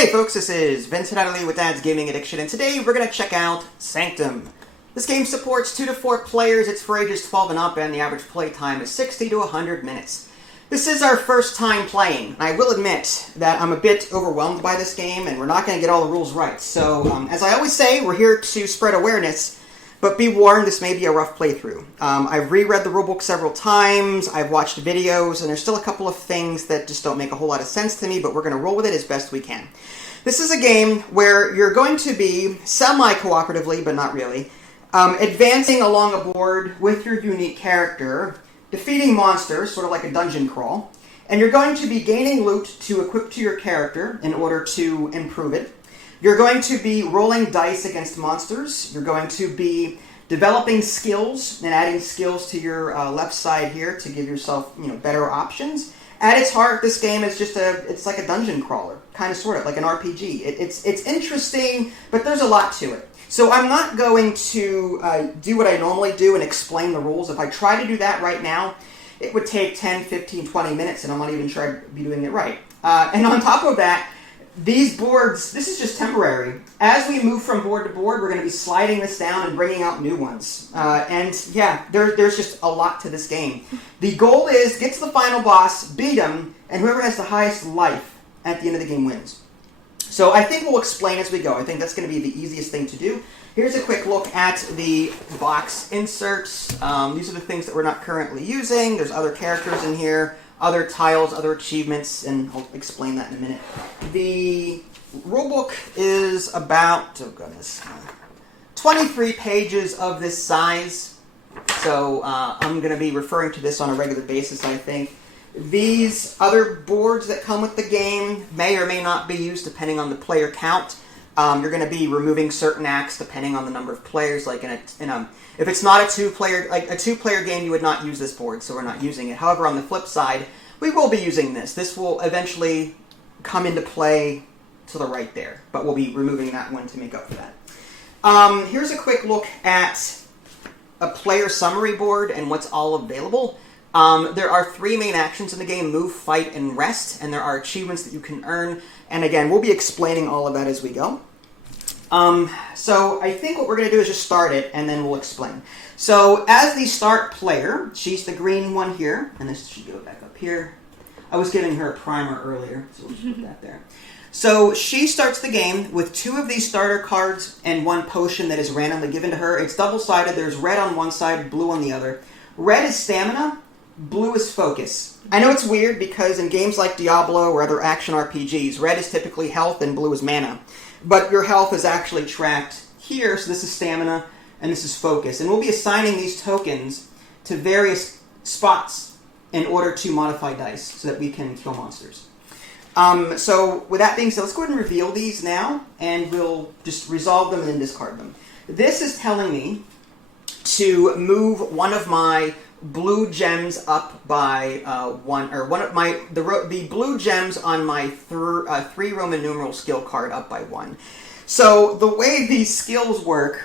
Hey folks, this is Vincent Adderley with Dad's Gaming Addiction, and today we're going to check out Sanctum. This game supports 2 to 4 players, it's for ages 12 and up, and the average play time is 60 to 100 minutes. This is our first time playing, and I will admit that I'm a bit overwhelmed by this game, and we're not going to get all the rules right. So, as I always say, we're here to spread awareness, but be warned, this may be a rough playthrough. I've reread the rulebook several times, I've watched videos, and there's still a couple of things that just don't make a whole lot of sense to me, but we're going to roll with it as best we can. This is a game where you're going to be, semi-cooperatively, but not really, advancing along a board with your unique character, defeating monsters, sort of like a dungeon crawl, and you're going to be gaining loot to equip to your character in order to improve it. You're going to be rolling dice against monsters. You're going to be developing skills and adding skills to your left side here to give yourself, better options. At its heart, this game is it's like a dungeon crawler, kind of, sort of, like an RPG. It's interesting, but there's a lot to it. So I'm not going to do what I normally do and explain the rules. If I try to do that right now, it would take 10, 15, 20 minutes, and I'm not even sure I'd be doing it right. And on top of that, these boards, this is just temporary. As we move from board to board, we're going to be sliding this down and bringing out new ones. There's just a lot to this game. The goal is, get to the final boss, beat him, and whoever has the highest life at the end of the game wins. So I think we'll explain as we go. I think that's going to be the easiest thing to do. Here's a quick look at the box inserts. These are the things that we're not currently using. There's other characters in here, other tiles, other achievements, and I'll explain that in a minute. The rulebook is about, 23 pages of this size. So I'm going to be referring to this on a regular basis, I think. These other boards that come with the game may or may not be used depending on the player count. You're going to be removing certain acts depending on the number of players. Like if it's not a two-player game, you would not use this board, so we're not using it. However, on the flip side, we will be using this. This will eventually come into play to the right there, but we'll be removing that one to make up for that. Here's a quick look at a player summary board and what's all available. There are 3 main actions in the game: move, fight, and rest, and there are achievements that you can earn. And again, we'll be explaining all of that as we go. So I think what we're going to do is just start it, and then we'll explain. So as the start player, she's the green one here, and this should go back up here. I was giving her a primer earlier, so we'll just put that there. So she starts the game with 2 of these starter cards and 1 potion that is randomly given to her. It's double-sided. There's red on one side, blue on the other. Red is stamina. Blue is focus. I know it's weird because in games like Diablo or other action RPGs, red is typically health and blue is mana. But your health is actually tracked here, so this is stamina and this is focus. And we'll be assigning these tokens to various spots in order to modify dice so that we can kill monsters. So with that being said, let's go ahead and reveal these now, and we'll just resolve them and then discard them. This is telling me to move one of my blue gems up by 1, or the blue gems on my 3 Roman numeral skill card up by 1. So the way these skills work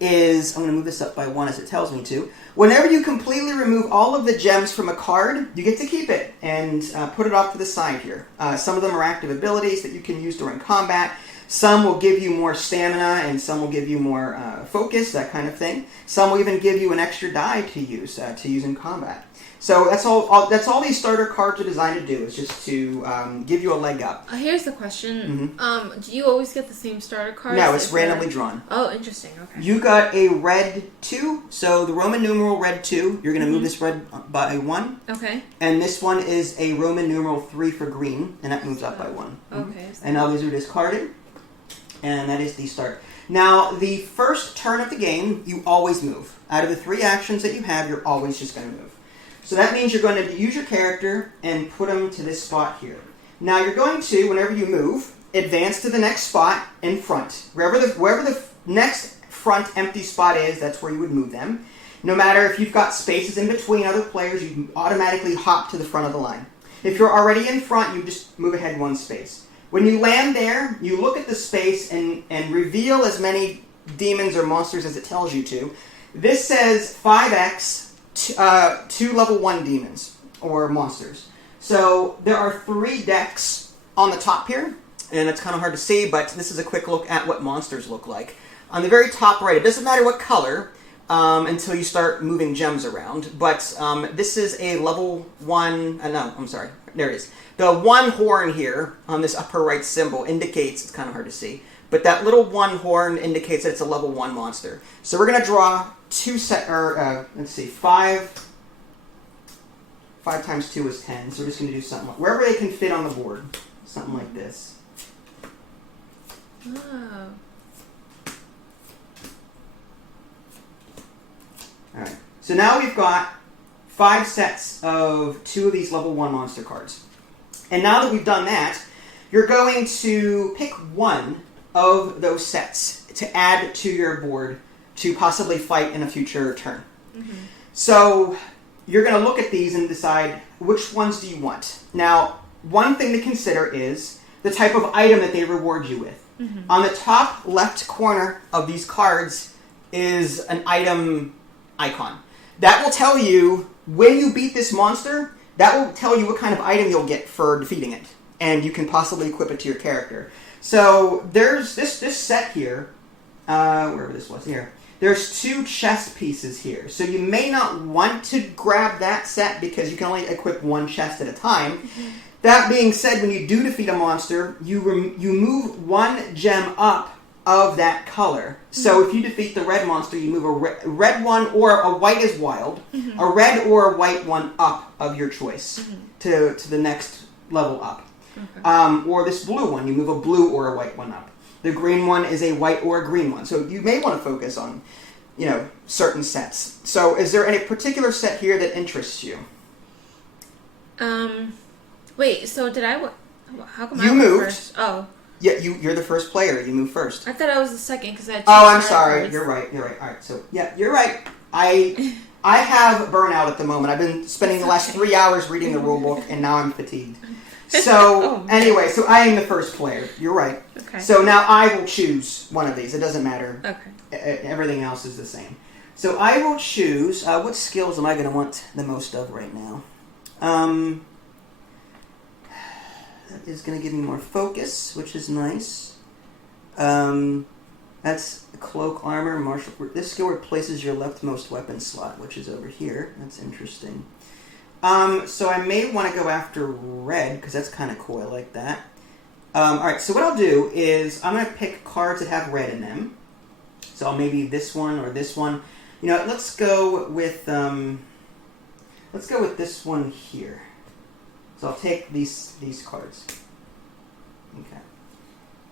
is, I'm going to move this up by 1 as it tells me to. Whenever you completely remove all of the gems from a card, you get to keep it and put it off to the side here. Some of them are active abilities that you can use during combat. Some will give you more stamina, and some will give you more focus, that kind of thing. Some will even give you an extra die to use in combat. So that's all these starter cards are designed to do, is just to give you a leg up. Here's the question. Mm-hmm. Do you always get the same starter cards? No, it's randomly drawn. Oh, interesting. Okay. You got a red 2, so the Roman numeral red 2, you're going to move this red by 1. Okay. And this one is a Roman numeral 3 for green, and that moves up by 1. Okay. And now these are discarded. And that is the start. Now, the first turn of the game, you always move. Out of the 3 actions that you have, you're always just going to move. So that means you're going to use your character and put them to this spot here. Now, you're going to, whenever you move, advance to the next spot in front. Wherever the next front empty spot is, that's where you would move them. No matter if you've got spaces in between other players, you automatically hop to the front of the line. If you're already in front, you just move ahead 1 space. When you land there, you look at the space and reveal as many demons or monsters as it tells you to. This says 5x 2 level 1 demons or monsters. So there are 3 decks on the top here. and it's kind of hard to see, but this is a quick look at what monsters look like. On the very top right, it doesn't matter what color until you start moving gems around, but this is a level 1, no, I'm sorry, there it is. The one horn here on this upper right symbol indicates, it's kind of hard to see, but that little one horn indicates that it's a level 1 monster. So we're going to draw 5 times 2 is 10, so we're just going to do something like, wherever they can fit on the board, something like this. Oh. Alright, so now we've got 5 sets of 2 of these level 1 monster cards. And now that we've done that, you're going to pick one of those sets to add to your board to possibly fight in a future turn. Mm-hmm. So you're going to look at these and decide which ones do you want. Now, one thing to consider is the type of item that they reward you with. Mm-hmm. On the top left corner of these cards is an item icon. That will tell you when you beat this monster, that will tell you what kind of item you'll get for defeating it. And you can possibly equip it to your character. So there's this set here, wherever this was here. There's 2 chest pieces here. So you may not want to grab that set because you can only equip 1 chest at a time. Mm-hmm. That being said, when you do defeat a monster, you move 1 gem up of that color. So if you defeat the red monster, you move a red one, or a white is wild, a red or a white one up of your choice to the next level up. Okay. Or this blue one, you move a blue or a white one up. The green one is a white or a green one. So you may want to focus on, certain sets. So is there any particular set here that interests you? Wait, so did I... How come you I went moved. First? Oh. Yeah, you're the first player. You move first. I thought I was the second because I had 2 I'm sorry. cards. You're right. All right. So, yeah, you're right. I have burnout at the moment. I've been spending the last 3 hours reading the rule book, and now I'm fatigued. So, anyway, so I am the first player. You're right. Okay. So now I will choose one of these. It doesn't matter. Okay. Everything else is the same. So I will choose... what skills am I going to want the most of right now? That is going to give me more focus, which is nice. That's cloak armor, martial. This skill replaces your leftmost weapon slot, which is over here. That's interesting. So I may want to go after red, because that's kind of cool. I like that. Alright, so what I'll do is I'm going to pick cards that have red in them. So maybe this one or this one. Let's go with this one here. So I'll take these cards. Okay.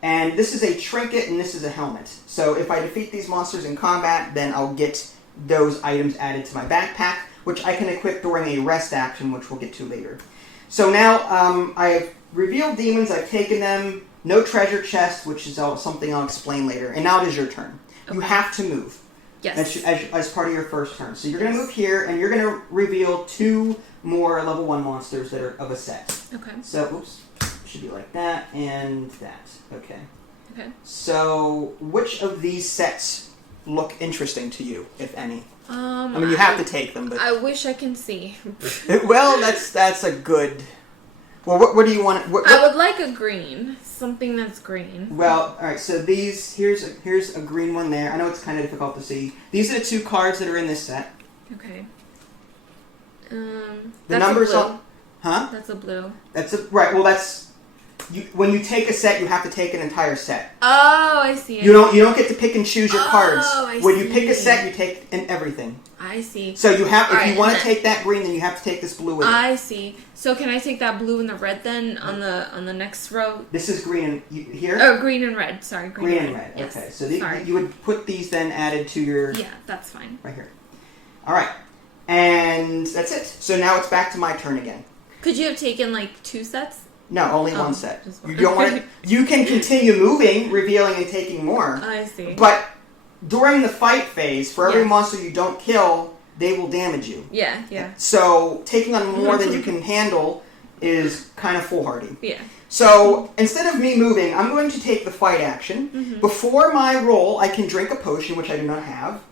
And this is a trinket and this is a helmet. So if I defeat these monsters in combat, then I'll get those items added to my backpack, which I can equip during a rest action, which we'll get to later. So now I've revealed demons, I've taken them, no treasure chest, which is something I'll explain later. And now it is your turn. Okay. You have to move. Yes. As part of your first turn. So you're going to move here, and you're going to reveal 2 more level 1 monsters that are of a set. Okay. So, oops. Should be like that and that. Okay. Okay. So, which of these sets look interesting to you, if any? I mean, you have to take them, but... I wish I can see. Well, that's a good... Well, what do you want? I would like a green. Something that's green. Well, alright, so here's a green one there. I know it's kind of difficult to see. These are the 2 cards that are in this set. Okay. The numbers on... Huh? That's a blue. Right, well, that's... when you take a set, you have to take an entire set. Oh, I see. You don't get to pick and choose your cards. I when see. You pick a set, you take everything. I see. So you have, if you want to take that green, then you have to take this blue with it. I see. So can I take that blue and the red then on the next row? This is green and here. Oh, green and red. Sorry, green and red. Yes. Okay, so you would put these then added to your. Yeah, that's fine. Right here. All right, and that's it. So now it's back to my turn again. Could you have taken like 2 sets? No, only one set. You don't want to. You can continue moving, revealing, and taking more. I see. But during the fight phase, for every monster you don't kill, they will damage you. Yeah, yeah. So taking on more than you can handle is kind of foolhardy. Yeah. So instead of me moving, I'm going to take the fight action. Mm-hmm. Before my roll, I can drink a potion, which I do not have.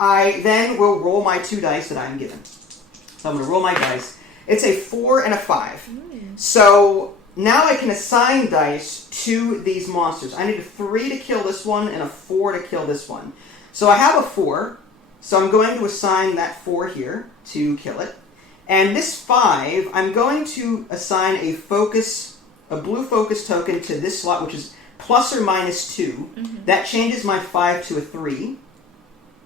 I then will roll my 2 dice that I am given. So I'm going to roll my dice. It's a 4 and a 5. So now I can assign dice to these monsters. I need a 3 to kill this one and a 4 to kill this one. So I have a 4, so I'm going to assign that 4 here to kill it. And this 5, I'm going to assign a blue focus token to this slot, which is plus or minus 2. Mm-hmm. That changes my 5 to a 3,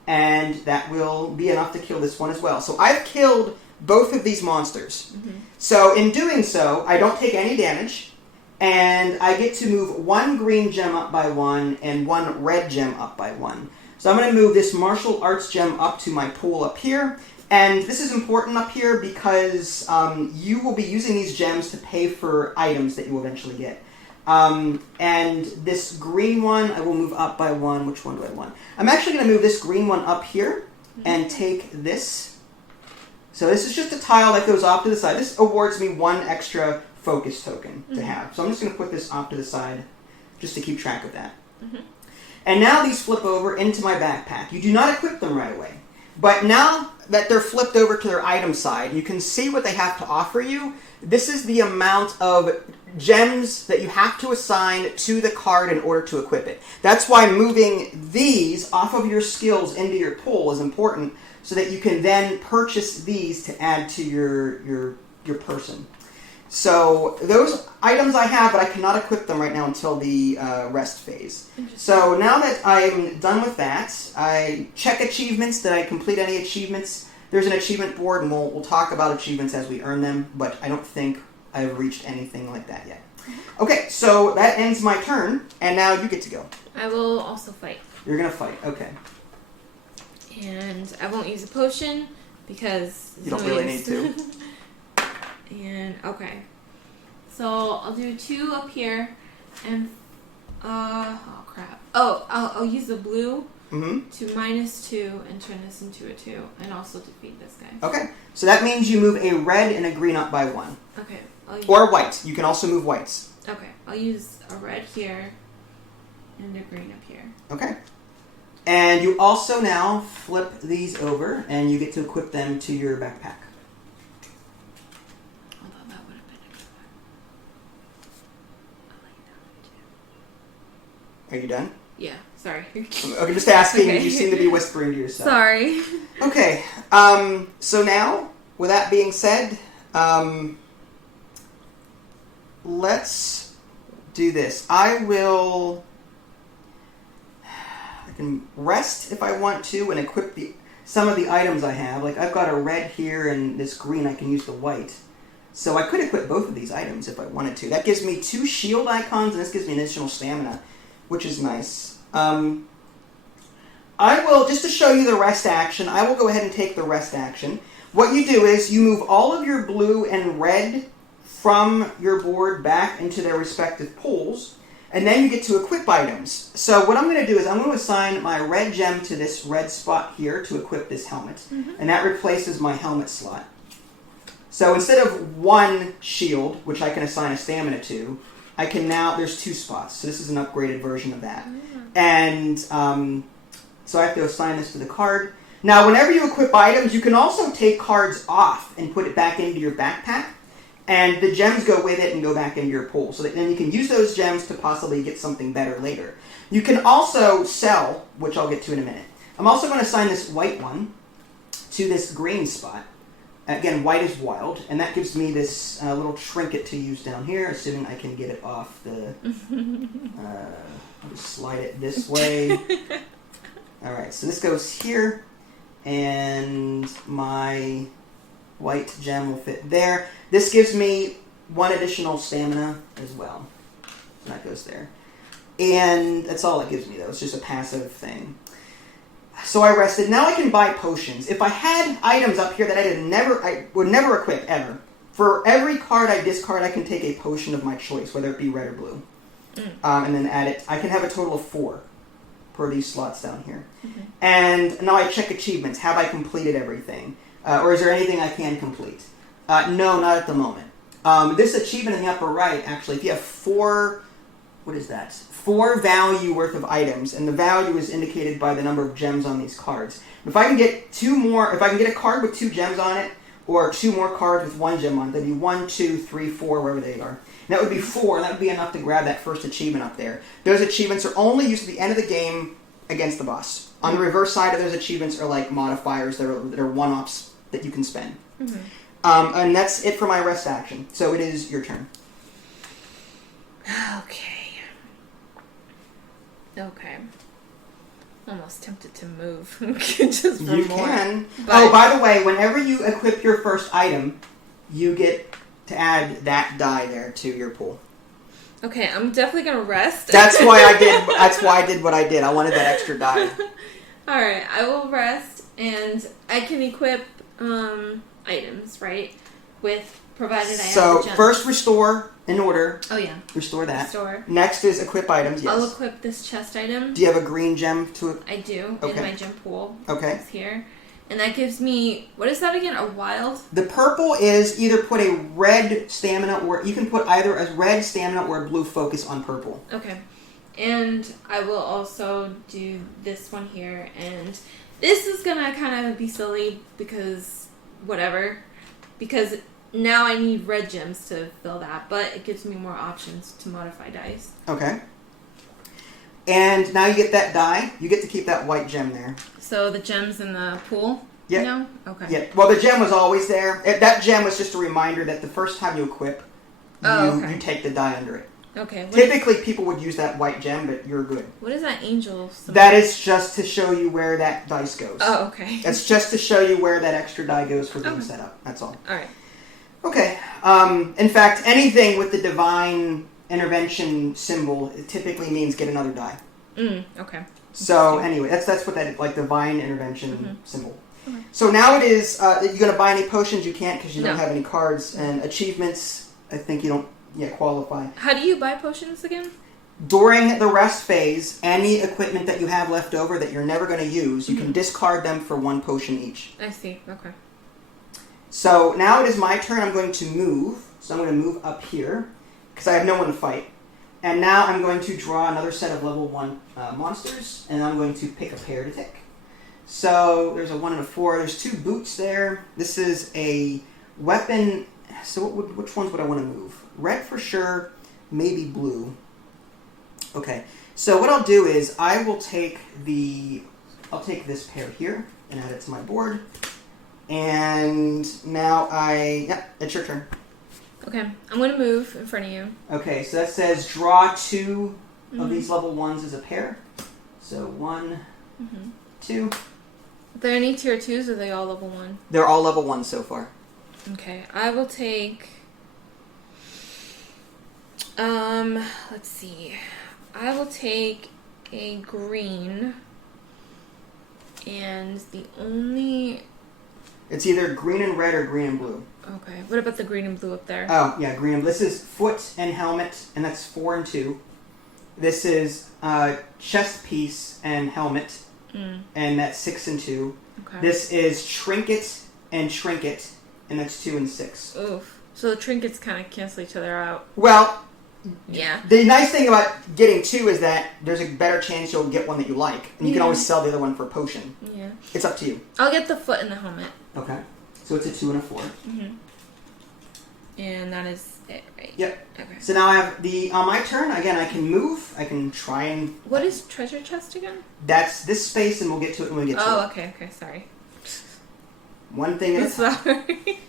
and that will be enough to kill this one as well. So I've killed both of these monsters. Mm-hmm. So in doing so, I don't take any damage, and I get to move 1 green gem up by 1 and 1 red gem up by 1. So I'm going to move this martial arts gem up to my pool up here. And this is important up here because you will be using these gems to pay for items that you will eventually get. And this green one, I will move up by 1. Which one do I want? I'm actually going to move this green one up here and take this. So this is just a tile that goes off to the side. This awards me 1 extra focus token to have. So I'm just going to put this off to the side just to keep track of that. Mm-hmm. And now these flip over into my backpack. You do not equip them right away. But now that they're flipped over to their item side, you can see what they have to offer you. This is the amount of gems that you have to assign to the card in order to equip it. That's why moving these off of your skills into your pool is important, so that you can then purchase these to add to your person. So those items I have, but I cannot equip them right now until the rest phase. So now that I'm done with that, I check achievements. Did I complete any achievements? There's an achievement board, and we'll talk about achievements as we earn them, but I don't think I've reached anything like that yet. Okay, so that ends my turn, and now you get to go. I will also fight. You're going to fight, okay. And I won't use a potion because... You don't really need to. And, okay. So, I'll do 2 up here, and, oh crap. Oh, I'll use the blue to -2 and turn this into a 2, and also defeat this guy. Okay, so that means you move a red and a green up by 1. Okay. Or white. You can also move whites. Okay, I'll use a red here, and a green up here. Okay. And you also now flip these over, and you get to equip them to your backpack. Although that would have been a good one. Are you done? Yeah, sorry. Okay, just asking. Okay. You seem to be whispering to yourself. Sorry. Okay. So now, with that being said, let's do this. I can rest if I want to and equip some of the items I have. Like I've got a red here and this green, I can use the white. So I could equip both of these items if I wanted to. That gives me 2 shield icons, and this gives me an additional stamina, which is nice. I will, just to show you the rest action, I will go ahead and take the rest action. What you do is you move all of your blue and red from your board back into their respective pools, and then you get to equip items. So what I'm going to do is I'm going to assign my red gem to this red spot here to equip this helmet, and that replaces my helmet slot. So instead of 1 shield, which I can assign a stamina to, I can now, there's 2 spots. So this is an upgraded version of that. And so I have to assign this to the card. Now, whenever you equip items, you can also take cards off and put it back into your backpack. And the gems go with it and go back into your pool. So that then you can use those gems to possibly get something better later. You can also sell, which I'll get to in a minute. I'm also going to assign this white one to this green spot. Again, white is wild. And that gives me this little trinket to use down here, assuming I can get it off the... I'll just slide it this way. Alright, so this goes here. And my white gem will fit there. This gives me 1 additional stamina as well. So that goes there. And that's all it gives me, though. It's just a passive thing. So I rested. Now I can buy potions. If I had items up here that I would never equip, ever. For every card I discard, I can take a potion of my choice, whether it be red or blue. And then add it. I can have a total of 4 per these slots down here. And now I check achievements. Have I completed everything? Or is there anything I can complete? No, not at the moment. This achievement in the upper right, actually, if you have 4, what is that? 4 value worth of items, and the value is indicated by the number of gems on these cards. If I can get 2 more, if I can get a card with 2 gems on it, or 2 more cards with 1 gem on it. That'd be 1, 2, 3, 4, wherever they are. And that would be 4, and that would be enough to grab that first achievement up there. Those achievements are only used at the end of the game against the boss. On the reverse side of those achievements are like modifiers that are one-offs that you can spend. Mm-hmm. And that's it for my rest action. So it is your turn. Okay. Almost tempted to move. Just for You more. can. But Oh, by the way, whenever you equip your first item, you get to add that die there to your pool. Okay, I'm definitely gonna rest. That's why I did. That's why I did what I did. I wanted that extra die. All right, I will rest, and I can equip items, right? With provided I have So the gems. first restore in order. Oh yeah. Restore that. Restore. Next is equip items. Yes. I'll equip this chest item. Do you have a green gem to it? I do Okay. in my gem pool. Okay. It's here, and that gives me what is that again? A wild. The purple is either put a red stamina, or you can put either a red stamina or a blue focus on purple. Okay. And I will also do this one here, and this is gonna kind of be silly because whatever, because now I need red gems to fill that, but it gives me more options to modify dice. Okay. And now you get that die. You get to keep that white gem there. So the gems in the pool? Yeah. No? Okay. Yeah. Well, the gem was always there. That gem was just a reminder that the first time you equip, you take the die under it. Okay. Typically, people would use that white gem, but you're good. What is that angel symbol? That is just to show you where that dice goes. Oh, okay. It's just to show you where that extra die goes for being set up. That's all. All right. Okay. In fact, anything with the divine intervention symbol, it typically means get another die. Okay. So anyway, that's what that like divine intervention symbol. Okay. So now it is. You're gonna buy any potions? You can't because you don't No. have any cards, and achievements. I think you don't qualify. How do you buy potions again? During the rest phase, any equipment that you have left over that you're never going to use, you can discard them for 1 potion each. I see. Okay. So now it is my turn. I'm going to move. So I'm going to move up here because I have no one to fight. And now I'm going to draw another set of level 1 monsters, and I'm going to pick a pair to take. So there's a 1 and a 4. There's 2 boots there. This is a weapon. So which ones would I want to move? Red for sure, maybe blue. Okay, so what I'll do is I will take I'll take this pair here and add it to my board. And now it's your turn. Okay, I'm going to move in front of you. Okay, so that says draw 2 of these level 1s as a pair. So 1, 2. Are there any tier 2s or are they all level 1? They're all level 1 so far. Okay, I will take... let's see. I will take a green, and the only... It's either green and red or green and blue. Okay, what about the green and blue up there? Oh, yeah, green and blue. This is foot and helmet, and that's 4 and 2. This is chest piece and helmet, and that's 6 and 2. Okay. This is trinket and trinket, and that's 2 and 6. Oof. So the trinkets kind of cancel each other out. Well, yeah. The nice thing about getting 2 is that there's a better chance you'll get one that you like, and you can always sell the other one for a potion. Yeah. It's up to you. I'll get the foot and the helmet. Okay. So it's a 2 and a 4. And that is it, right? Yep. Okay. So now I have on my turn, again, I can move. I can try and... What is treasure chest again? That's this space, and we'll get to it when we get to it. Oh, okay, sorry. One thing at a time. Sorry.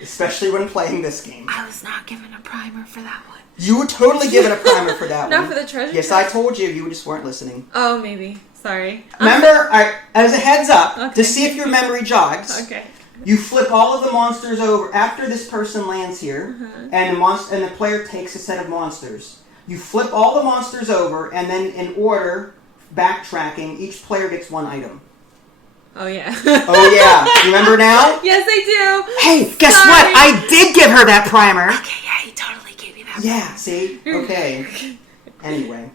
Especially when playing this game. I was not given a primer for that one. You were totally given a primer for that one. Not for the treasure Yes, chest? I told you. You just weren't listening. Oh, maybe. Sorry. Remember, as a heads up, Okay. to see if your memory jogs, Okay. you flip all of the monsters over after this person lands here, and the player takes a set of monsters. You flip all the monsters over, and then in order, backtracking, each player gets 1 item. Oh, yeah. Oh, yeah. You remember now? Yes, I do. Hey, guess Sorry. what? I did give her that primer. Okay, yeah, he totally gave you that. Yeah, see? Okay. Anyway.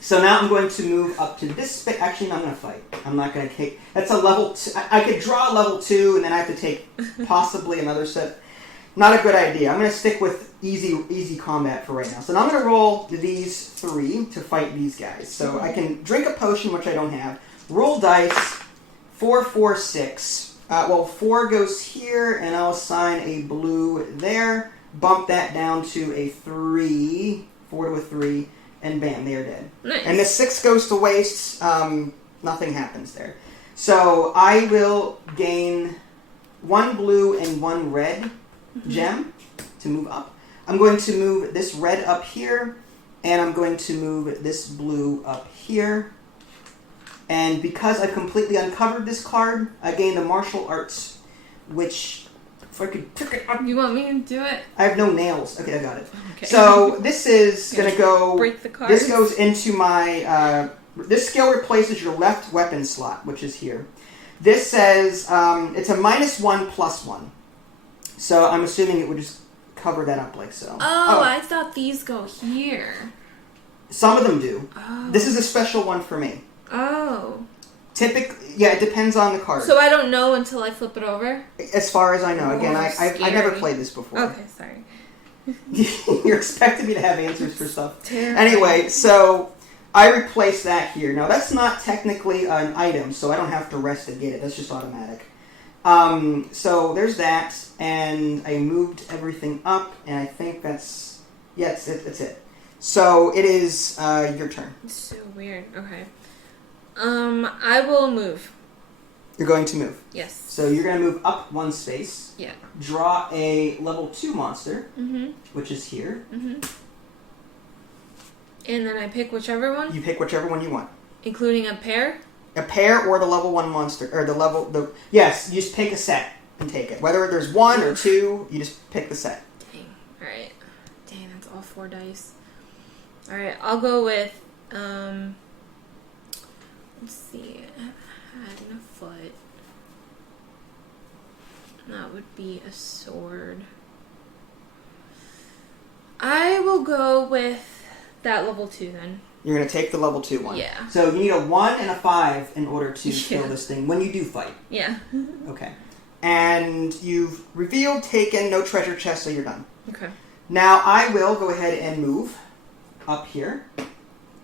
So now I'm going to move up to this space. Actually, no, I'm going to fight. I'm not going to take... That's a level 2. I could draw a level 2, and then I have to take possibly another set. Not a good idea. I'm going to stick with easy combat for right now. So now I'm going to roll these 3 to fight these guys. So I can drink a potion, which I don't have. Roll dice. 4, 4, 6. Well, 4 goes here, and I'll assign a blue there. Bump that down to a 3. 4 to a 3, and bam, they are dead. Nice. And the 6 goes to waste. Nothing happens there. So I will gain 1 blue and 1 red gem to move up. I'm going to move this red up here, and I'm going to move this blue up here. And because I've completely uncovered this card, I gain the martial arts, which, if I could pick it up. You want me to do it? I have no nails. Okay, I got it. Okay. So this is going to go. Break the cards. This goes into my. This skill replaces your left weapon slot, which is here. This says it's a -1/+1. So I'm assuming it would just cover that up like so. Oh, I thought these go here. Some of them do. Oh. This is a special one for me. Oh. Typically, yeah, it depends on the card. So I don't know until I flip it over? As far as I know. Again, Oh, I've never played this before. Okay, sorry. You're expecting me to have answers for stuff. Terrible. Anyway, so I replace that here. Now, that's not technically an item, so I don't have to rest to get it. That's just automatic. So there's that, and I moved everything up, and I think that's... Yeah, that's it. So it is your turn. It's so weird. Okay. I will move. You're going to move. Yes. So you're going to move up 1 space. Yeah. Draw a level 2 monster, Mm-hmm. which is here. Mm-hmm. And then I pick whichever one? You pick whichever one you want. Including a pair? A pair or the level 1 monster, or yes, you just pick a set and take it. Whether there's 1 or 2, you just pick the set. Dang. Alright. Dang, that's all 4 dice. Alright, I'll go with, let's see, head and a foot. That would be a sword. I will go with that level 2 then. You're going to take the level 2 one. Yeah. So you need a 1 and a 5 in order to kill this thing when you do fight. Yeah. Okay. And you've revealed, taken, no treasure chest, so you're done. Okay. Now I will go ahead and move up here,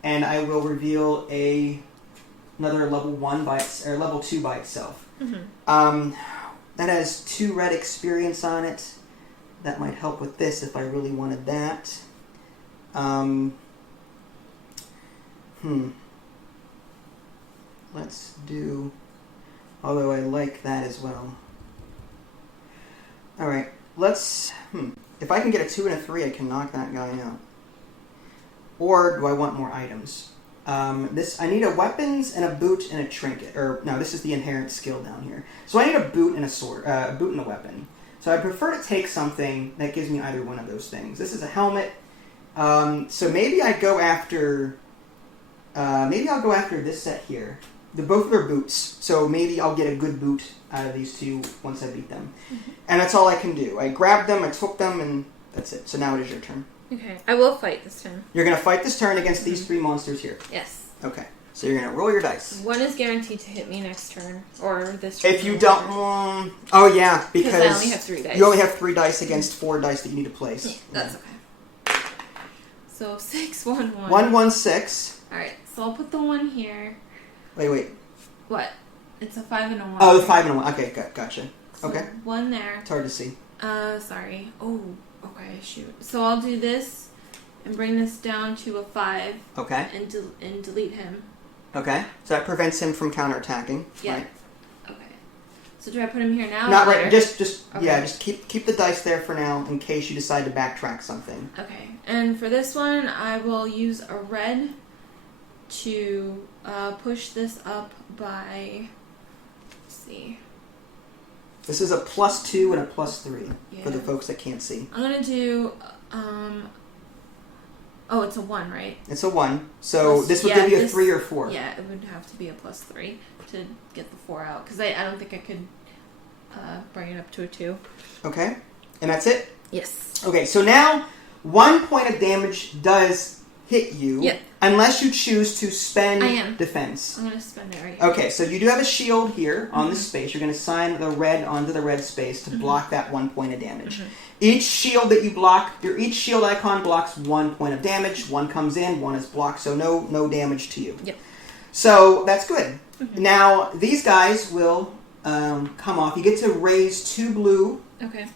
and I will reveal another level 1 or level 2 by itself. Mm-hmm. That has 2 red experience on it. That might help with this if I really wanted that. Let's do... Although I like that as well. Alright, let's... If I can get a 2 and a 3, I can knock that guy out. Or do I want more items? I need a weapons and a boot and a trinket. Or, no, this is the inherent skill down here. So I need a boot and a sword, a boot and a weapon. So I prefer to take something that gives me either one of those things. This is a helmet. So maybe I go after... maybe I'll go after this set here. Both of their boots. So maybe I'll get a good boot out of these 2 once I beat them. Mm-hmm. And that's all I can do. I grabbed them, I took them, and that's it. So now it is your turn. Okay. I will fight this time. You're going to fight this turn against these 3 monsters here. Yes. Okay. So you're going to roll your dice. 1 is guaranteed to hit me next turn. Or this turn. If you don't... oh, yeah. Because I only have 3 dice. You only have 3 dice against 4 dice that you need to place. Yeah, that's okay. So 6, 1, 1. 1, 1, 6. Alright. So I'll put the 1 here. Wait. What? It's a 5 and a 1. Oh, the 5 and a 1. Okay, gotcha. So okay. 1 there. It's hard to see. Sorry. Oh, okay, shoot. So I'll do this and bring this down to a 5. Okay. And delete him. Okay. So that prevents him from counterattacking. Yeah. Right? Okay. So do I put him here now? Not or right. later? Just Okay. yeah. Just keep the dice there for now in case you decide to backtrack something. Okay. And for this one, I will use a red to push this up by. Let's see. This is a +2 and a +3 for the Yeah. folks that can't see. I'm gonna do. Oh, it's a 1, right? It's a 1. So Plus- this would yeah, give you a this- 3 or 4. Yeah, it would have to be a +3 to get the 4 out because I don't think I could bring it up to a 2. Okay. And that's it? Yes. Okay, so now 1 point of damage does hit you. Yep. Unless you choose to spend I am. defense. I'm gonna spend it right here. Okay, so you do have a shield here on this space. You're going to assign the red onto the red space to block that 1 point of damage. Each shield that you block, each shield icon blocks 1 point of damage. 1 comes in, 1 is blocked, so no damage to you. Yep. So that's good. Now these guys will come off. You get to raise 2 blue Okay.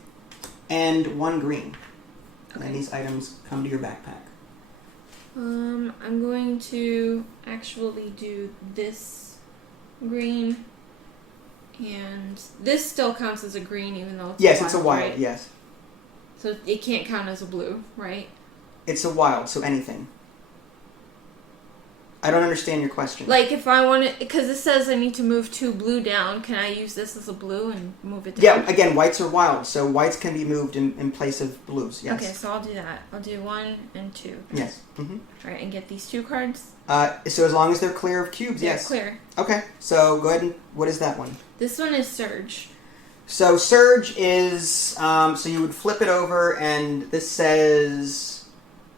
and 1 green. Okay. And these items come to your backpack. I'm going to actually do this green, and this still counts as a green even though it's Yes, wild, it's a wild, right? yes. So it can't count as a blue, right? It's a wild, so anything. I don't understand your question. Like if I want to, because it says I need to move 2 blue down, can I use this as a blue and move it down? Yeah, again, whites are wild, so whites can be moved in place of blues, yes. Okay, so I'll do that. I'll do 1 and 2. Yes. Mm-hmm. Alright, and get these 2 cards? So as long as they're clear of cubes, They're yes. clear. Okay, so go ahead and, what is that one? This one is Surge. So Surge is, so you would flip it over and this says,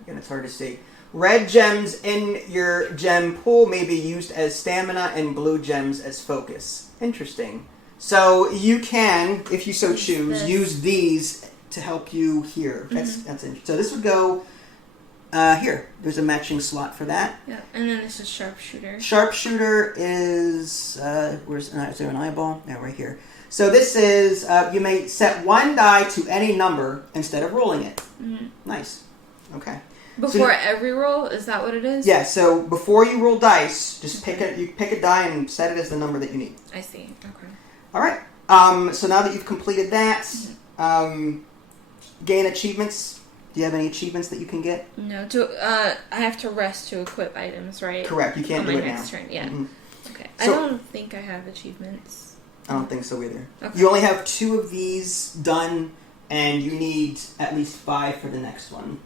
again it's hard to see, red gems in your gem pool may be used as stamina and blue gems as focus. Interesting. So you can, if you so choose, use these to help you here. That's interesting. So this would go here. There's a matching slot for that. Yeah, and then this is Sharpshooter. Sharpshooter is, is there an eyeball? Yeah, right here. So this is, you may set 1 die to any number instead of rolling it. Mm-hmm. Nice. Okay. Before every roll? Is that what it is? Yeah, so before you roll dice, just pick a die and set it as the number that you need. I see. Okay. All right. So now that you've completed that, gain achievements. Do you have any achievements that you can get? No. I have to rest to equip items, right? Correct. You can't do it now. On my next turn, yeah. Mm-hmm. Okay. So, I don't think I have achievements. I don't think so either. Okay. You only have 2 of these done, and you need at least 5 for the next one.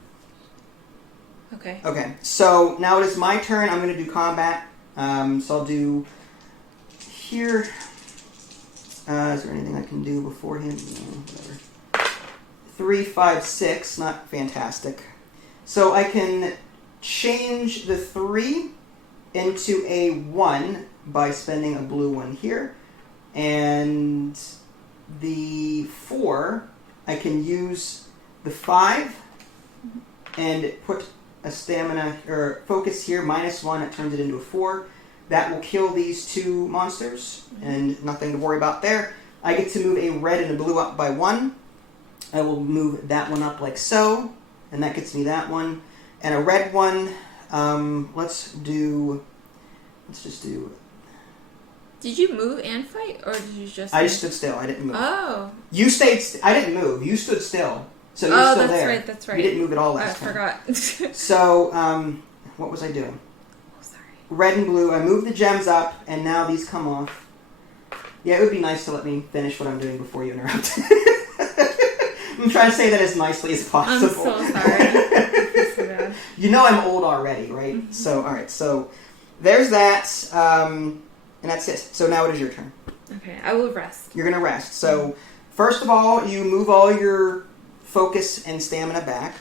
Okay. Okay, so now it is my turn. I'm going to do combat. So I'll do here. Is there anything I can do beforehand? No, whatever. 3, 5, 6. Not fantastic. So I can change the 3 into a 1 by spending a blue one here. And the 4, I can use the 5 and put a stamina or focus here, -1, it turns it into a 4. That will kill these 2 monsters, and nothing to worry about there. I get to move a red and a blue up by 1. I will move that one up like so, and that gets me that one. And a red one, let's just do... Did you move and fight, or did you just... I just stood still, I didn't move. Oh. You stayed, I didn't move, you stood still. So you're still there. That's right. You didn't move at all last time. I forgot. So, what was I doing? Oh, sorry. Red and blue. I moved the gems up, and now these come off. Yeah, it would be nice to let me finish what I'm doing before you interrupt. I'm trying to say that as nicely as possible. I'm so sorry. I feel so bad. You know I'm old already, right? Mm-hmm. So, all right. So, there's that, and that's it. So now it is your turn. Okay, I will rest. You're going to rest. So, first of all, you move all your focus and stamina back.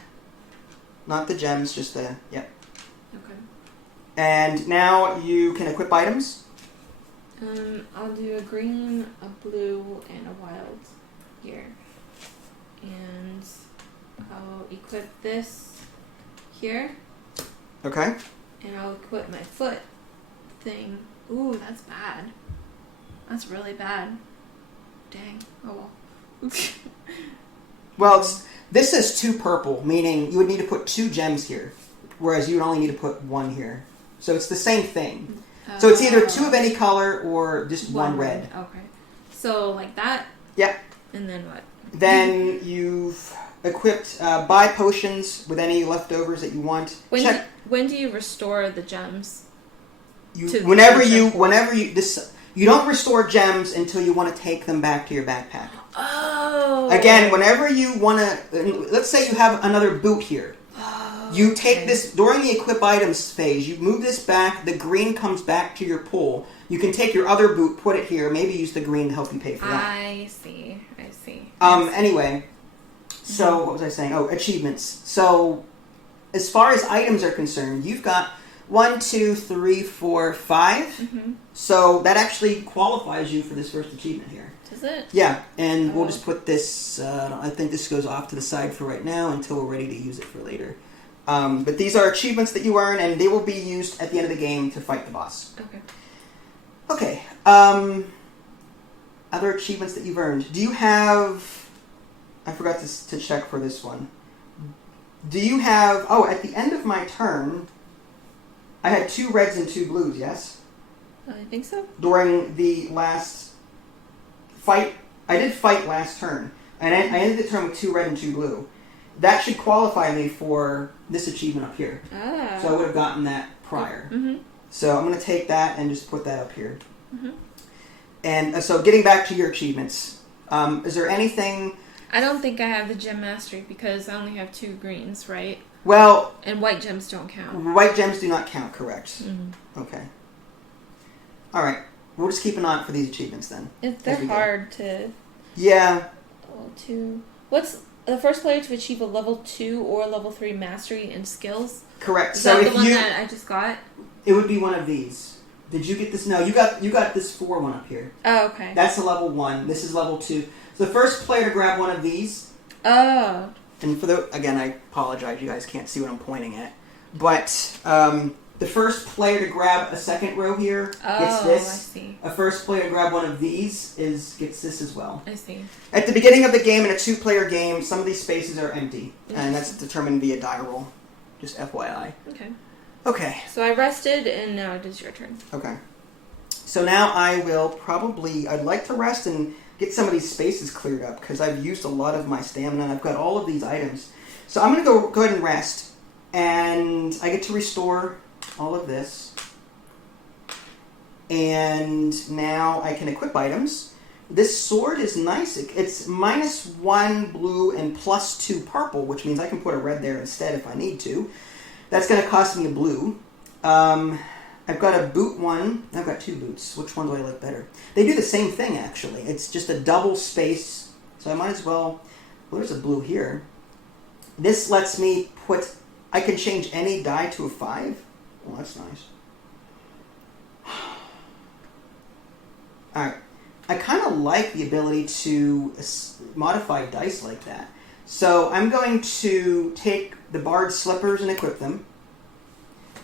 Not the gems, just the... Yep. Okay. And now you can equip items. I'll do a green, a blue, and a wild here. And I'll equip this here. Okay. And I'll equip my foot thing. Ooh, that's bad. That's really bad. Dang. Oh well. Well, this is 2 purple, meaning you would need to put 2 gems here, whereas you would only need to put 1 here. So it's the same thing. So it's either 2 of any color or just 1 red. Okay. So like that? Yep. And then what? Then you've equipped buy potions with any leftovers that you want. When do you restore the gems? You don't restore gems until you want to take them back to your backpack. Oh. Again, whenever you want to, let's say you have another boot here. Oh, you take this, during the equip items phase, you move this back, the green comes back to your pool. You can take your other boot, put it here, maybe use the green to help you pay for that. I see. Anyway, so what was I saying? Oh, achievements. So, as far as items are concerned, you've got 1, 2, 3, 4, 5. Mm-hmm. So that actually qualifies you for this first achievement here. Does it? Yeah, and we'll just put this, I think this goes off to the side for right now until we're ready to use it for later. But these are achievements that you earn, and they will be used at the end of the game to fight the boss. Okay. Okay, other achievements that you've earned. Do you have... I forgot to check for this one. Do you have... Oh, at the end of my turn, I had 2 reds and 2 blues, yes? I think so. During the last fight. I did fight last turn. And I ended the turn with 2 red and 2 blue. That should qualify me for this achievement up here. Ah. So I would have gotten that prior. Mm-hmm. So I'm going to take that and just put that up here. Mm-hmm. And so getting back to your achievements, is there anything... I don't think I have the gem mastery because I only have 2 greens, right? Well... And white gems don't count. White gems do not count, correct. Mm-hmm. Okay. All right. We'll just keep an eye out for these achievements then. They're hard to... Yeah. Level 2. What's the first player to achieve a level 2 or level 3 mastery in skills? Correct. Is so that if the one you... that I just got? It would be one of these. Did you get this? No, you got this 4 one up here. Oh, okay. That's a level 1. This is level 2. So the first player to grab one of these... Oh. And for the... Again, I apologize. You guys can't see what I'm pointing at. But the first player to grab a second row here gets this. I see. A first player to grab one of these gets this as well. I see. At the beginning of the game, in a 2-player game, some of these spaces are empty. And that's determined via die roll. Just FYI. Okay. Okay. So I rested, and now it is your turn. Okay. So now I will probably... I'd like to rest and get some of these spaces cleared up, because I've used a lot of my stamina, and I've got all of these items. So I'm going to go ahead and rest, and I get to restore all of this. And now I can equip items. This sword is nice. It's -1 blue and +2 purple, which means I can put a red there instead if I need to. That's going to cost me a blue. I've got a boot one. I've got 2 boots. Which one do I like better? They do the same thing, actually. It's just a double space. So I might as well... Well, there's a blue here. This lets me put... I can change any die to a 5. Well, that's nice. Alright. I kind of like the ability to modify dice like that. So I'm going to take the Bard Slippers and equip them.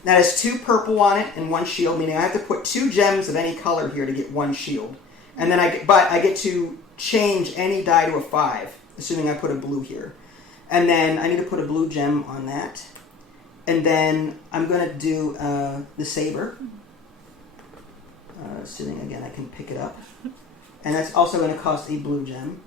That has 2 purple on it and 1 shield, meaning I have to put 2 gems of any color here to get 1 shield. And then I get to change any die to a 5, assuming I put a blue here. And then I need to put a blue gem on that. And then I'm going to do the saber. Assuming, again, I can pick it up. And that's also going to cost a blue gem.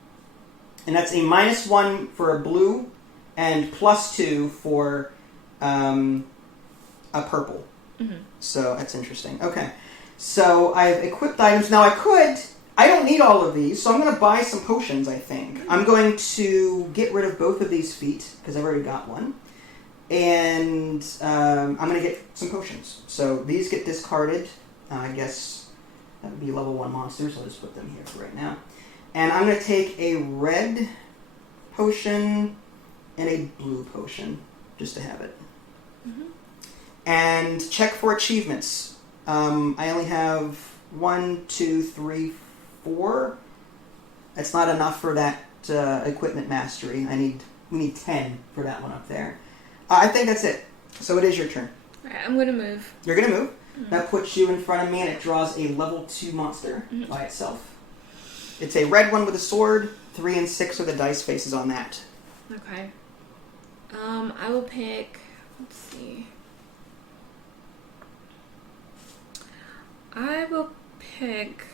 And that's a -1 for a blue and +2 for a purple. Mm-hmm. So that's interesting. Okay. So I've equipped items. Now I don't need all of these, so I'm going to buy some potions, I think. Mm-hmm. I'm going to get rid of both of these feet, because I've already got one. And I'm going to get some potions. So these get discarded. I guess that would be level 1 monsters, so I'll just put them here for right now. And I'm going to take a red potion and a blue potion, just to have it. Mm-hmm. And check for achievements. I only have 1, 2, 3, 4. That's not enough for that equipment mastery. We need 10 for that one up there. I think that's it. So it is your turn. Alright, I'm going to move. You're going to move? Mm-hmm. That puts you in front of me, and it draws a level 2 monster by itself. It's a red one with a sword. 3 and 6 are the dice faces on that. Okay. I will pick... Let's see. I will pick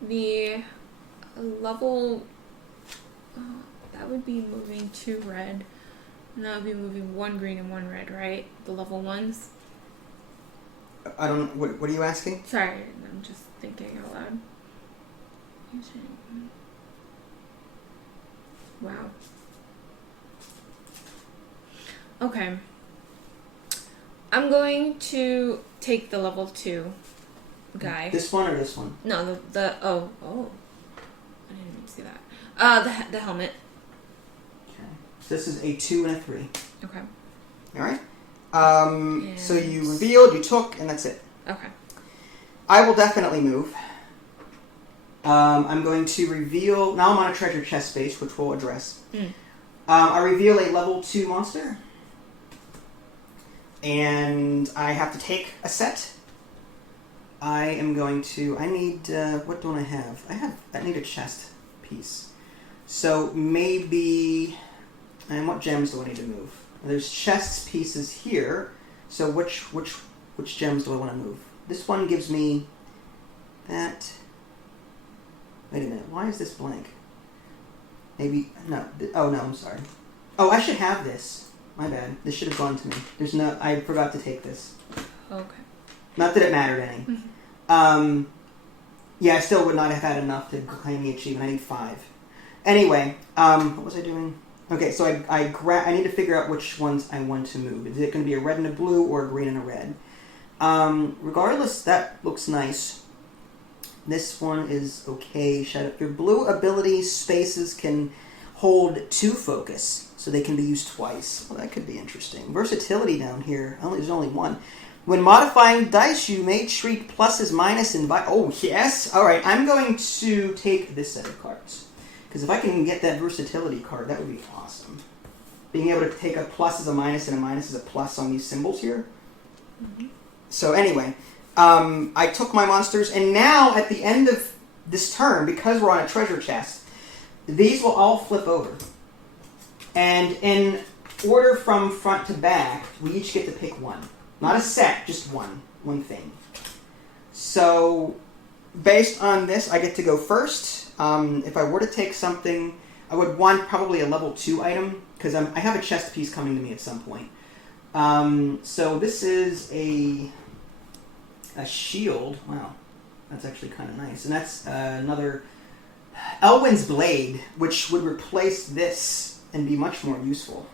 the level... that would be moving 2 red. And that would be moving 1 green and 1 red, right? The level 1s? I don't... What are you asking? Sorry, I'm just thinking out loud. Wow. Okay. I'm going to take the level 2 guy. This one or this one? No, oh. I didn't even see that. The helmet. Okay. So this is a 2 and a 3. Okay. Alright. So you revealed, you took, and that's it. Okay. I will definitely move. I'm going to reveal... Now I'm on a treasure chest space, which we'll address. I reveal a level 2 monster. And I have to take a set. I am going to... I need... what don't I have? I need a chest piece. So maybe... And what gems do I need to move? There's chest pieces here. So which gems do I want to move? This one gives me that... Wait a minute. Why is this blank? Maybe... No. Oh, no. I'm sorry. Oh, I should have this. My bad. This should have gone to me. There's no... I forgot to take this. Okay. Not that it mattered any. Yeah, I still would not have had enough to claim the achievement. I need 5. Anyway, what was I doing? Okay, so I need to figure out which ones I want to move. Is it going to be a red and a blue or a green and a red? Regardless, that looks nice. This one is okay. Your blue ability spaces can hold 2 focus, so they can be used twice. Well, that could be interesting. Versatility down here. There's only 1. When modifying dice, you may treat pluses, minus, and oh, yes! Alright, I'm going to take this set of cards. Because if I can get that versatility card, that would be awesome. Being able to take a plus as a minus and a minus as a plus on these symbols here. Mm-hmm. So anyway, I took my monsters, and now at the end of this turn, because we're on a treasure chest, these will all flip over. And in order from front to back, we each get to pick one. Not a set, just one thing. So, based on this, I get to go first. If I were to take something, I would want probably a level 2 item, because I have a chest piece coming to me at some point. So this is a shield. Wow, that's actually kind of nice. And that's another Elwyn's Blade, which would replace this and be much more useful.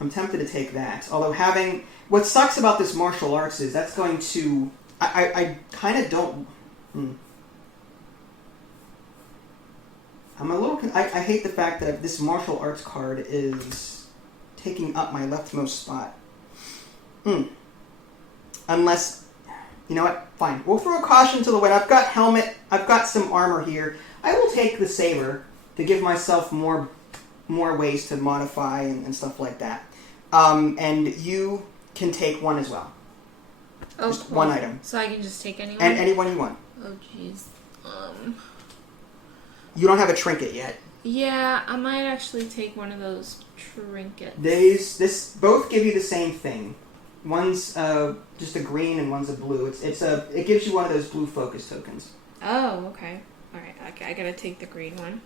I'm tempted to take that. Although having... What sucks about this martial arts is that's going to... I kind of don't... I'm a little... I hate the fact that this martial arts card is taking up my leftmost spot. Unless... You know what? Fine. We'll throw a caution to the wind. I've got helmet. I've got some armor here. I will take the saber to give myself more ways to modify and stuff like that. And you can take one as well. Oh, just cool. one item. So I can just take anyone? And anyone you want. Oh, jeez. You don't have a trinket yet. Yeah, I might actually take one of those trinkets. This both give you the same thing. One's just a green and one's a blue. It gives you one of those blue focus tokens. Oh, okay. All right, I gotta take the green one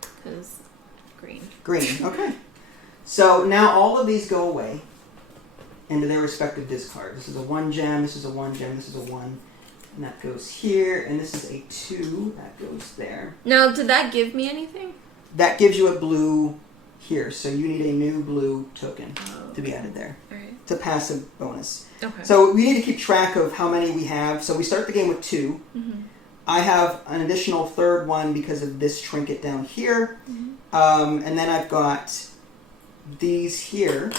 because green. Green. Okay. So now all of these go away into their respective discard. This is a 1 gem. This is a 1 gem. This is a 1. And that goes here, and this is a 2. That goes there. Now, did that give me anything? That gives you a blue here, so you need a new blue token to be added there. All right. It's a passive bonus. Okay. So we need to keep track of how many we have. So we start the game with 2. Mm-hmm. I have an additional 3rd one because of this trinket down here. Mm-hmm. And then I've got these here,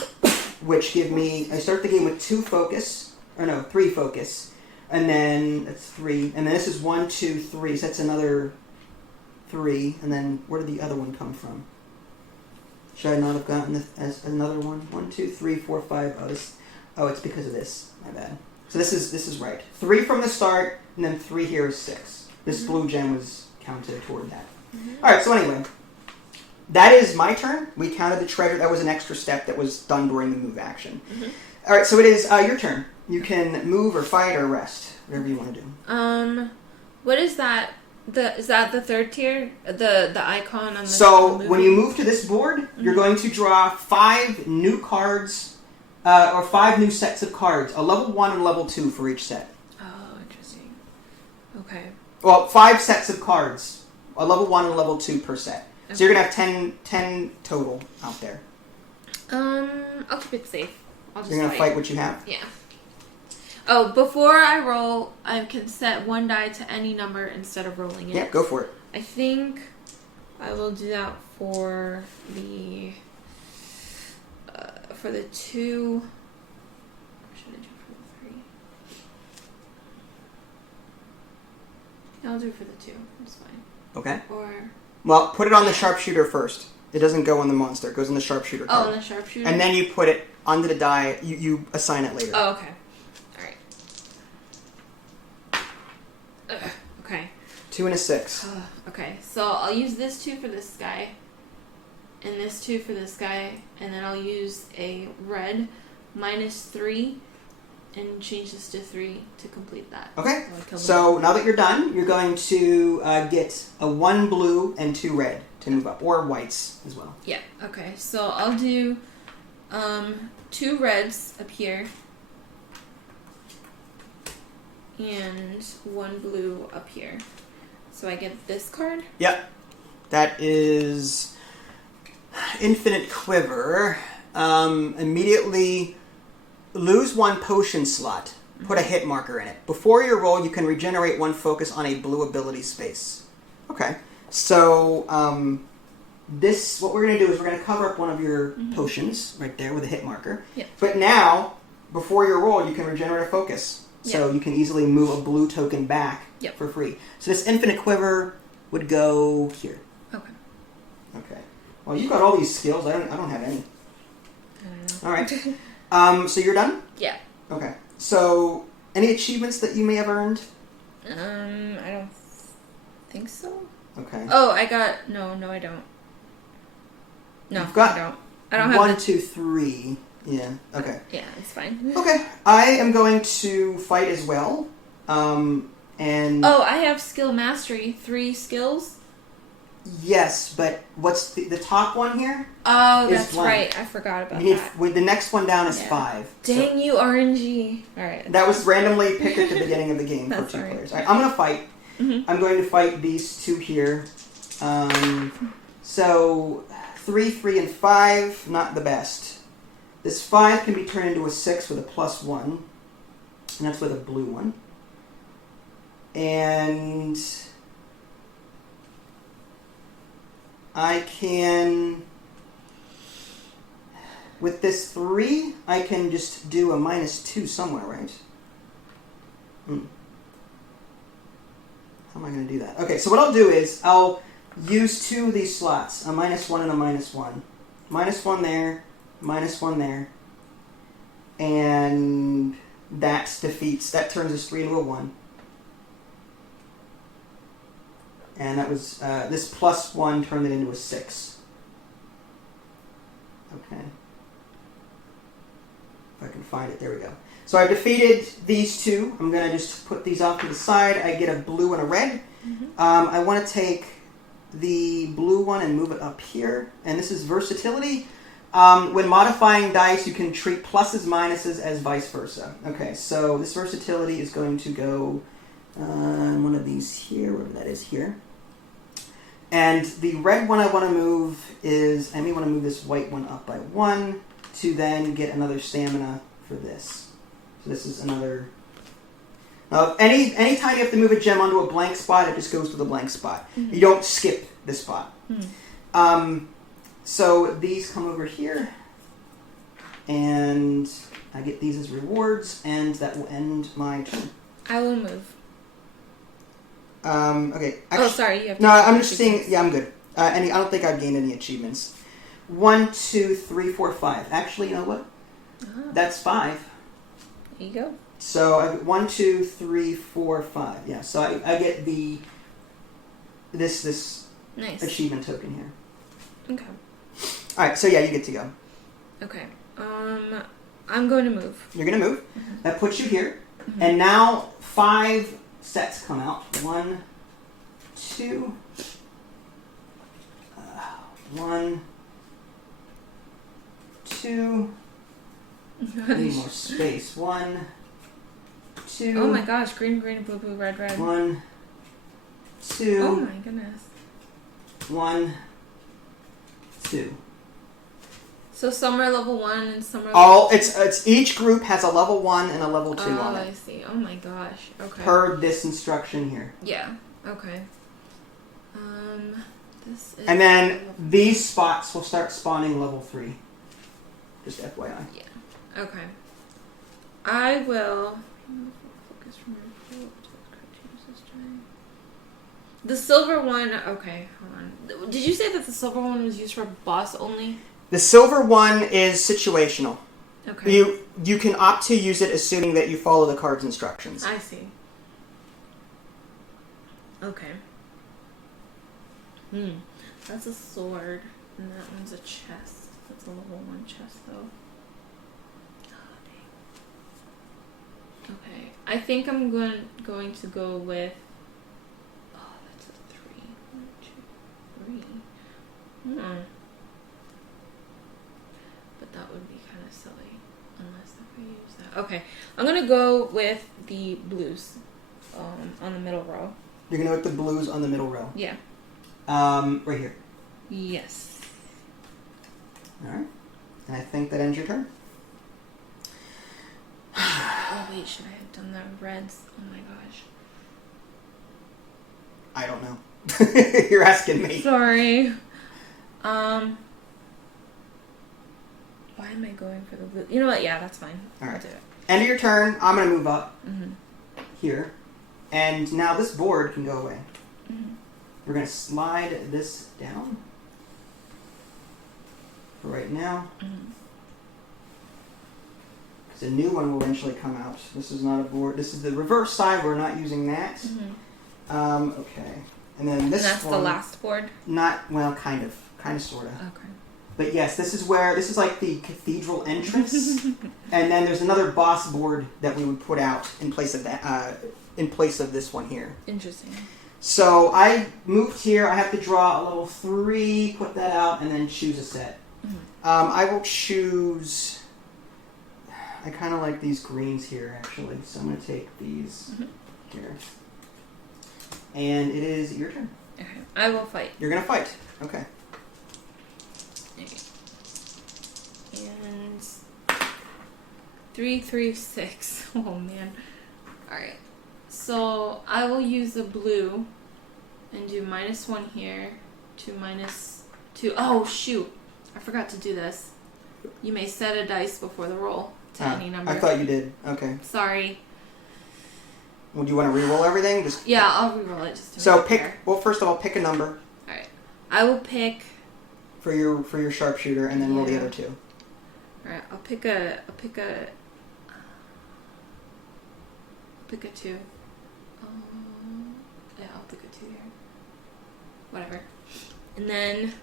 which give me... I start the game with 3 focus. And then that's 3. And then this is 1, 2, 3. So that's another 3. And then where did the other one come from? Should I not have gotten this as another one? 1, 2, 3, 4, 5. Oh, it's because of this. My bad. So this is right. 3 from the start, and then 3 here is 6. This blue gem was counted toward that. Mm-hmm. All right. So anyway, that is my turn. We counted the treasure. That was an extra step that was done during the move action. Mm-hmm. All right. So it is your turn. You can move or fight or rest, whatever you want to do. What is that? Is that the 3rd tier? The icon on the So movie? when you move to this board, mm-hmm. you're going to draw 5 new cards, or 5 new sets of cards. A level 1 and level 2 for each set. Oh, interesting. Okay. Well, 5 sets of cards. A level 1 and a level 2 per set. Okay. So you're going to have 10 total out there. I'll keep it safe. I'll just You're going to fight what you have? Yeah. Oh, before I roll, I can set 1 die to any number instead of rolling it. Yeah, go for it. I think I will do that for the 2. What should I do for the 3? Yeah, I'll do it for the 2. It's fine. Okay. Or... Well, put it on the sharpshooter first. It doesn't go on the monster. It goes on the sharpshooter card. Oh, on the sharpshooter? And then you put it onto the die. You assign it later. Oh, okay. 2 and a 6. Okay, so I'll use this 2 for this guy, and this 2 for this guy, and then I'll use a red -3 and change this to 3 to complete that. Okay, So so now that you're done, you're going to get a 1 blue and 2 red to move up, or whites as well. Yeah, okay, so I'll do 2 reds up here, and 1 blue up here. So I get this card? Yep. That is Infinite Quiver. Immediately lose 1 potion slot. Put a hit marker in it. Before your roll, you can regenerate 1 focus on a blue ability space. Okay. So, what we're going to do is we're going to cover up one of your potions right there with a hit marker. Yep. But now, before your roll, you can regenerate a focus. So you can easily move a blue token back for free. So this Infinite Quiver would go here. Okay. Okay. Well, you got all these skills. I don't have any. I don't know. All right. So you're done? Yeah. Okay. So any achievements that you may have earned? I don't think so. Okay. Oh, I got no, I don't. No, You've got I don't. I don't have 1, 2, 3. Yeah. Okay. Yeah, it's fine. Okay. I am going to fight as well. And oh, I have skill mastery, 3 skills. yes, but what's the top one here? Oh, Is that's blank. right. I forgot about You need, that. the next one down is Yeah. 5. Dang you, RNG. All right. That was randomly picked at the beginning of the game for That's 2 all right. players. All right, I'm going to fight. Mm-hmm. I'm going to fight these 2 here. So 3, 3, and 5, not the best. This 5 can be turned into a 6 with a +1, and that's with a blue one. And I can, with this 3, I can just do a -2 somewhere, right? How am I going to do that? Okay, so what I'll do is I'll use 2 of these slots, a -1 and a -1. -1 there, -1 there, and that turns this 3 into a 1. And that was, this +1 turned it into a 6. Okay. If I can find it, there we go. So I've defeated these 2. I'm going to just put these off to the side. I get a blue and a red. Mm-hmm. I want to take the blue one and move it up here. And this is versatility. When modifying dice, you can treat pluses, minuses as vice versa. Okay, so this versatility is going to go on one of these here, wherever that is here. And the red one I want to move is, I may want to move this white one up by 1 to then get another stamina for this. So this is another... Now, anytime you have to move a gem onto a blank spot, it just goes to the blank spot. Mm-hmm. You don't skip the spot. Mm-hmm. So these come over here, and I get these as rewards, and that will end my turn. I will move. Okay. Actually, sorry. You have to no, I'm just seeing... Yeah, I'm good. I don't think I've gained any achievements. 1, 2, 3, 4, 5. Actually, you know what? Oh. That's 5. There you go. So I get 1, 2, 3, 4, 5. Yeah. So I get this Nice. achievement token here. Okay. All right. So yeah, you get to go. Okay. I'm going to move. You're gonna move. Mm-hmm. That puts you here, Mm-hmm. and now 5 sets come out. 1, 2. 1, 2. I need more space. 1, 2. Oh my gosh! Green, green, blue, blue, red, red. 1, 2. Oh my goodness. 1, 2. So some are level 1 and some are All it's each group has a level 1 and a level 2 oh, on I it. see. Oh my gosh. Okay. Per this instruction here. Yeah. Okay. This is And then level- these spots will start spawning level 3. Just FYI. Yeah. Okay. I will focus from the silver one. Okay, hold on. Did you say that the silver one was used for boss only? The silver one is situational. Okay. You can opt to use it assuming that you follow the card's instructions. I see. Okay. That's a sword, and that one's a chest. That's a level 1 chest, though. Oh, dang. Okay. I think I'm going to go with... Oh, that's a 3. 1, 2, 3. But that would be kind of silly, unless if I use that. Okay. I'm going to go with the blues on the middle row. You're going to go with the blues on the middle row? Yeah. Right here. Yes. Alright. And I think that ends your turn. Oh wait, should I have done the reds? Oh my gosh. I don't know. You're asking me. Sorry. Why am I going for the blue? You know what? Yeah, that's fine. Alright. I'll do it. End of your turn. I'm going to move up here. And now this board can go away. We're going to slide this down for right now. Because a new one will eventually come out. This is not a board. This is the reverse side. We're not using that. Okay. And then this And that's one, the last board? Not, well, kind of, sort of. Okay. But yes, this is like the cathedral entrance. And then there's another boss board that we would put out in place of that, in place of this one here. Interesting. So I moved here. I have to draw a level 3, put that out, and then choose a set. I will choose... I kind of like these greens here, actually. So I'm going to take these here. And it is your turn. Okay. I will fight. You're going to fight. Okay. Okay. And 3, 3, 6. Oh, man. Alright. So I will use the blue and do -1 here to -2. Oh, shoot. I forgot to do this. You may set a dice before the roll to any number. I thought you did. Okay. Sorry. Well, do you want to re-roll everything? Yeah, I'll re-roll it just to So make it pick. fair. Well, first of all, pick a number. All right. I will pick for your sharpshooter, and then roll the other 2. All right. I'll pick a 2. Yeah, I'll pick a 2 here. Whatever. And then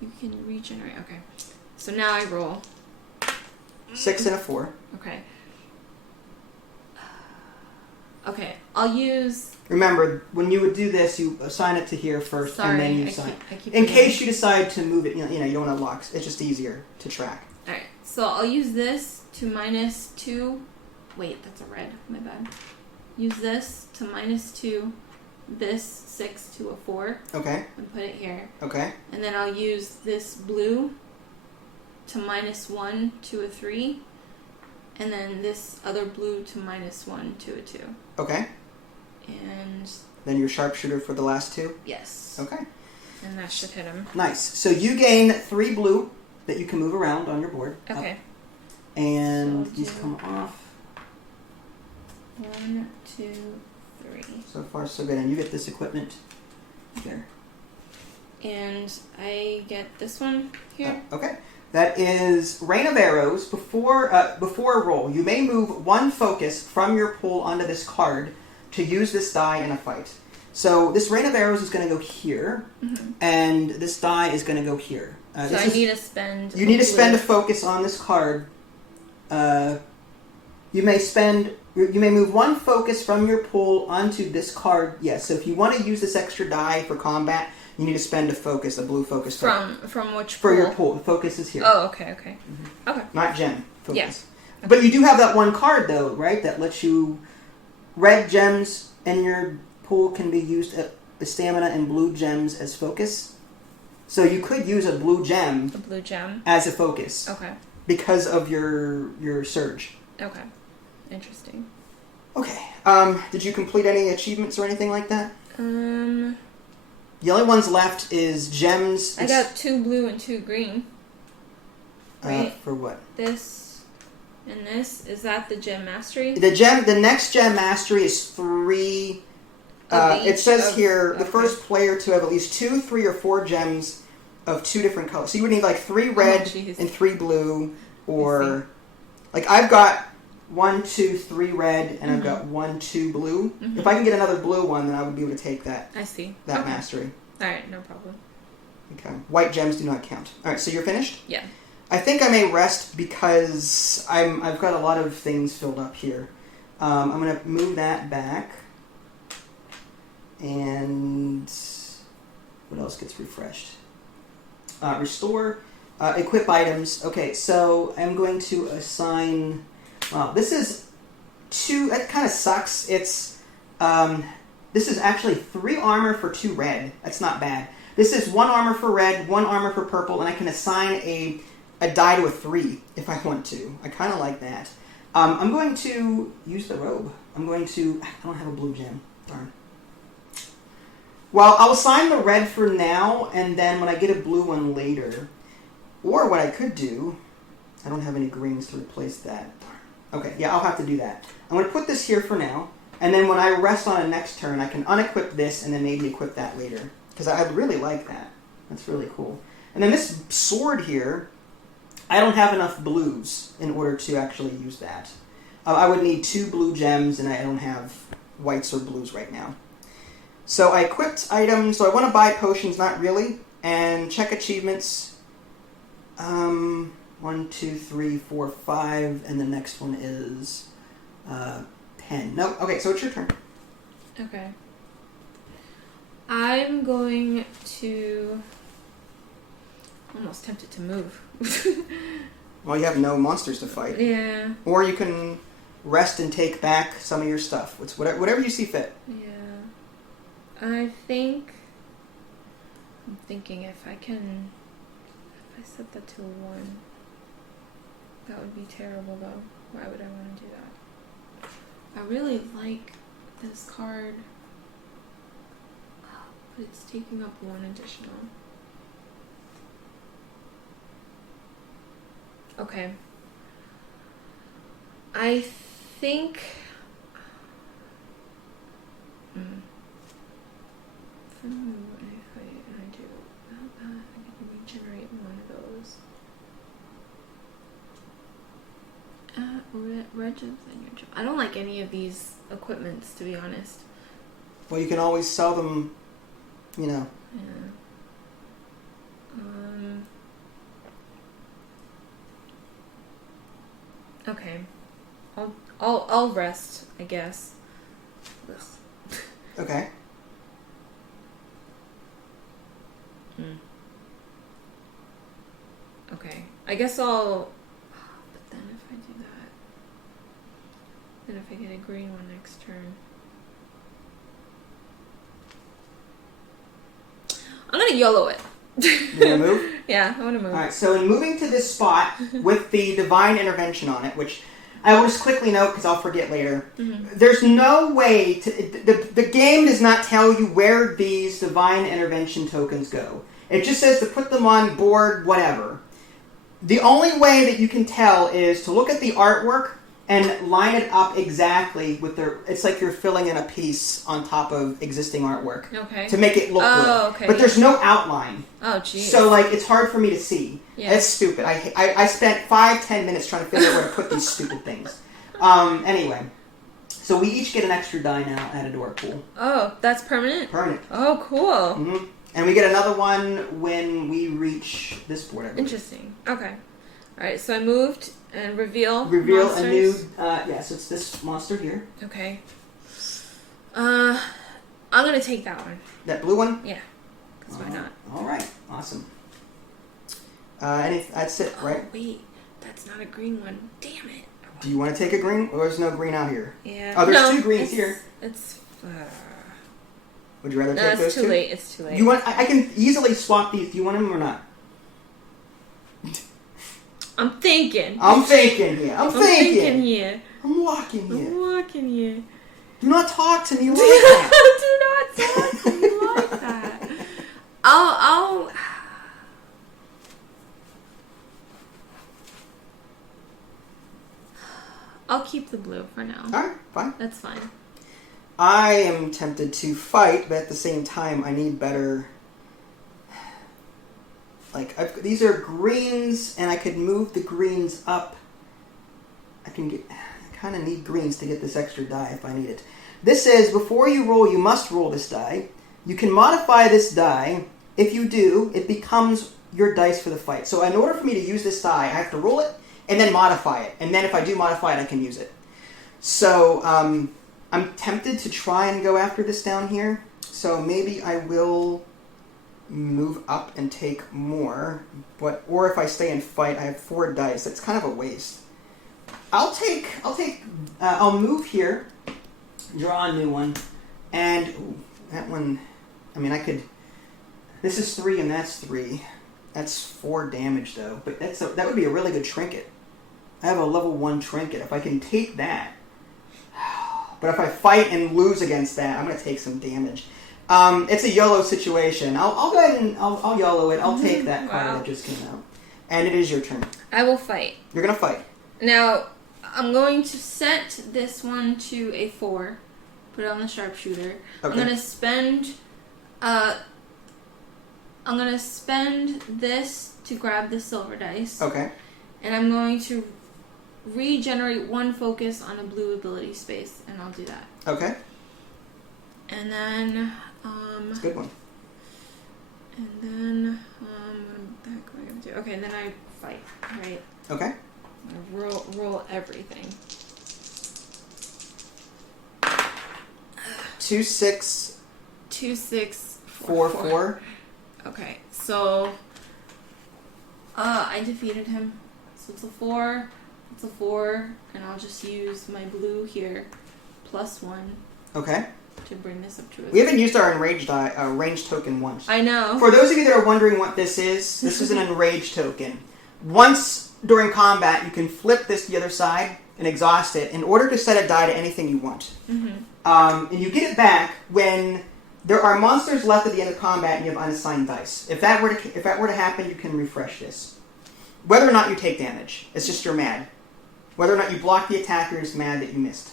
you can regenerate. Okay. So now I roll. 6 and a 4. Okay. Okay. I'll use... Remember, when you would do this, you assign it to here first, and then you assign. In case you decide to move it, you don't want to lock. It's just easier to track. All right. So I'll use this to -2. Wait, that's a red. My bad. Use this to -2. This 6 to a 4. Okay. And put it here. Okay. And then I'll use this blue to -1 to a 3. And then this other blue to -1 to a 2. Okay. And then your sharpshooter for the last 2? Yes. Okay. And that should hit him. Nice. So you gain 3 blue that you can move around on your board. Okay. And so these come off. 1, 2, 3. So far, so good. And you get this equipment here. And I get this one here. Okay. That is Rain of Arrows. Before a roll, you may move 1 focus from your pool onto this card to use this die in a fight. So this Rain of Arrows is going to go here, and this die is going to go here. So I need to spend... You need to spend a focus on this card. You may move 1 focus from your pool onto this card. Yes, so if you want to use this extra die for combat, you need to spend a focus, a blue focus. From which pool? For your pool. The focus is here. Oh, okay. Okay. Not gem focus. Yes. Okay. But you do have that 1 card, though, right? That lets you... Red gems in your pool can be used as stamina and blue gems as focus. So you could use a blue gem... A blue gem? As a focus. Okay. Because of your surge. Okay. Interesting. Okay. Did you complete any achievements or anything like that? The only ones left is gems. I got 2 blue and 2 green. Right? For what? This and this. Is that the gem mastery? The next gem mastery is 3. It says here the first player to have at least 2, 3, or 4 gems of 2 different colors. So you would need like 3 red and 3 blue, or like I've got 1, 2, 3 red, and I've got 1, 2 blue. If I can get another blue one, then I would be able to take that. I see. That mastery. All right, no problem. Okay. White gems do not count. All right, so you're finished? Yeah. I think I may rest because I've got a lot of things filled up here. I'm going to move that back. And what else gets refreshed? Restore. Equip items. Okay, so I'm going to assign... Wow, this is 2... That kind of sucks. It's... this is actually 3 armor for 2 red. That's not bad. This is 1 armor for red, 1 armor for purple, and I can assign a die to a 3 if I want to. I kind of like that. I'm going to use the robe. I'm going to... I don't have a blue gem. Darn. Well, I'll assign the red for now, and then when I get a blue one later... Or what I could do... I don't have any greens to replace that. Okay, yeah, I'll have to do that. I'm going to put this here for now, and then when I rest on a next turn, I can unequip this and then maybe equip that later. Because I really like that. That's really cool. And then this sword here, I don't have enough blues in order to actually use that. I would need 2 blue gems, and I don't have whites or blues right now. So I equipped items, so I want to buy potions, not really, and check achievements. 1, 2, 3, 4, 5, and the next one is 10. No, okay, so it's your turn. Okay. I'm going to... Almost tempted to move. Well, you have no monsters to fight. Yeah. Or you can rest and take back some of your stuff. It's whatever you see fit. Yeah. I think... I'm thinking if I can... If I set that to 1... That would be terrible, though. Why would I want to do that? I really like this card, but it's taking up 1 additional. Okay. I think... If I do that, I can regenerate 1 of those. Red gems and your gem. I don't like any of these equipments, to be honest. Well, you can always sell them, you know. Yeah. Okay. I'll rest, I guess. Ugh. Okay. Okay. I guess I'll... But then if I do that... Then if I get a green one next turn... I'm gonna YOLO it. You gonna move? Yeah, I wanna move. Alright, so in moving to this spot with the Divine Intervention on it, which I will just quickly note because I'll forget later, there's no way to... The game does not tell you where these Divine Intervention tokens go. It just says to put them on board, whatever. The only way that you can tell is to look at the artwork and line it up exactly with their... It's like you're filling in a piece on top of existing artwork. Okay. To make it look good. Okay. But there's no outline. Oh, geez. So, like, it's hard for me to see. Yeah. It's stupid. I spent 5-10 minutes trying to figure out where to put these stupid things. Anyway. So we each get an extra die now added to our pool. Oh, that's permanent? Permanent. Oh, cool. Mm-hmm. And we get another one when we reach this board, I believe. Interesting. Okay. Alright, so I moved and reveal Reveal monsters. a new... yes, it's this monster here. Okay. I'm gonna take that one. That blue one? Yeah. Because why not? Alright, awesome. That's it, right? Oh, wait. That's not a green one. Damn it. Do you want to take a green? Or there's no green out here? Yeah. Oh, there's 2 greens here. It's... Would you rather take those 2? It's too late. It's too late. You want? I can easily swap these. Do you want them or not? I'm thinking. I'm thinking here. I'm thinking here. I'm walking here. I'm walking here. Do not talk to me like that. Do not talk to me like that. I'll keep the blue for now. Alright, fine. That's fine. I am tempted to fight, but at the same time, I need better... these are greens, and I could move the greens up. I can get... kind of need greens to get this extra die if I need it. This says, before you roll, you must roll this die. You can modify this die. If you do, it becomes your dice for the fight. So in order for me to use this die, I have to roll it and then modify it. And then if I do modify it, I can use it. So I'm tempted to try and go after this down here. So maybe I will move up and take more. Or if I stay and fight, I have 4 dice. That's kind of a waste. I'll move here, draw a new one, and ooh, that one, I mean, I could, this is 3 and that's 3. That's 4 damage though, but that would be a really good trinket. I have a level 1 trinket. If I can take that, but if I fight and lose against that, I'm going to take some damage. It's a YOLO situation. I'll go ahead and I'll YOLO it. I'll take that card that just came out. And it is your turn. I will fight. You're going to fight. Now, I'm going to set this one to a 4. Put it on the sharpshooter. Okay. I'm gonna spend this to grab the silver dice. Okay. And I'm going to regenerate 1 focus on a blue ability space, and I'll do that. Okay. And then it's a good one. And then okay, and then I fight, right? Okay. I'm gonna roll everything. 2, 6. 2, 6, 4, 4. Okay, so I defeated him. So it's a 4. It's a 4, and I'll just use my blue here, +1. Okay. To bring this up to a. We haven't used our Enraged range token once. I know. For those of you that are wondering what this is an Enraged token. Once during combat, you can flip this to the other side and exhaust it in order to set a die to anything you want. Mm-hmm. And you get it back when there are monsters left at the end of combat and you have unassigned dice. If that were to happen, you can refresh this. Whether or not you take damage, it's just you're mad. Whether or not you block the attacker is mad that you missed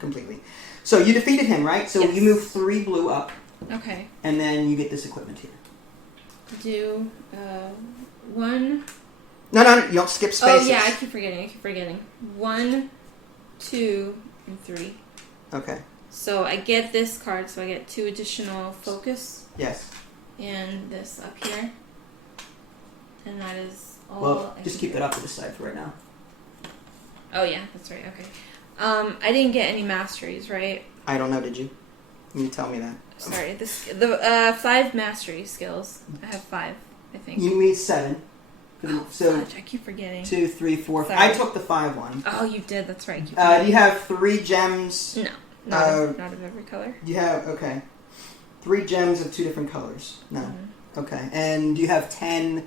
completely. So you defeated him, right? So yes. You move 3 blue up. Okay. And then you get this equipment here. Do 1. No, you don't skip spaces. Oh yeah, I keep forgetting. 1, 2, and 3. Okay. So I get this card, so I get 2 additional focus. Yes. And this up here. And that is all. Well, just keep it up to the side for right now. Oh yeah, that's right, okay. I didn't get any masteries, right? I don't know, did you? You tell me that. Sorry, the 5 mastery skills. I have 5, I think. You need 7. So gosh, I keep forgetting. 2, 3, 4. Sorry. I took the 5 one. Oh, you did. That's right. Do you have 3 gems? No, not of every color. You have 3 gems of 2 different colors. No. Mm-hmm. Okay. And do you have 10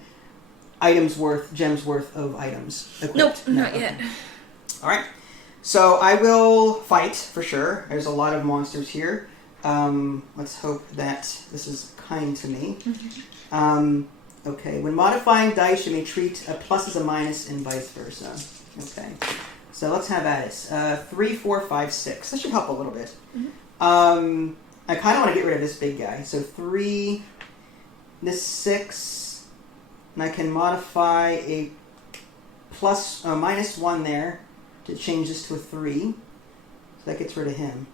gems worth of items equipped? Nope, not yet. All right. So I will fight for sure. There's a lot of monsters here. Let's hope that this is kind to me. Mm-hmm. Okay. When modifying dice, you may treat a plus as a minus and vice versa. Okay. So let's have at it. 3, 4, 5, 6. That should help a little bit. Mm-hmm. I kind of want to get rid of this big guy. So 3, this 6, and I can modify a minus 1 there to change this to a 3. So that gets rid of him.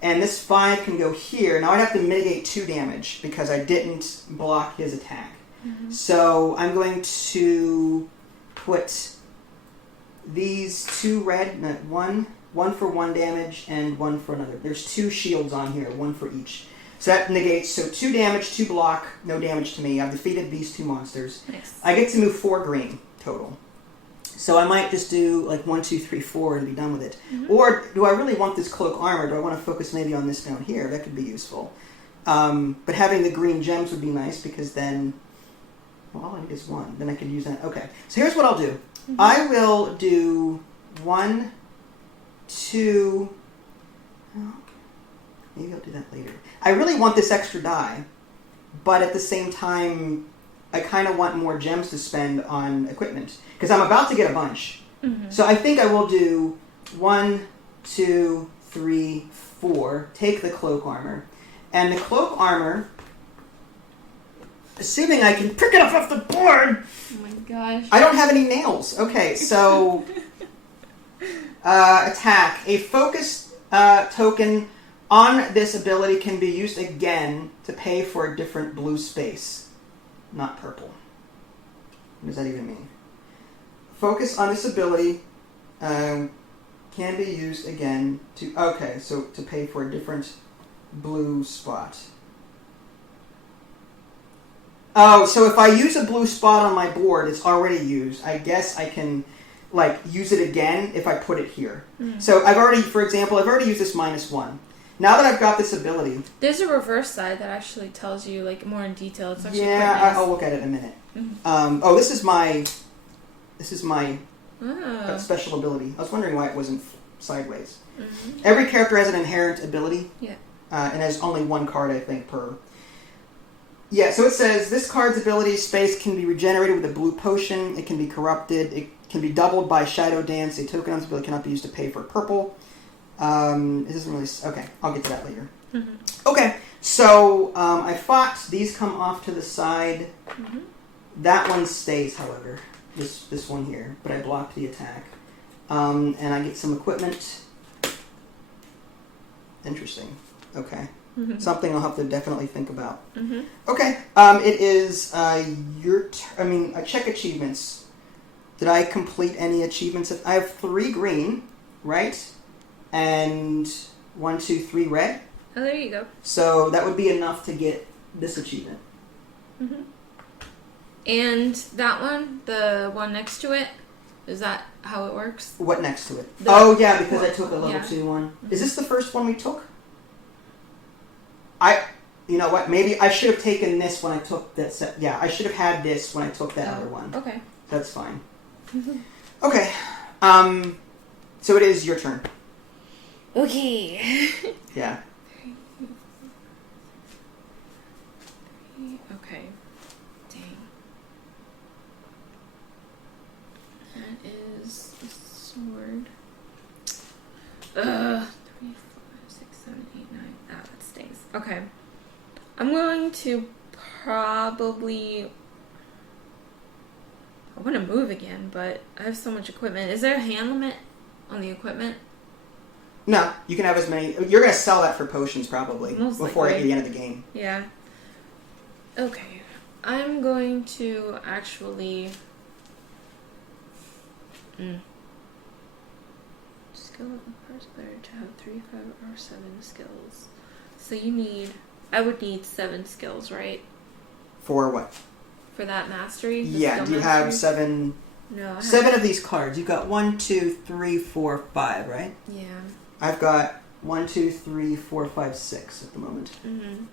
And this 5 can go here. Now I'd have to mitigate 2 damage because I didn't block his attack. Mm-hmm. So I'm going to put these 2 red, one for 1 damage and 1 for another. There's 2 shields on here, 1 for each. So that negates, so 2 damage, 2 block, no damage to me. I've defeated these 2 monsters. Nice. I get to move 4 green total. So I might just do like 1, 2, 3, 4 and be done with it. Mm-hmm. Or do I really want this cloak armor? Do I want to focus maybe on this down here? That could be useful. But having the green gems would be nice because then, well, all I need is 1. Then I could use that. Okay, so here's what I'll do. Mm-hmm. I will do 1, 2... Oh, maybe I'll do that later. I really want this extra die, but at the same time, I kind of want more gems to spend on equipment because I'm about to get a bunch. Mm-hmm. So I think I will do 1, 2, 3, 4. Take the cloak armor. And the cloak armor, assuming I can pick it up off the board. Oh my gosh. I don't have any nails. Okay, so Attack. A focus token on this ability can be used again to pay for a different blue space. Not purple. What does that even mean? Focus on this ability can be used again to... Okay, so to pay for a different blue spot. Oh, so if I use a blue spot on my board, it's already used. I guess I can, use it again if I put it here. Mm. So I've already used this -1. Now that I've got this ability... There's a reverse side that actually tells you, more in detail. It's actually quite nice. I'll look at it in a minute. Mm-hmm. This is my special ability. I was wondering why it wasn't sideways. Mm-hmm. Every character has an inherent ability. Yeah. And has only one card, I think, per... Yeah, so it says, this card's ability space can be regenerated with a blue potion. It can be corrupted. It can be doubled by Shadow Dance. A token on this ability cannot be used to pay for purple. It doesn't really... Okay, I'll get to that later. Mm-hmm. Okay, so I fought. These come off to the side. Mm-hmm. That one stays, however. This one here. But I blocked the attack. And I get some equipment. Interesting. Okay. Mm-hmm. Something I'll have to definitely think about. Mm-hmm. Okay. It is your turn. Check achievements. Did I complete any achievements? I have 3 green, right? And 1, 2, 3 red. Oh, there you go. So that would be enough to get this achievement. Mm-hmm. And that one, the one next to it, is that how it works? What next to it? Because I took a level 2 one. Mm-hmm. Is this the first one we took? You know what? Maybe I should have taken this when I took that set. Yeah, I should have had this when I took that other one. Okay. That's fine. Okay. So it is your turn. Okay. Yeah. Okay. Dang. That is the sword. 3, 4, 6, 7, 8, 9. Ah, that stings. Okay. I'm going to probably... I want to move again, but I have so much equipment. Is there a hand limit on the equipment? No, you can have as many... You're going to sell that for potions, probably, before likely. the end of the game. Yeah. Okay. I'm going to actually... Skill of the first player to have 3, 5, or 7 skills. So you need... I would need 7 skills, right? For what? For that mastery? Yeah, do you have 7... No, I 7 of these cards. You've got 1, 2, 3, 4, 5, right? Yeah. I've got 1, 2, 3, 4, 5, 6 at the moment. Mm-hmm.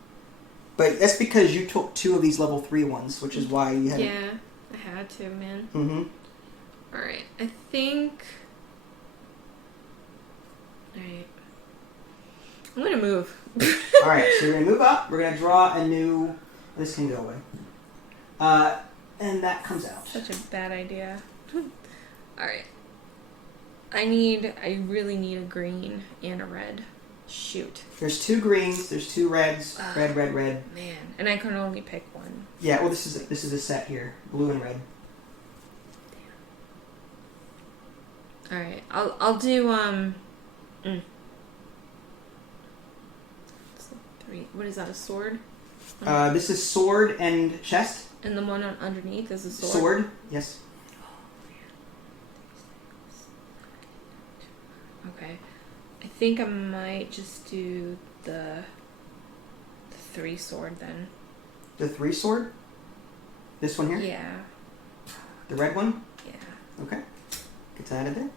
But that's because you took 2 of these level 3 ones, which is why you had... Yeah, I had to, man. Mm-hmm. Alright, I think... Alright. I'm gonna move. Alright, so you're gonna move up. We're gonna draw a new... This can go away. And that comes out. Such a bad idea. Alright. I really need a green and a red. Shoot. There's 2 greens, there's 2 reds, red, red, red. Man, and I can only pick one. Yeah, well this is a set here. Blue and red. Alright, I'll do What is that, a sword? This is sword and chest. And the one underneath is a sword? Sword, yes. Okay. I think I might just do the 3 sword then. The 3 sword? This one here? Yeah. The red one? Yeah. Okay. Gets added there.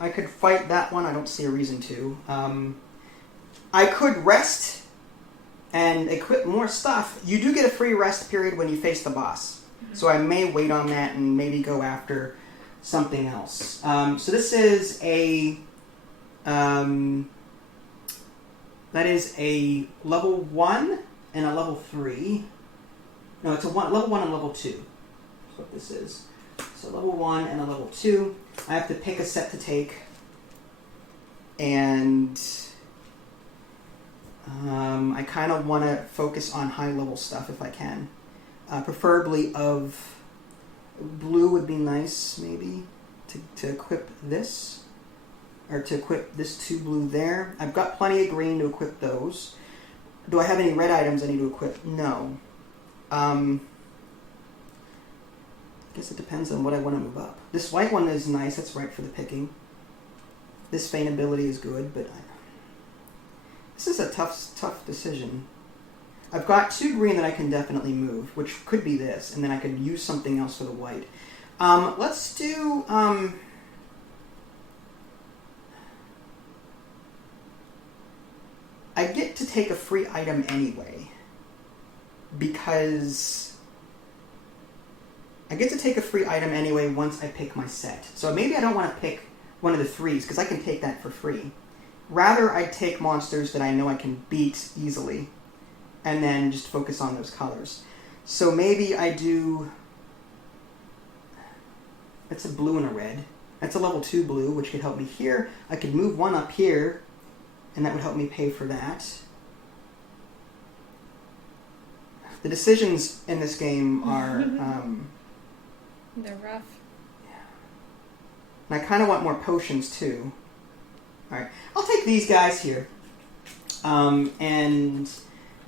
I could fight that one. I don't see a reason to. I could rest and equip more stuff. You do get a free rest period when you face the boss. Mm-hmm. So I may wait on that and maybe go after something else. So this is a... that is a level 1 and a level 3. No, it's a level 1 and level 2. That's what this is. So level 1 and a level 2. I have to pick a set to take. And I kind of want to focus on high level stuff if I can. Preferably of Blue would be nice, maybe, to equip this. Or to equip this 2 blue there. I've got plenty of green to equip those. Do I have any red items I need to equip? No. I guess it depends on what I want to move up. This white one is nice. That's right for the picking. This feint ability is good, but this is a tough decision. I've got 2 green that I can definitely move, which could be this, and then I could use something else for the white. Let's do... I get to take a free item anyway, because I get to take a free item anyway once I pick my set. So maybe I don't want to pick one of the 3s, because I can take that for free. Rather, I take monsters that I know I can beat easily, and then just focus on those colors. So maybe I do... That's a blue and a red. That's a level 2 blue, which could help me here. I could move one up here, and that would help me pay for that. The decisions in this game are... They're rough. Yeah. And I kind of want more potions, too. Alright, I'll take these guys here. And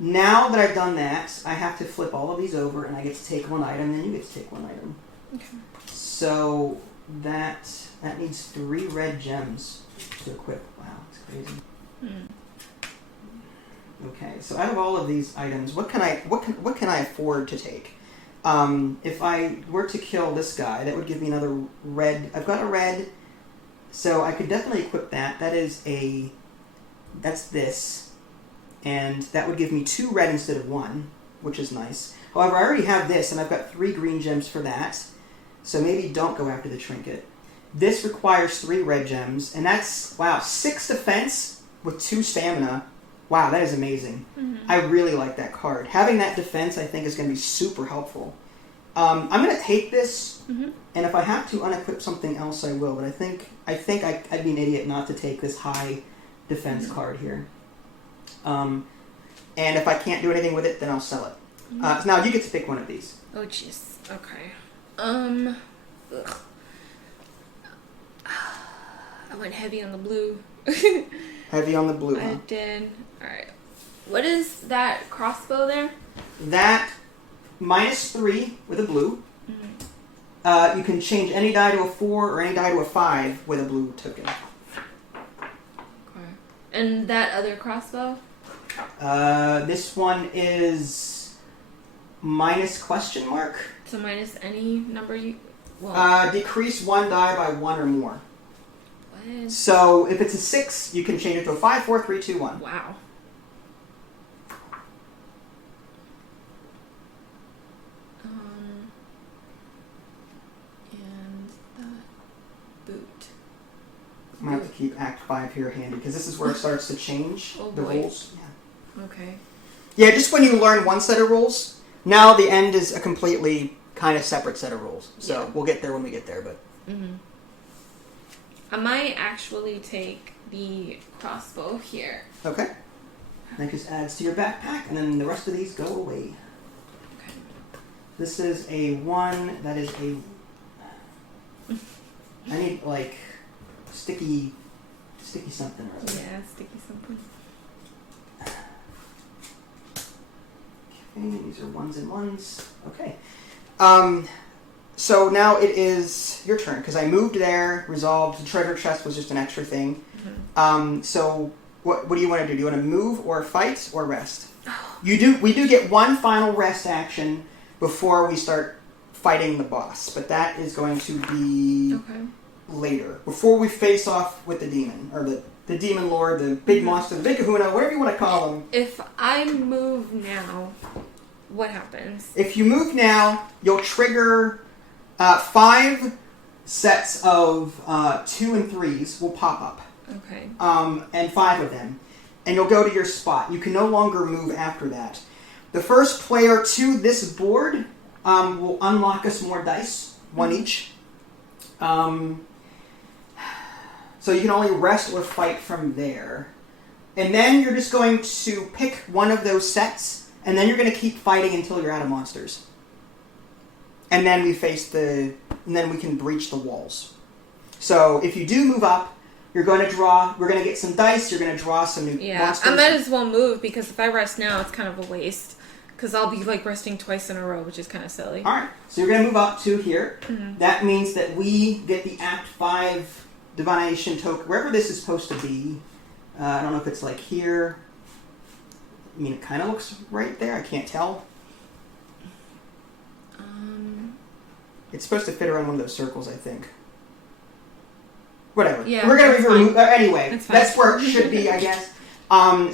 now that I've done that, I have to flip all of these over, and I get to take one item, and then you get to take one item. Okay. So that needs 3 red gems to equip. Wow, that's crazy. Okay, so out of all of these items, what can I afford to take? If I were to kill this guy, that would give me another red. I've got a red, so I could definitely equip that. That's this, and that would give me 2 red instead of 1, which is nice. However, I already have this, and I've got 3 green gems for that, so maybe don't go after the trinket. This requires 3 red gems, and that's, wow, 6 defense with 2 stamina. Wow, that is amazing. I really like that card. Having that defense, I think, is going to be super helpful. I'm going to take this, and if I have to unequip something else, I will. But I think I'd be an idiot not to take this high defense card here. And if I can't do anything with it, then I'll sell it. Now you get to pick one of these. Oh, jeez. Okay. Ugh. I went heavy on the blue. Heavy on the blue, huh? I did. Alright. What is that crossbow there? That, -3 with a blue. You can change any die to a 4 or any die to a 5 with a blue token. Okay. And that other crossbow? This one is -? So minus any number you... Well, decrease 1 die by 1 or more. what? So if it's a 6, you can change it to a 5, 4, 3, 2, 1. Wow. And that boot. I'm going to have to keep Act 5 here handy, because this is where it starts to change the rules. Yeah. Okay. Yeah, just when you learn one set of rules, now the end is a completely kind of separate set of rules. So we'll get there when we get there, but... I might actually take the crossbow here. Okay. That just adds to your backpack, and then the rest of these go away. Okay. This is a 1, that is a... I need, like, sticky something or other. Yeah, sticky something. Okay, these are 1s and 1s. Okay. So now it is your turn, because I moved there, resolved, the treasure chest was just an extra thing. So what do you want to do? Do you want to move or fight or rest? We do get one final rest action before we start fighting the boss, but that is going to be later, before we face off with the demon, or the demon lord, the big monster, the big kahuna, whatever you want to call him. If I move now, what happens? If you move now, you'll trigger 5 sets of 2 and 3s will pop up. Okay. And 5 of them. And you'll go to your spot. You can no longer move after that. The first player to this board will unlock us more dice, 1 each. So you can only rest or fight from there. And then you're just going to pick one of those sets, and then you're going to keep fighting until you're out of monsters. and then we face and then we can breach the walls. So if you do move up, we're going to get some dice, you're going to draw some new monsters. I might as well move, because if I rest now, it's kind of a waste. Because I'll be like resting twice in a row, which is kind of silly. Alright, so you're going to move up to here. Mm-hmm. That means that we get the Act 5 Divination token, wherever this is supposed to be. I don't know if it's like here. I mean, it kind of looks right there. I can't tell. It's supposed to fit around one of those circles, I think. Whatever. Yeah, we're going to remove... anyway, that's where it should be, I guess.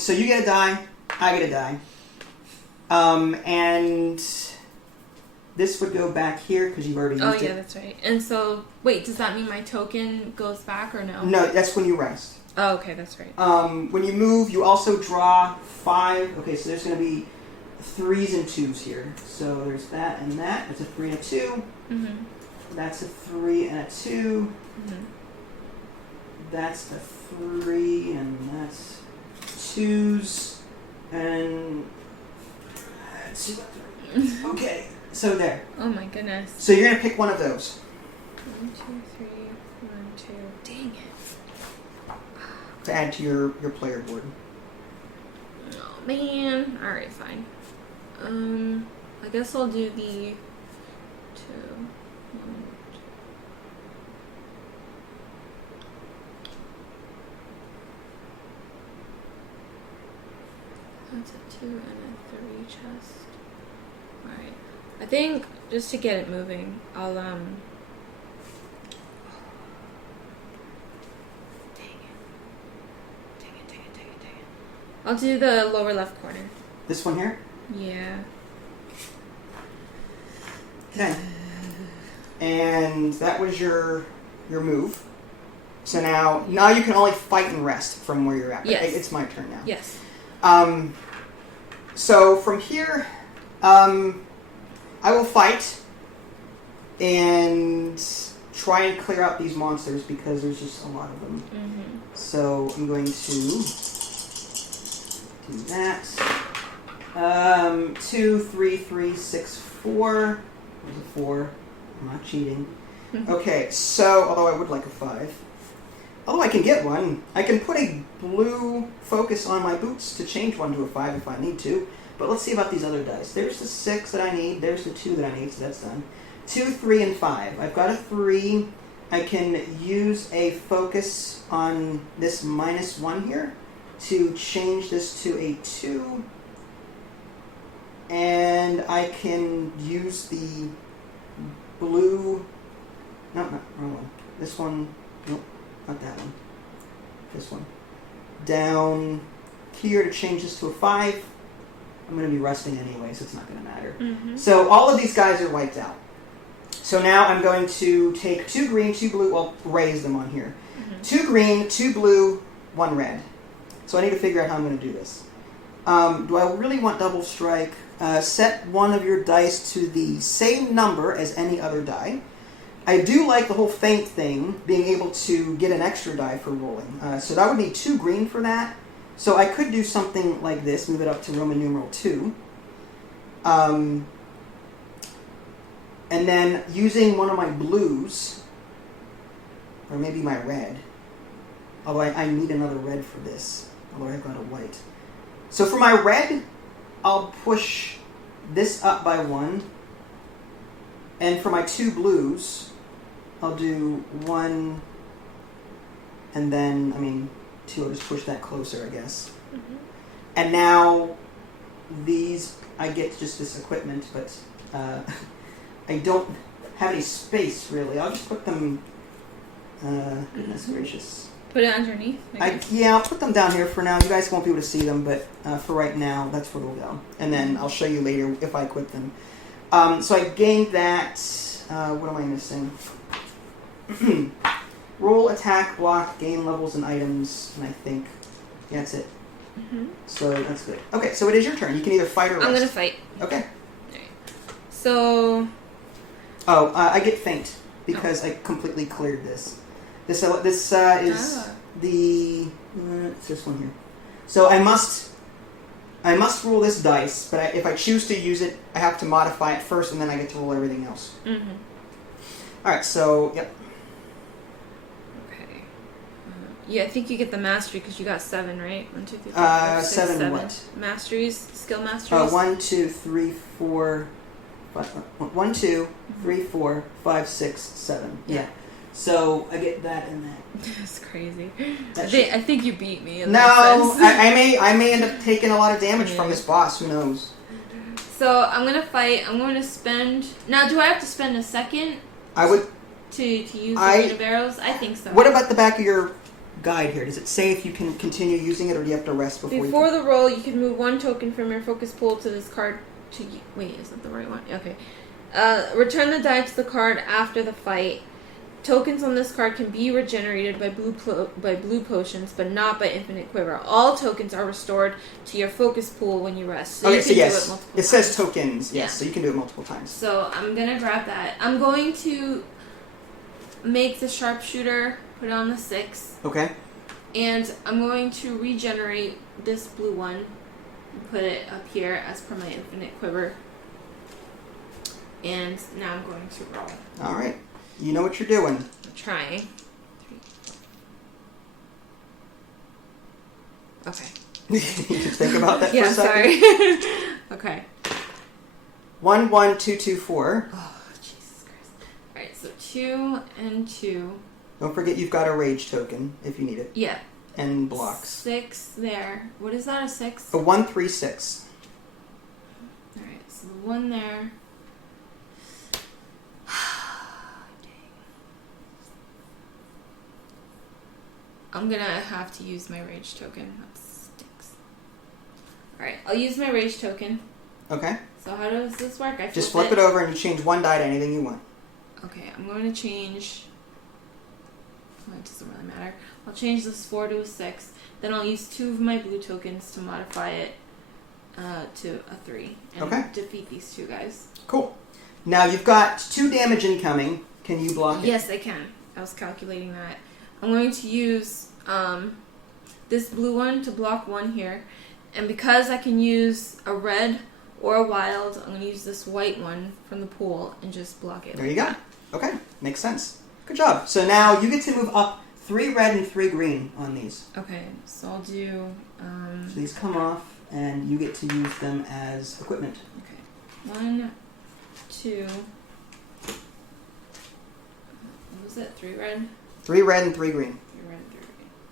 So you get a die. I get a die. And this would go back here because you've already used it. Oh, yeah, that's right. And so, wait, does that mean my token goes back or no? No, that's when you rest. Oh, okay, that's right. When you move, you also draw 5. Okay, so there's going to be 3s and 2s here. So there's that and that. That's a 3 and a 2. Mm-hmm. That's a 3 and a 2. Mm-hmm. That's a 3 and that's 2s and 2 and 3. Okay, so there. Oh my goodness. So you're going to pick one of those. 1, 2, 3, 1, 2. Dang it. To add to your player board. Oh man. Alright, fine. I guess I'll do the 2. 1, 2. That's a 2 and a 3 chest. Alright. I think just to get it moving, I'll I'll do the lower left corner. This one here? Yeah. Okay. And that was your move. So now you can only fight and rest from where you're at. Yes. It's my turn now. Yes. So from here, I will fight and try and clear out these monsters because there's just a lot of them. Mm-hmm. So I'm going to do that. 2, 3, 3, 6, 4. There's a 4. I'm not cheating. Okay, so, although I would like a 5. Although I can get one. I can put a blue focus on my boots to change one to a 5 if I need to. But let's see about these other dice. There's the 6 that I need. There's the 2 that I need, so that's done. 2, 3, and 5. I've got a 3. I can use a focus on this -1 here to change this to a 2. And I can use the blue... No, wrong one. This one... Nope, not that one. This one. Down here to change this to a 5. I'm going to be resting anyway, so it's not going to matter. Mm-hmm. So all of these guys are wiped out. So now I'm going to take 2 green, 2 blue, well, raise them on here. Mm-hmm. 2 green, 2 blue, 1 red. So I need to figure out how I'm going to do this. Do I really want double strike? Set one of your dice to the same number as any other die. I do like the whole feint thing, being able to get an extra die for rolling. So that would need 2 green for that. So I could do something like this, move it up to Roman numeral 2. And then using one of my blues, or maybe my red, although I need another red for this, although I've got a white. So for my red, I'll push this up by 1, and for my 2 blues, I'll do 1, and then, 2, I'll just push that closer, I guess. Mm-hmm. And now, these, I get just this equipment, but I don't have any space, really. I'll just put them, goodness gracious. Put it underneath? I'll put them down here for now. You guys won't be able to see them, but for right now, that's where they'll go. And then I'll show you later if I equip them. So I gained that, what am I missing? Roll, attack, block, gain levels and items, and I think that's it. Mm-hmm. So that's good. Okay, so it is your turn. You can either fight or rest. I'm going to fight. Okay. Right. So... Oh, I get feint because I completely cleared this. This is the... it's this one here. So I must I must roll this dice, but if I choose to use it, I have to modify it first, and then I get to roll everything else. Mm-hmm. All right, so, yep. Okay. Yeah, I think you get the mastery because you got 7, right? 1, 2, 3, 4, 5, 6, 7 7. what? Masteries, skill masteries. 1, 2, 3, 4, 5, 1, 2, 3, 4, 5, 6, 7. Yeah. So I get that and that. That's crazy. I think you beat me. In no, that I may end up taking a lot of damage from this boss. Who knows? So I'm gonna fight. I'm going to spend. Now, do I have to spend a second? I would to use the Rain of Arrows. I think so. What about the back of your guide here? Does it say if you can continue using it, or do you have to rest before the roll? You can move 1 token from your focus pool to this card. Wait, is that the right one? Okay. Return the die to the card after the fight. Tokens on this card can be regenerated by blue potions, but not by infinite quiver. All tokens are restored to your focus pool when you rest. So okay, you can so yes, do it multiple times. says tokens. Yes, so you can do it multiple times. So I'm gonna grab that. I'm going to make the sharpshooter, put it on the 6. Okay. And I'm going to regenerate this blue one and put it up here as per my infinite quiver. And now I'm going to roll. All right. You know what you're doing. I'm trying. 3. Okay. You can think about that for a second. Sorry. Okay. 1, 1, 2, 2, 4. Oh, Jesus Christ. Alright, so 2 and 2. Don't forget you've got a rage token if you need it. Yeah. And blocks. 6 there. What is that, a 6? A 1, 3, 6. Alright, so the 1 there. I'm gonna have to use my rage token. That stinks. Alright, I'll use my rage token. Okay. So how does this work? I just flip it over and you change 1 die to anything you want. Okay, I'm going to change... Well, it doesn't really matter. I'll change this 4 to a 6. Then I'll use 2 of my blue tokens to modify it to a 3. And defeat these 2 guys. Cool. Now you've got 2 damage incoming. Can you block it? Yes, I can. I was calculating that. I'm going to use this blue one to block 1 here. And because I can use a red or a wild, I'm going to use this white one from the pool and just block it. There you go. Okay, makes sense. Good job. So now you get to move up 3 red and 3 green on these. Okay, so I'll do... so these come off and you get to use them as equipment. Okay. 1, 2... What was it? 3 red? 3 red and 3 green. 3 red and 3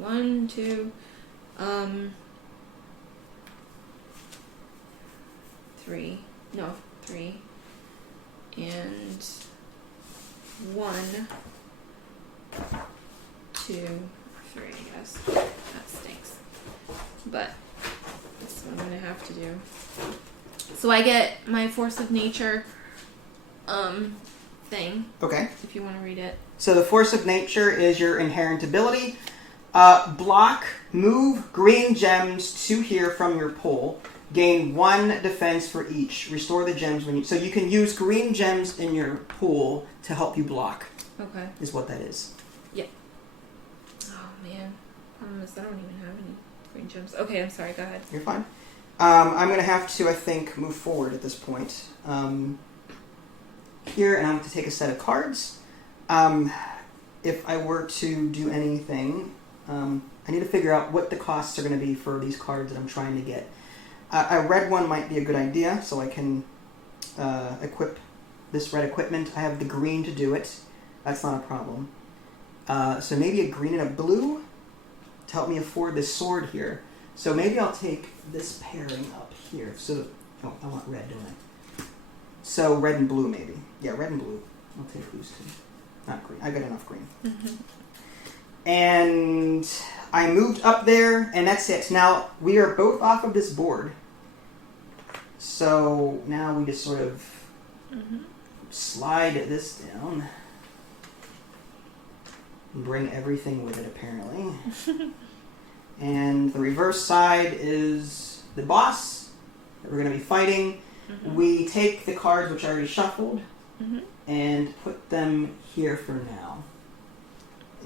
green. 1, 2... 3. No, 3. And 1, 2, 3, I guess. That stinks. But that's what I'm gonna have to do. So I get my force of nature thing. Okay. If you want to read it. So the force of nature is your inherent ability. Block, move green gems to here from your pool. Gain 1 defense for each. Restore the gems when you... So you can use green gems in your pool to help you block. Okay. Is what that is. Yep. Oh, man. Problem is I don't even have any green gems. Okay, I'm sorry. Go ahead. You're fine. I'm going to have to, I think, move forward at this point. Here, and I'm going to take a set of cards. If I were to do anything, I need to figure out what the costs are going to be for these cards that I'm trying to get. A red one might be a good idea, so I can equip this red equipment. I have the green to do it. That's not a problem. So maybe a green and a blue to help me afford this sword here. So maybe I'll take this pairing up here. So, oh, I want red, don't I? So red and blue, maybe. Yeah, red and blue. I'll take these 2. Not green. I got enough green. Mm-hmm. And I moved up there, and that's it. Now, we are both off of this board. So now we just sort of slide this down. And bring everything with it, apparently. And the reverse side is the boss that we're going to be fighting. Mm-hmm. We take the cards, which I already shuffled, and put them here for now.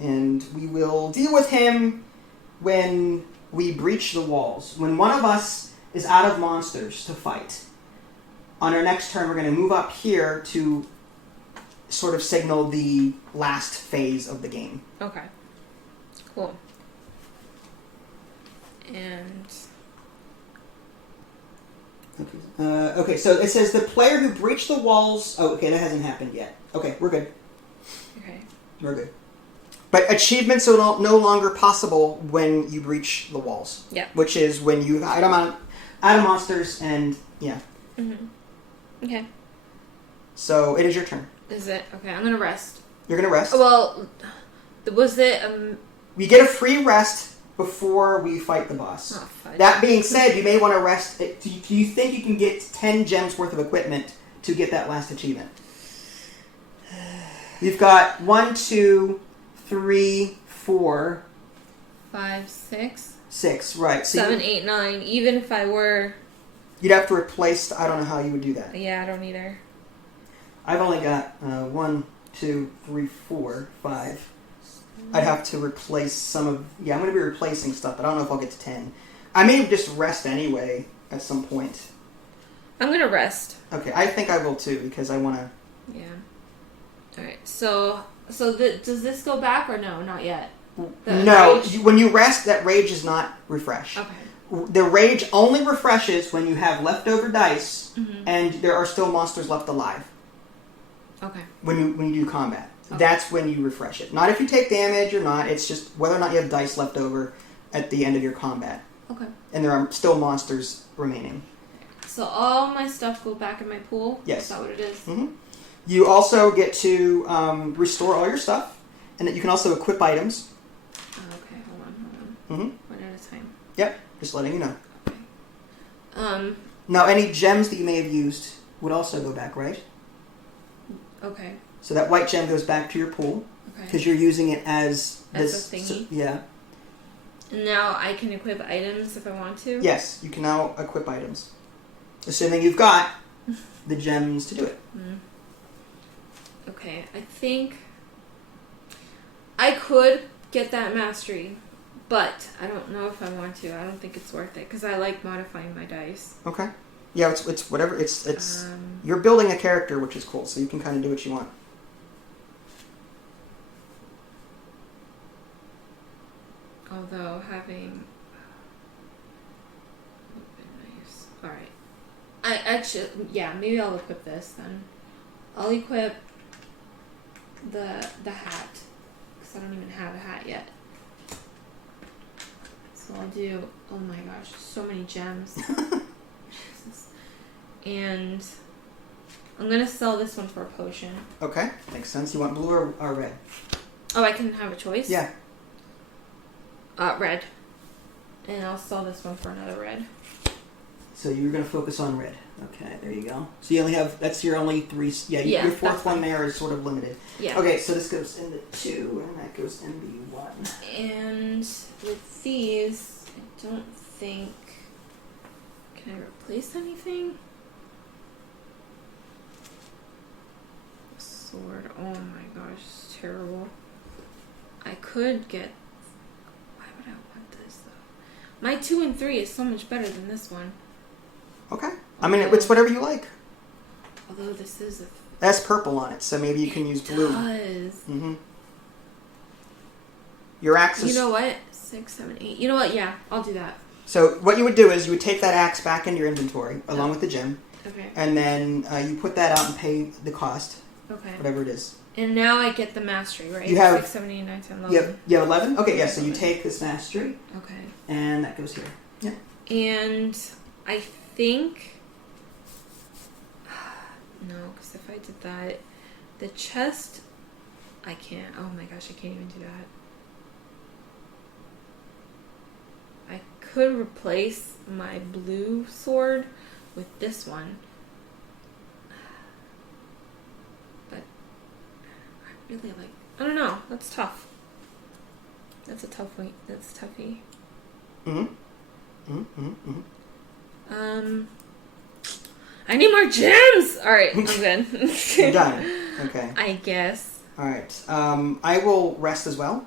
And we will deal with him when we breach the walls. When one of us is out of monsters to fight. On our next turn, we're going to move up here to sort of signal the last phase of the game. Okay. Cool. And... Okay, so it says the player who breached the walls... Oh, okay, that hasn't happened yet. Okay, we're good. Okay. We're good. But achievements are no longer possible when you breach the walls. Yeah. Which is when you item out monsters and... Yeah. Mm-hmm. Okay. So, it is your turn. Is it? Okay, I'm gonna rest. You're gonna rest? Well, was it... We get a free rest before we fight the boss. Oh, fudge. That being said, you may want to rest... Do you think you can get 10 gems worth of equipment to get that last achievement? You've got 1, 2, 3, 4... 5, 6... 6, right. So 7, 8, 9. Even if I were... You'd have to replace... I don't know how you would do that. Yeah, I don't either. I've only got 1, 2, 3, 4, 5. I'd have to replace some of... Yeah, I'm going to be replacing stuff, but I don't know if I'll get to 10. I may just rest anyway at some point. I'm going to rest. Okay, I think I will too, because I want to... Yeah. Alright, so does this go back or no? Not yet. No, when you rest, that rage is not refresh. Okay. The rage only refreshes when you have leftover dice Mm-hmm. and there are still monsters left alive. Okay. When you do combat. Okay. That's when you refresh it. Not if you take damage or not, it's just whether or not you have dice left over at the end of your combat. Okay. And there are still monsters remaining. So all my stuff go back in my pool? Yes. Is that what it is? Mm-hmm. You also get to restore all your stuff, and that you can also equip items. Oh, okay, hold on. Mm-hmm. One at a time. Yep, just letting you know. Okay. Now, any gems that you may have used would also go back, right? Okay. So that white gem goes back to your pool, Okay. because you're using it as As this... a thingy? Yeah. And now I can equip items if I want to? Yes, you can now equip items. Assuming you've got the gems to do it. Mm. Okay, I think I could get that mastery, but I don't know if I want to. I don't think it's worth it because I like modifying my dice. Okay. Yeah, it's whatever. It's you're building a character, which is cool, so you can kind of do what you want. Although having nice. All right. I actually maybe I'll equip this then. I'll equip the hat because I don't even have a hat yet. So I'll do. Oh my gosh, so many gems. Jesus. And I'm gonna sell this one for a potion. Okay, makes sense. You want blue or red? Oh, I can have a choice? Yeah. Red. And I'll sell this one for another red. So you're going to focus on red. Okay, there you go. So you only have, that's your only 3, Yeah, your fourth that's one fine. there is sort of limited. Yeah. Okay, so this goes into 2, and that goes into 1. And with these, I don't think... Can I replace anything? Sword. Oh my gosh, it's terrible. I could get... Why would I want this though? My 2 and 3 is so much better than this one. Okay. I mean, it's whatever you like. Although this is a... That's purple on it, so maybe you can use blue. It does. Mm-hmm. Your axe is... You know what? 6, 7, 8. You know what? Yeah, I'll do that. So what you would do is you would take that axe back into your inventory, along with the gem, Okay. and then you put that out and pay the cost, Okay. whatever it is. And now I get the mastery, right? You have- 6, 7, 8, 9, 10, 11. You have 11? Okay, yeah, so you 11. take this mastery, Okay. and that goes here. Yeah. And I think... No, because if I did that... The chest... I can't. Oh my gosh, I can't even do that. I could replace my blue sword with this one. But I really like... I don't know. That's tough. That's a tough one. That's toughy. Mm-hmm. Mm-hmm. Mm-hmm. I need more gems! Alright, I'm good. You're done. Okay. I guess. Alright. I will rest as well,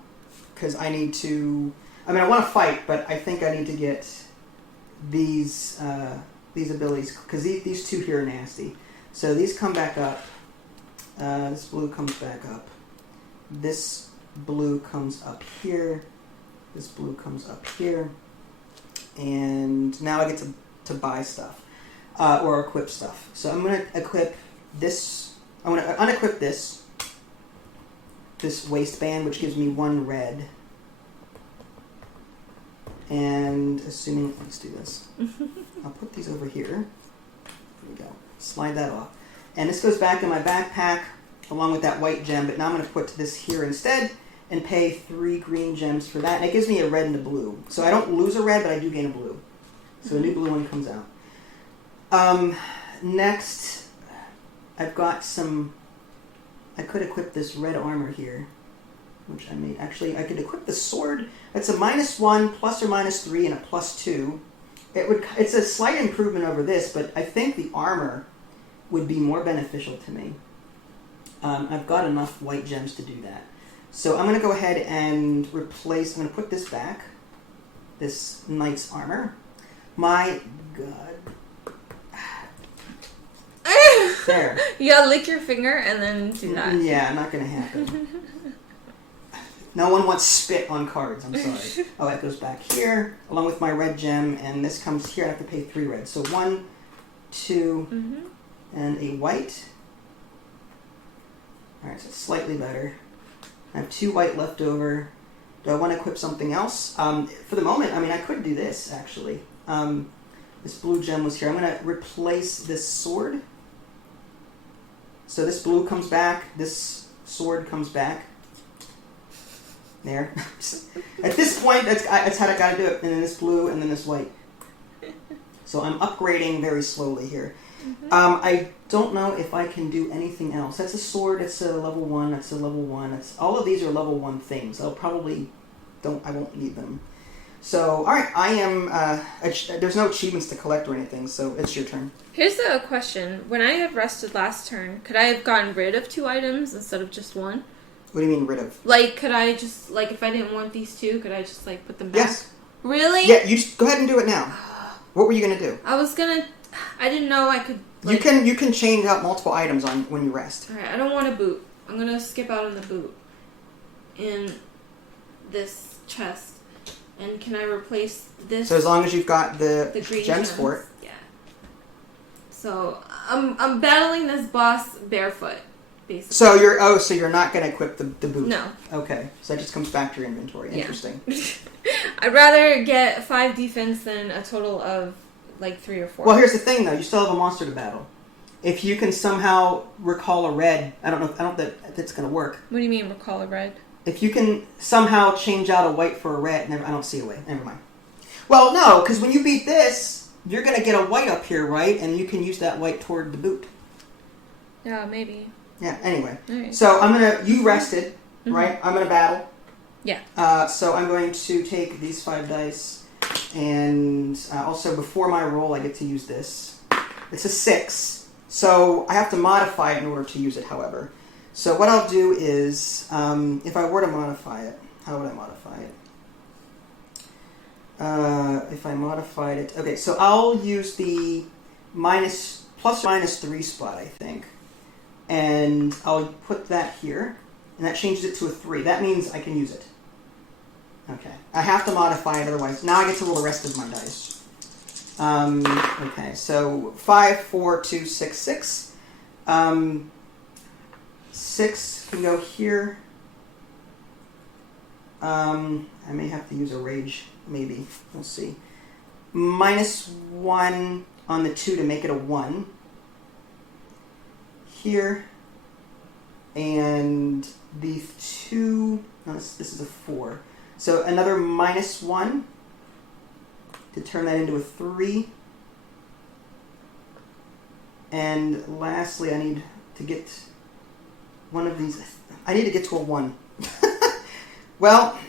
because I need to... I mean, I want to fight, but I think I need to get these abilities, because these two here are nasty. So these come back up. This blue comes back up. This blue comes up here. This blue comes up here. And now I get to buy stuff. Or equip stuff. So I'm going to equip this. I'm going to unequip this waistband, which gives me 1 red. And assuming, let's do this. I'll put these over here. There we go. Slide that off. And this goes back in my backpack along with that white gem, but now I'm going to put this here instead and pay 3 green gems for that. And it gives me a red and a blue. So I don't lose a red, but I do gain a blue. So a new blue one comes out. Next, I've got some... I could equip this red armor here, which I made. Actually, I could equip the sword. It's a -1, plus or -3, and a +2. It's a slight improvement over this, but I think the armor would be more beneficial to me. I've got enough white gems to do that. So I'm going to go ahead and replace... I'm going to put this back. This knight's armor. My God. There. You gotta lick your finger and then do that. Yeah, not going to happen. No one wants spit on cards, I'm sorry. Oh, that goes back here, along with my red gem, and this comes here. I have to pay 3 reds. So 1, 2, and a white. Alright, so it's slightly better. I have 2 white left over. Do I want to equip something else? For the moment, I mean, I could do this, actually. This blue gem was here. I'm going to replace this sword. So this blue comes back. This sword comes back. There. At this point, that's how I got to do it. And then this blue, and then this white. So I'm upgrading very slowly here. I don't know if I can do anything else. That's a sword. It's a level 1. That's a level 1. All of these are level 1 things. I won't need them. So, all right. I am. There's no achievements to collect or anything. So it's your turn. Here's a question. When I have rested last turn, could I have gotten rid of 2 items instead of just 1? What do you mean rid of? Like, could I just, like, if I didn't want these 2, could I just, like, put them back? Yes. Really? Yeah, you just go ahead and do it now. What were you going to do? I didn't know I could, like... You can change out multiple items on when you rest. Alright, I don't want a boot. I'm going to skip out on the boot. In this chest. And can I replace this? So as long as you've got the green gems for it. Yeah. So, I'm battling this boss barefoot. Basically. So you're not going to equip the boot? No. Okay, so that just comes back to your inventory. Interesting. Yeah. I'd rather get 5 defense than a total of like 3 or 4. Well, here's the thing though. You still have a monster to battle. If you can somehow recall a red, I don't know if it's going to work. What do you mean recall a red? If you can somehow change out a white for a red, I don't see a way. Never mind. Well, no, because when you beat this, you're going to get a white up here, right? And you can use that white toward the boot. Yeah, maybe. Yeah, anyway. Right. So you rested, right? I'm going to battle. Yeah. So I'm going to take these 5 dice, and also before my roll I get to use this. It's a 6, so I have to modify it in order to use it, however. So what I'll do is, if I were to modify it, how would I modify it? If I modified it... Okay, so I'll use the plus or minus 3 spot, I think. And I'll put that here, and that changes it to a 3. That means I can use it. Okay. I have to modify it, otherwise. Now I get to roll the rest of my dice. Okay, so 5, 4, 2, 6, 6. 6 can go here. I may have to use a rage, maybe. We'll see. -1 on the 2 to make it a 1. Here. And the 2... No, this is a 4. So another -1 to turn that into a 3. And lastly, I need to get one of these. I need to get to a 1. Well,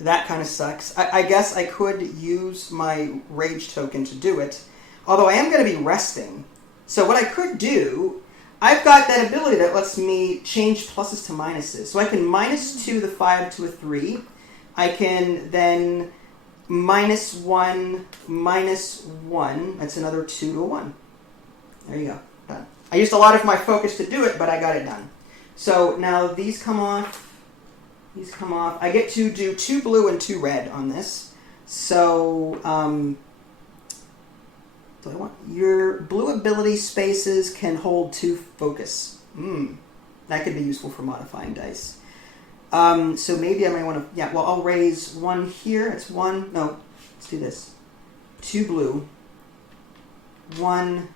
that kind of sucks. I guess I could use my rage token to do it. Although I am going to be resting. So what I could do... I've got that ability that lets me change pluses to minuses. So I can -2 the 5 to a 3. I can then -1, -1. That's another 2 to a 1. There you go. Done. I used a lot of my focus to do it, but I got it done. So now these come off. These come off. I get to do 2 blue and 2 red on this. So, do I want your blue ability spaces can hold 2 focus. That could be useful for modifying dice. So maybe I might want to. Yeah. Well, I'll raise 1 here. It's 1. No, let's do this. 2 blue. 1,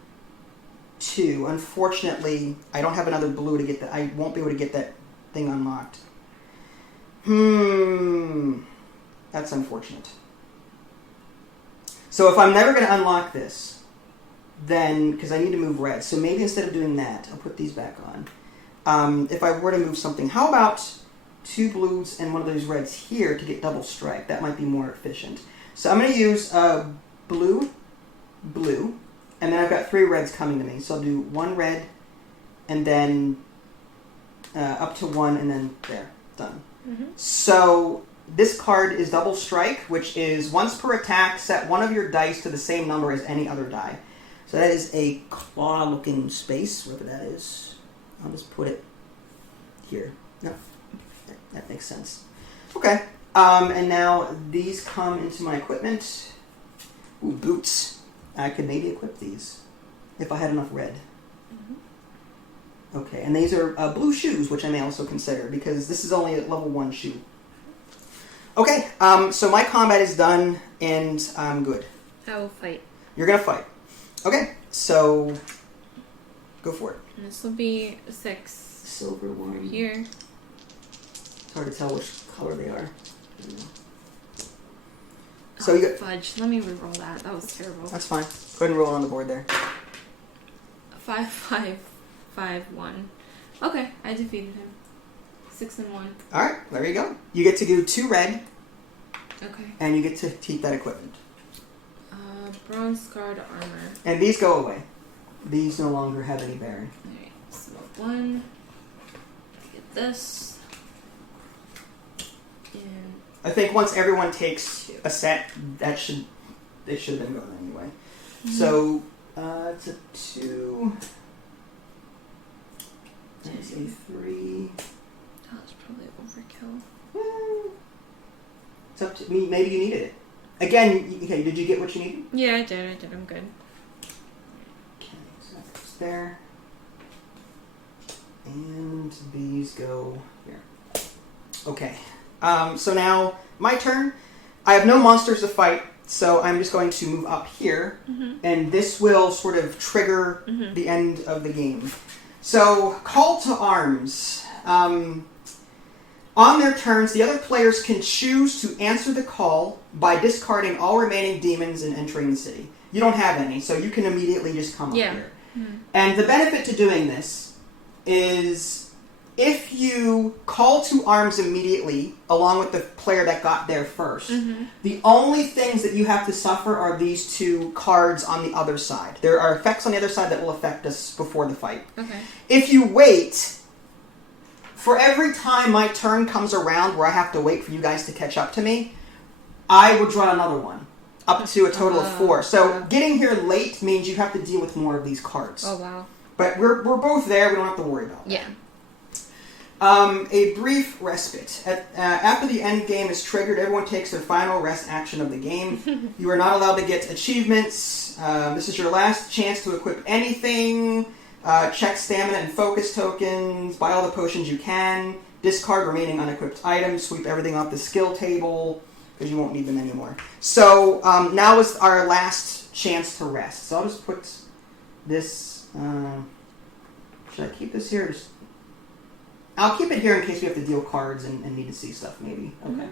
2. Unfortunately, I don't have another blue to get that. I won't be able to get that thing unlocked. That's unfortunate. So if I'm never going to unlock this, then, because I need to move red, so maybe instead of doing that, I'll put these back on. If I were to move something, how about 2 blues and 1 of those reds here to get double strike? That might be more efficient. So I'm going to use blue, blue, and then I've got 3 reds coming to me. So I'll do 1 red, and then up to 1, and then there, done. So this card is double strike, which is once per attack, set 1 of your dice to the same number as any other die. So that is a claw-looking space, whatever that is. I'll just put it here. No, that makes sense. Okay, and now these come into my equipment. Ooh, boots. I could maybe equip these if I had enough red. Okay, and these are blue shoes, which I may also consider, because this is only a level 1 shoe. Okay, so my combat is done, and I'm good. I will fight. You're going to fight. Okay, so go for it. And this will be 6. Silver one. Here. It's hard to tell which color they are. So you got fudge. Let me reroll that. That was terrible. That's fine. Go ahead and roll it on the board there. 5, 5, 5, 1. Okay, I defeated him. 6 and 1. All right, there you go. You get to do 2 red. Okay. And you get to keep that equipment. Bronze scarred armor. And these go away. These no longer have any bearing. Alright, so 1. Get this. And I think once everyone takes a set, it should have been going anyway. So it's a 2. That's a 3. That's probably overkill. It's up to me. Maybe you needed it. Again, okay, did you get what you needed? Yeah, I did. I'm good. Okay, so that's there. And these go here. Okay. So now, my turn. I have no monsters to fight, so I'm just going to move up here. And this will sort of trigger the end of the game. So, call to arms. On their turns, the other players can choose to answer the call by discarding all remaining demons and entering the city. You don't have any, so you can immediately just come up here. And the benefit to doing this is if you call to arms immediately, along with the player that got there first, the only things that you have to suffer are these 2 cards on the other side. There are effects on the other side that will affect us before the fight. Okay. If you wait, for every time my turn comes around where I have to wait for you guys to catch up to me, I will draw another one, up to a total of 4. So getting here late means you have to deal with more of these cards. Oh, wow. But we're both there. We don't have to worry about that. Yeah. A brief respite. After the end game is triggered, everyone takes their final rest action of the game. You are not allowed to get achievements. This is your last chance to equip anything. Check stamina and focus tokens. Buy all the potions you can. Discard remaining unequipped items. Sweep everything off the skill table because you won't need them anymore. So now is our last chance to rest. So I'll just put this... should I keep this here? I'll keep it here in case we have to deal cards and need to see stuff, maybe. Okay.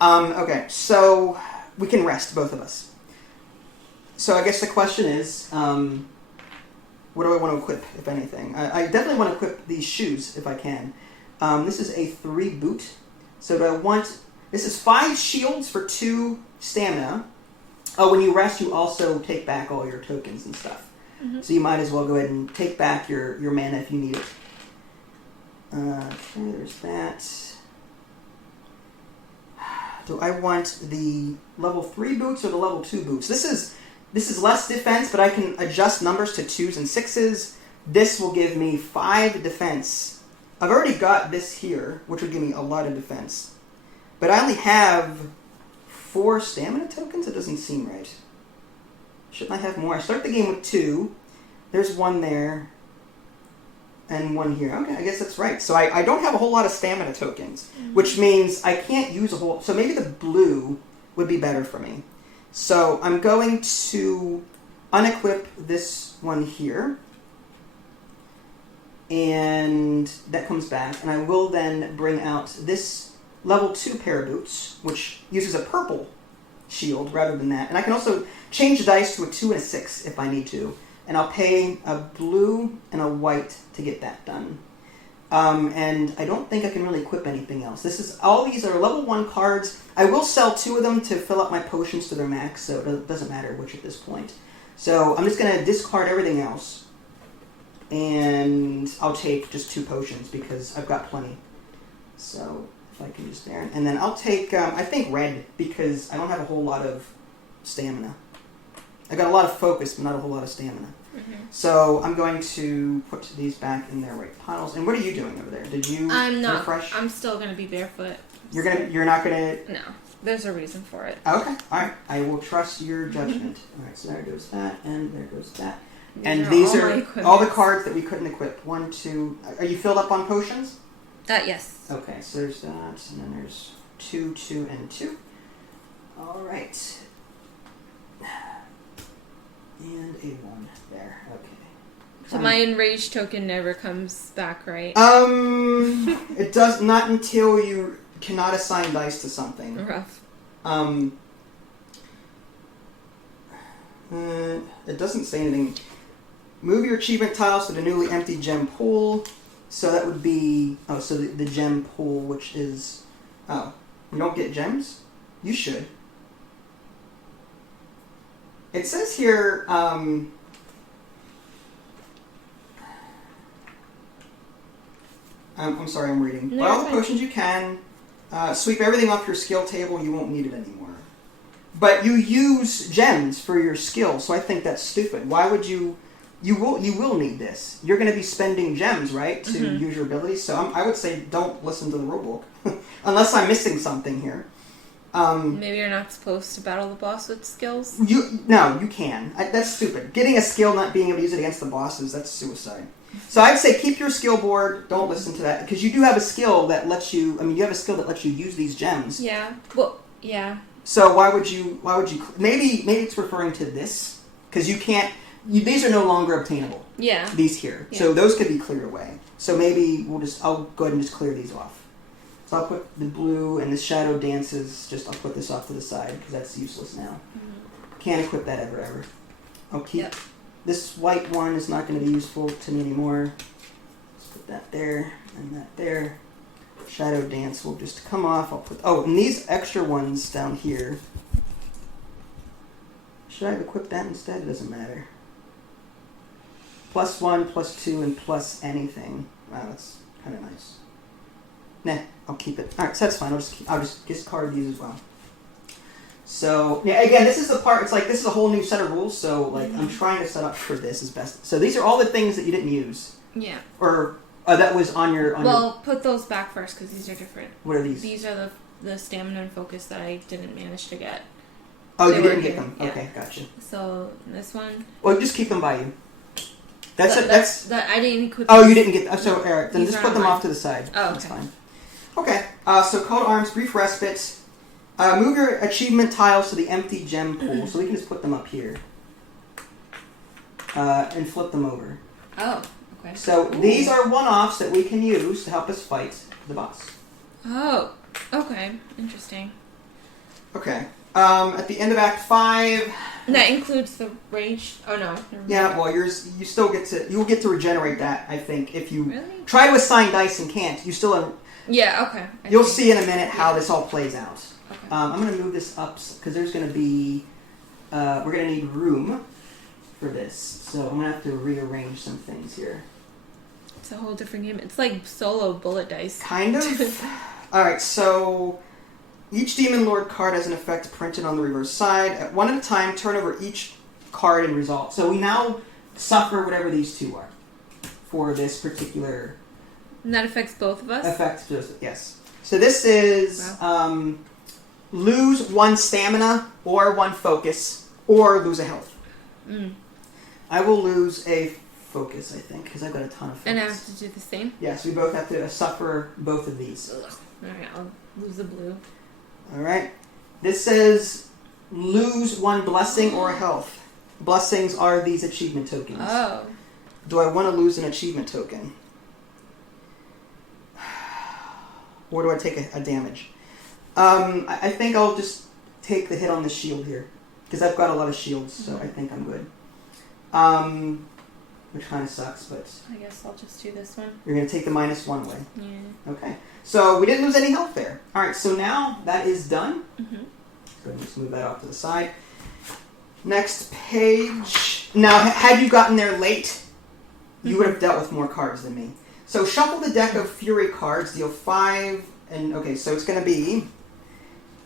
Okay, so we can rest, both of us. So I guess the question is, what do I want to equip, if anything? I definitely want to equip these shoes, if I can. This is a 3 boot. So do I want... This is 5 shields for 2 stamina. Oh, when you rest, you also take back all your tokens and stuff. So you might as well go ahead and take back your mana if you need it. Okay, there's that. Do I want the level 3 boots or the level 2 boots? This is less defense, but I can adjust numbers to 2s and 6s. This will give me 5 defense. I've already got this here, which would give me a lot of defense. But I only have 4 stamina tokens? It doesn't seem right. Shouldn't I have more? I start the game with 2. There's 1 there. And 1 here. Okay, I guess that's right. So I don't have a whole lot of stamina tokens, which means I can't use a whole... So maybe the blue would be better for me. So I'm going to unequip this one here. And that comes back. And I will then bring out this level 2 pair of boots, which uses a purple shield rather than that. And I can also change the dice to a 2 and a 6 if I need to. And I'll pay a blue and a white to get that done. And I don't think I can really equip anything else. All these are level 1 cards. I will sell 2 of them to fill up my potions to their max, so it doesn't matter which at this point. So I'm just going to discard everything else. And I'll take just 2 potions because I've got plenty. So if I can just there. And then I'll take, I think red, because I don't have a whole lot of stamina. I got a lot of focus, but not a whole lot of stamina. Mm-hmm. So I'm going to put these back in their right piles. And what are you doing over there? Did you refresh? I'm still gonna be barefoot. You're not gonna. No, there's a reason for it. Okay, all right. I will trust your judgment. All right, so there goes that, and there goes that. These are all the cards that we couldn't equip. 1, 2. Are you filled up on potions? Yes. Okay, so there's that, and then there's 2, 2, and 2. All right. And a 1 there. Okay. So my Enraged token never comes back, right? It does not until you cannot assign dice to something. Rough. It doesn't say anything. Move your achievement tiles to the newly empty gem pool. So that would be... Oh, so the gem pool, which is... Oh, you don't get gems? You should. It says here, I'm sorry, I'm reading. No, Buy all the potions you can. Sweep everything off your skill table. You won't need it anymore. But you use gems for your skill, so I think that's stupid. Why would you... You will need this. You're going to be spending gems, right, to use your abilities. So I would say don't listen to the rulebook. Unless I'm missing something here. Maybe you're not supposed to battle the boss with skills? No, you can. That's stupid. Getting a skill, not being able to use it against the bosses, that's suicide. So I'd say keep your skill board, don't listen to that, because you do have a skill that lets you, you have a skill that lets you use these gems. Yeah, well, yeah. So why would you, maybe it's referring to this, because you can't, these are no longer obtainable. Yeah. These here. Yeah. So those could be cleared away. So maybe I'll go ahead and just clear these off. So I'll put the blue and the shadow dances, I'll put this off to the side because that's useless now. Mm-hmm. Can't equip that ever. I'll keep this white one is not going to be useful to me anymore. Let's put that there and that there. Shadow dance will just come off. I'll put, and these extra ones down here. Should I have equipped that instead? It doesn't matter. +1, +2, and plus anything. Wow, that's kind of nice. Nah, I'll keep it. Alright, so that's fine. I'll just discard these as well. So, yeah, again, this is the part, it's like, this is a whole new set of rules, so, like, I'm trying to set up for this as best. So these are all the things that you didn't use. Yeah. Or, that was on your... Put those back first, because these are different. What are these? These are the stamina and focus that I didn't manage to get. Oh, you didn't get them? Yeah. Okay, gotcha. So, this one... Well, just keep them by you. I didn't equip you didn't get them. So, Eric, then just put them off to the side. Oh, okay. That's fine. Okay, so Coat of Arms, Brief Respite. Move your achievement tiles to the empty gem pool, so we can just put them up here. And flip them over. Oh, okay. So these are one-offs that we can use to help us fight the boss. Oh, okay. Interesting. Okay. At the end of Act 5... That includes the rage... Oh, no. Yeah, well, you'll get to regenerate that, I think, if you... Really? Try to assign dice and can't. You still... Yeah, okay. You'll see in a minute how this all plays out. Okay. I'm going to move this up because there's going to be... we're going to need room for this. So I'm going to have to rearrange some things here. It's a whole different game. It's like solo bullet dice. Kind of. Alright, so... Each Demon Lord card has an effect printed on the reverse side. At one at a time, turn over each card and resolve. So we now suffer whatever these two are for this particular... And that affects both of us? Affects just, yes. So this is lose 1 stamina or 1 focus or lose a health. I will lose a focus, I think, because I've got a ton of focus. And I have to do the same? Yes, we both have to suffer both of these. Alright, I'll lose the blue. Alright. This says lose 1 blessing or health. Blessings are these achievement tokens. Oh. Do I want to lose an achievement token? Or do I take a damage? I think I'll just take the hit on the shield here. Because I've got a lot of shields, so I think I'm good. Which kind of sucks, but... I guess I'll just do this one. You're going to take the -1 away. Yeah. Okay. So we didn't lose any health there. Alright, so now that is done. So just move that off to the side. Next page. Now, had you gotten there late, you would have dealt with more cards than me. So shuffle the deck of Fury cards, deal 5, and okay, so it's going to be,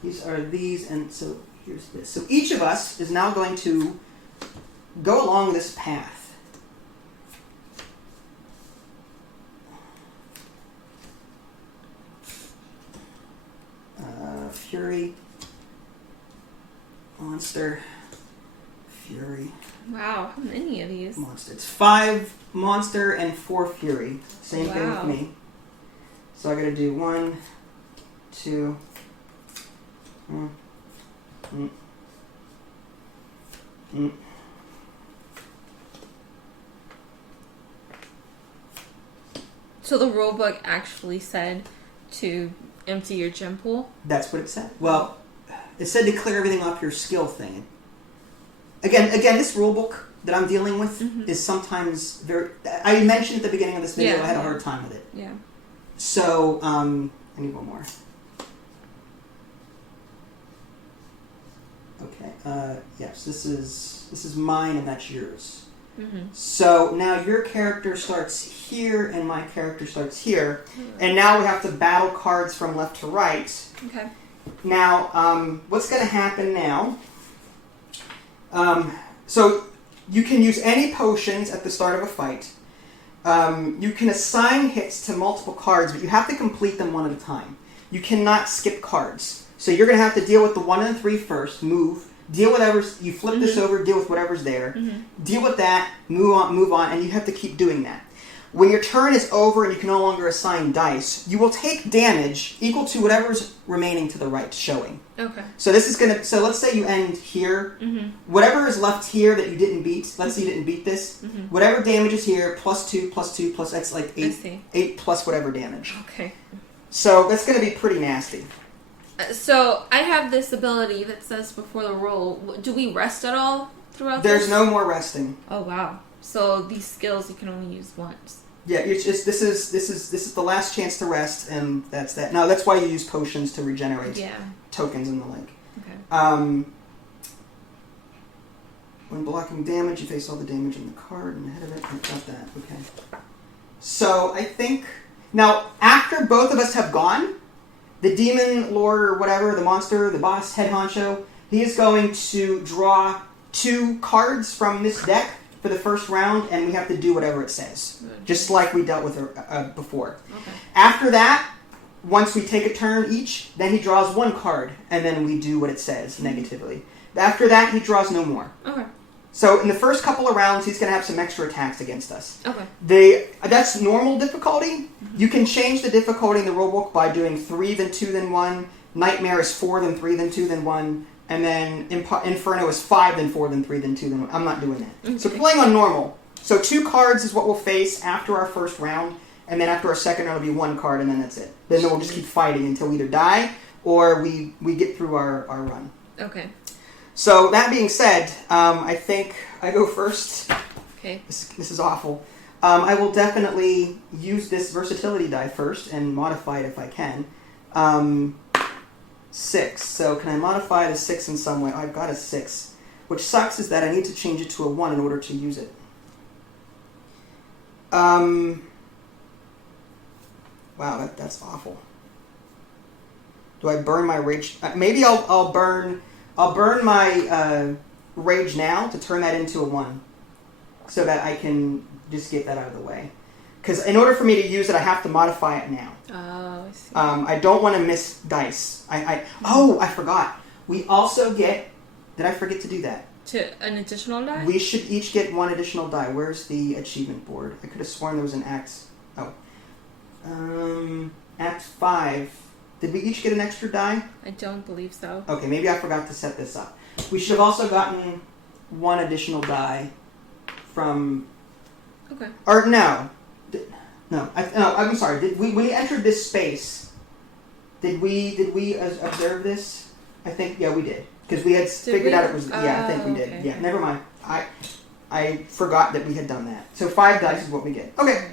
these are these, and so here's this. So each of us is now going to go along this path. Fury, Monster, Fury. Wow, how many of these? Monster. It's 5 Monster and 4 Fury. Same thing with me. So I gotta do 1, 2, So the rulebook actually said to empty your gem pool? That's what it said. Well, it said to clear everything off your skill thing. Again, this rulebook that I'm dealing with is sometimes very... I mentioned at the beginning of this video I had a hard time with it. Yeah. So, I need one more. Okay, yes, this is mine and that's yours. So now your character starts here and my character starts here. And now we have to battle cards from left to right. Okay. Now, what's going to happen now... so you can use any potions at the start of a fight. You can assign hits to multiple cards, but you have to complete them one at a time. You cannot skip cards. So you're going to have to deal with the 1 and 3 first, move, deal whatever's, you flip this over, deal with whatever's there, deal with that, move on, and you have to keep doing that. When your turn is over and you can no longer assign dice, you will take damage equal to whatever's remaining to the right, showing. Okay. So this is going to... So let's say you end here. Whatever is left here that you didn't beat, let's say you didn't beat this, whatever damage is here, +2, +2, plus... That's like 8 plus whatever damage. Okay. So that's going to be pretty nasty. So I have this ability that says before the roll. Do we rest at all throughout There's this? no more resting. Oh, wow. So these skills you can only use once. Yeah, it's just this is the last chance to rest, and that's that. Now that's why you use potions to regenerate tokens and the like. Okay. When blocking damage, you face all the damage on the card and ahead of it. I've got that. Okay. So I think now after both of us have gone, the demon lord or whatever, the monster, the boss, head honcho, he is going to draw 2 cards from this deck for the first round, and we have to do whatever it says. Just like we dealt with before. Okay. After that, once we take a turn each, then he draws 1 card, and then we do what it says negatively. After that, he draws no more. Okay. So in the first couple of rounds, he's going to have some extra attacks against us. Okay. That's normal difficulty. You can change the difficulty in the rulebook by doing 3, then 2, then 1. Nightmare is 4, then 3, then 2, then 1. And then Inferno is 5, then 4, then 3, then 2, then 1. I'm not doing that. Okay. So playing on normal. So 2 cards is what we'll face after our first round. And then after our second round, it'll be 1 card, and then that's it. Then we'll just keep fighting until we either die or we get through our run. Okay. So that being said, I think I go first. Okay. This is awful. I will definitely use this versatility die first and modify it if I can. 6. So can I modify the 6 in some way? I've got a 6. Which sucks is that I need to change it to a 1 in order to use it. Wow, that's awful. Do I burn my rage? Maybe I'll burn my rage now to turn that into a 1, so that I can just get that out of the way. Because in order for me to use it, I have to modify it now. Oh, I see. I don't want to miss dice. I forgot. We also get. Did I forget to do that? To an additional die? We should each get 1 additional die. Where's the achievement board? I could have sworn there was an Act. Act 5. Did we each get an extra die? I don't believe so. Okay, maybe I forgot to set this up. We should have also gotten 1 additional die from. Okay. Or no. I'm sorry. Did we, when we entered this space, did we observe this? I think we did, because we had figured out it was. Yeah, I think we did. Okay. Yeah, never mind. I forgot that we had done that. So 5 dice is what we get. Okay.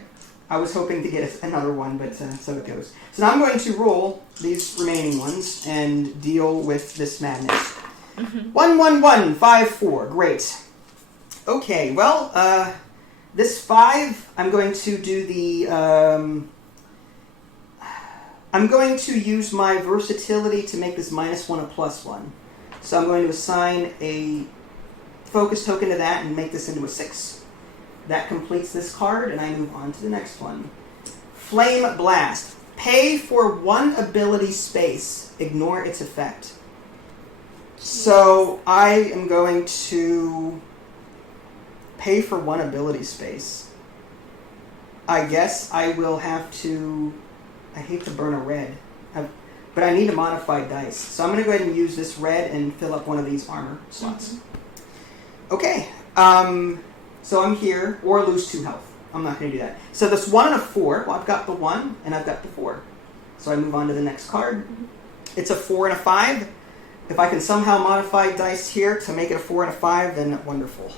I was hoping to get another one, but so it goes. So now I'm going to roll these remaining ones and deal with this madness. 1, 1, 1, 5, 4. Great. Okay. Well, this 5, I'm going to do the. I'm going to use my versatility to make this -1 a +1. So I'm going to assign a focus token to that and make this into a 6. That completes this card, and I move on to the next one. Flame Blast. Pay for 1 ability space. Ignore its effect. So I am going to pay for 1 ability space. I guess I will have to. I hate to burn a red, but I need a modified dice. So I'm going to go ahead and use this red and fill up one of these armor slots. Okay. So I'm here, or lose 2 health. I'm not going to do that. So this 1 and a 4. Well, I've got the 1 and I've got the 4. So I move on to the next card. It's a 4 and a 5. If I can somehow modify dice here to make it a 4 and a 5, then wonderful.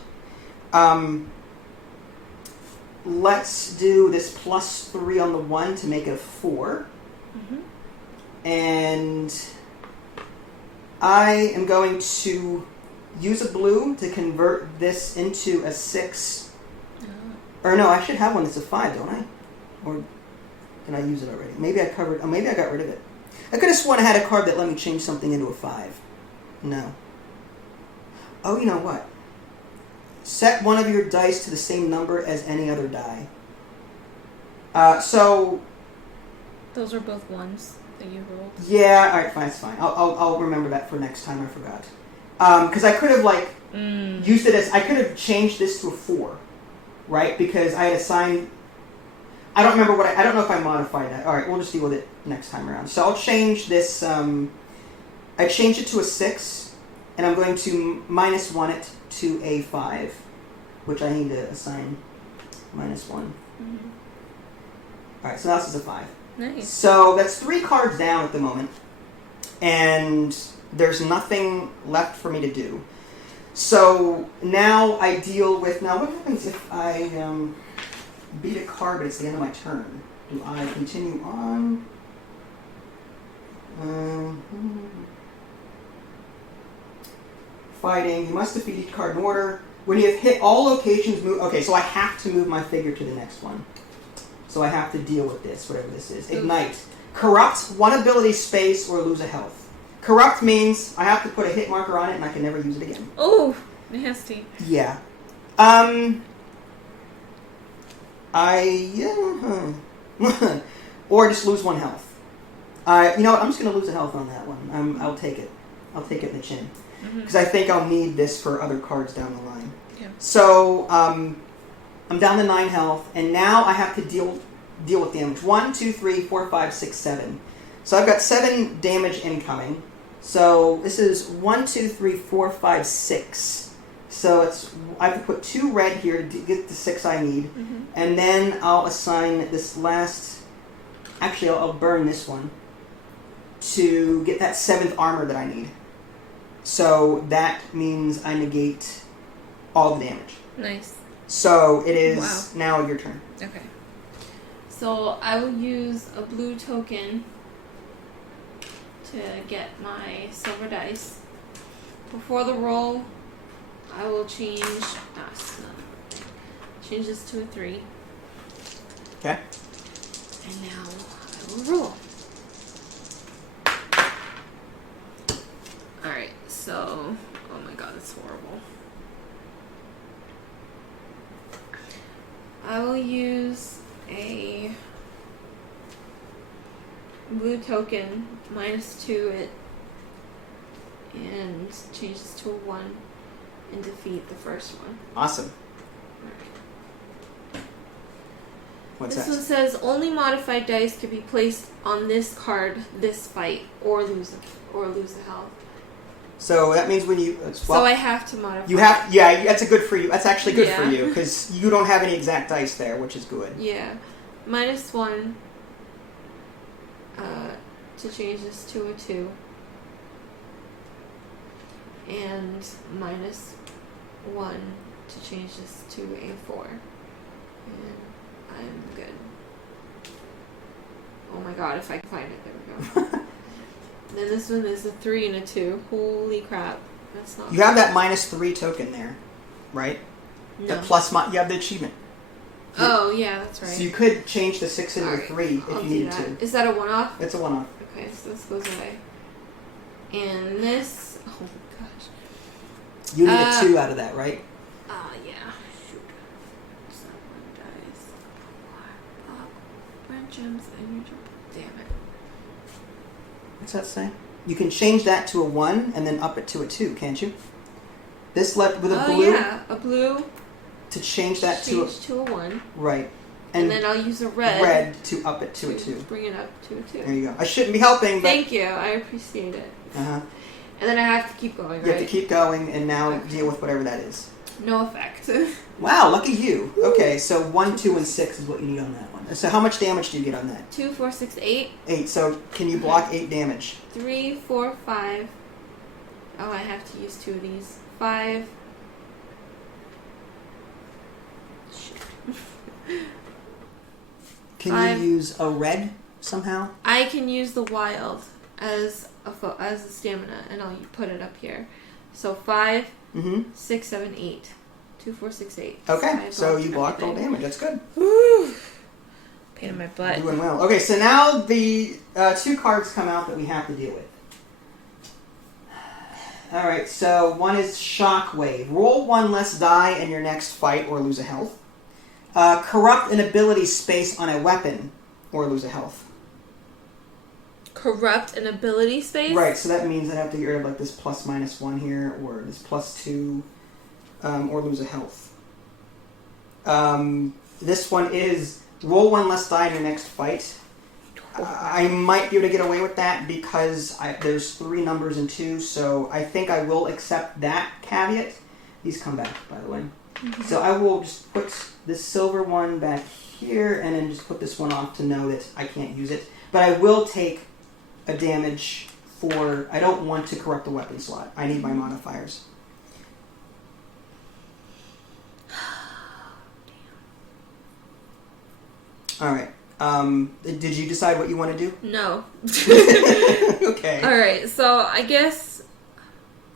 Let's do this +3 on the 1 to make it a 4. And I am going to use a blue to convert this into a 6. Or no, I should have one that's a 5, don't I? Or did I use it already? Maybe I covered. Oh, maybe I got rid of it. I could have sworn I had a card that let me change something into a 5. No. Oh, you know what? Set 1 of your dice to the same number as any other die. So. Those are both 1s that you rolled. Yeah. All right. Fine. It's fine. I'll remember that for next time. I forgot. Because I could have used it as I could have changed this to a 4, right? Because I had assigned. I don't remember I don't know if I modified that. All right, we'll just deal with it next time around. So I'll change this. I changed it to a 6, and I'm going to -1 it to a 5, which I need to assign -1. All right, so now this is a 5. Nice. So that's 3 cards down at the moment, and there's nothing left for me to do. So now I deal with. Now, what happens if I beat a card, but it's the end of my turn? Do I continue on? Fighting. You must defeat each card in order. When you have hit all locations, move. Okay, so I have to move my figure to the next one. So I have to deal with this, whatever this is. Ignite. Corrupt 1 ability space or lose a health. Corrupt means I have to put a hit marker on it and I can never use it again. Oh, nasty. Yeah. Or just lose 1 health. You know what? I'm just going to lose a health on that one. I'll take it. I'll take it in the chin. Because I think I'll need this for other cards down the line. Yeah. So, I'm down to 9 health, and now I have to deal with damage. 1, 2, 3, 4, 5, 6, 7. So I've got 7 damage incoming. So this is 1, 2, 3, 4, 5, 6. So I have to put 2 red here to get the 6 I need, and then I'll assign this last. Actually, I'll burn this one to get that 7th armor that I need. So that means I negate all the damage. Nice. So it is now your turn. Okay. So I will use a blue token to get my silver dice. Before the roll, I will change this to a 3. Okay. And now I will roll. so... Oh my god, that's horrible. I will use a blue token, -2 it, and change this to a 1 and defeat the first one. Awesome. Alright. What's This that? one says only modified dice can be placed on this card this fight or lose the health. So that means when you... So I have to modify. You have... Yeah, that's a good for you. That's actually good for Yeah. you, because you don't have any exact dice there, which is good. Yeah. -1 to change this to a 2. And -1 to change this to a 4. And I'm good. Oh my god, if I can find it. There we go. Then this one is a 3 and a 2. Holy crap. That's not You have that -3 token there, right? No. The plus... You have the achievement. Oh, yeah, that's right. So you could change the 6 into a Alright, 3 if I'll you do needed that. to. Is that a one-off? It's a one-off. Okay, so this goes away. And this... Oh my gosh. You need a 2 out of that, right? Yeah. Shoot. So one dice. Red gems and you jump. Damn it. What's that say? You can change that to a 1 and then up it to a 2, can't you? This left with a blue... yeah. A blue. To change that to a 1. Right. And then I'll use a red. Red to up it to a 2. Bring it up to a 2. There you go. I shouldn't be helping, but... Thank you. I appreciate it. Uh-huh. And then I have to keep going, right? You have to keep going and now Okay. deal with whatever that is. No effect. Wow, lucky you. Okay, so 1, 2, and 6 is what you need on that one. So how much damage do you get on that? 2, 4, 6, 8. 8. So can you block 8 damage? 3, 4, 5. Oh, I have to use 2 of these. 5. Can 5. you use a red somehow? I can use the wild as a stamina, and I'll put it up here. So 5, Mm-hmm. 6, 7, 8. 2, 4, 6, 8. Okay, I so you blocked all everything. damage. That's good. Woo! Pain in my butt. Doing well. Okay, so now the 2 cards come out that we have to deal with. Alright, so one is Shockwave. Roll 1 less die in your next fight or lose a health. Corrupt an ability space on a weapon or lose a health. Corrupt an ability space? Right, so that means I have to get rid of like this ±1 here, or this +2, or lose a health. This one is roll 1 less die in your next fight. I might be able to get away with that because there's 3 numbers and 2, so I think I will accept that caveat. These come back, by the way. Mm-hmm. So I will just put this silver one back here, and then just put this one off to know that I can't use it. But I will take a damage for... I don't want to corrupt the weapon slot. I need my modifiers. Alright. Did you decide what you want to do? No. Okay. Alright, so I guess...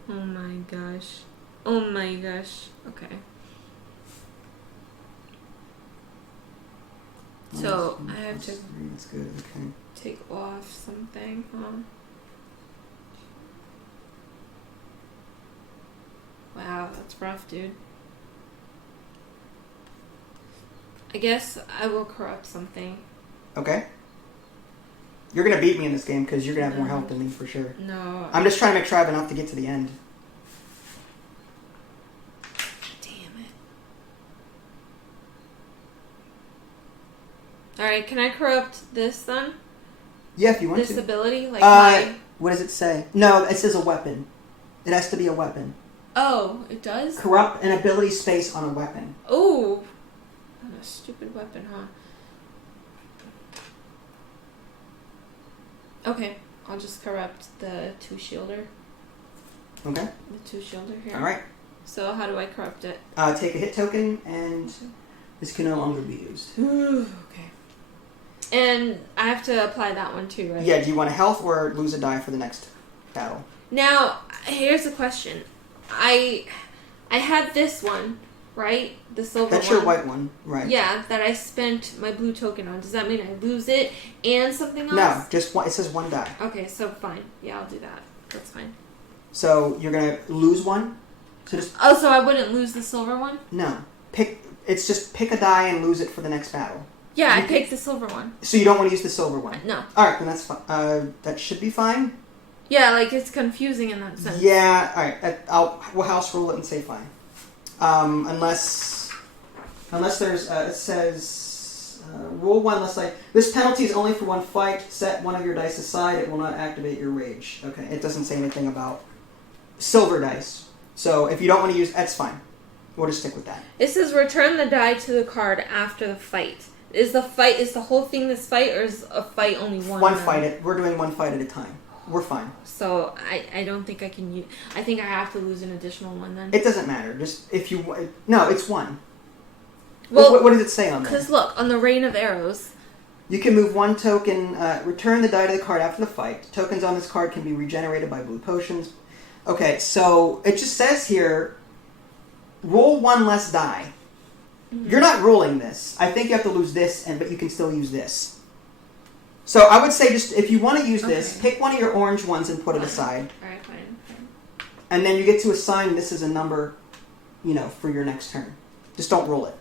Oh my gosh. Oh my gosh. Okay. So, I have to That's good, okay. take off something, huh? Wow, that's rough, dude. I guess I will corrupt something. Okay. You're going to beat me in this game because you're going to have more health than me for sure. No. I'm just trying to make sure I have enough to get to the end. Damn it. Alright, can I corrupt this then? Yeah, if you want This to. ability? Like my... What does it say? No, it says a weapon. It has to be a weapon. Oh, it does? Corrupt an ability space on a weapon. Oh! A stupid weapon, huh? Okay, I'll just corrupt the 2 shielder. Okay. The 2 shielder here. Alright. So how do I corrupt it? Take a hit token, and this can no longer be used. Okay. And I have to apply that one too, right? Yeah, do you want a health or lose a die for the next battle? Now, here's the question. I had this one, right? The silver That's one. your white one, right? Yeah, that I spent my blue token on. Does that mean I lose it and something else? No, just one. It says 1 die. Okay, so fine. Yeah, I'll do that. That's fine. So you're going to lose one. So just so I wouldn't lose the silver one? no. It's just pick a die and lose it for the next battle. Yeah, I picked the silver one. So you don't want to use the silver one? No. Alright, then that's fine. That should be fine. Yeah, like it's confusing in that sense. Yeah, alright. We'll house rule it and say fine. Unless there's, it says, roll one less die. This penalty is only for one fight. Set one of your dice aside. It will not activate your rage. Okay, it doesn't say anything about silver dice. So if you don't want to use, that's fine. We'll just stick with that. It says return the die to the card after the fight. Is the whole thing this fight, or is a fight only one? One fight. We're doing one fight at a time. We're fine. So I don't think I can use. I think I have to lose an additional one then. It doesn't matter. Just if you no, it's one. Well, what does it say on that? Because look, on the Rain of Arrows, you can move one token. Return the die to the card after the fight. Tokens on this card can be regenerated by blue potions. Okay, so it just says here, roll one less die. Mm-hmm. You're not rolling this. I think you have to lose this, but you can still use this. So I would say just if you want to use this, pick one of your orange ones and put it aside. Alright, fine. And then you get to assign this as a number, for your next turn. Just don't roll it.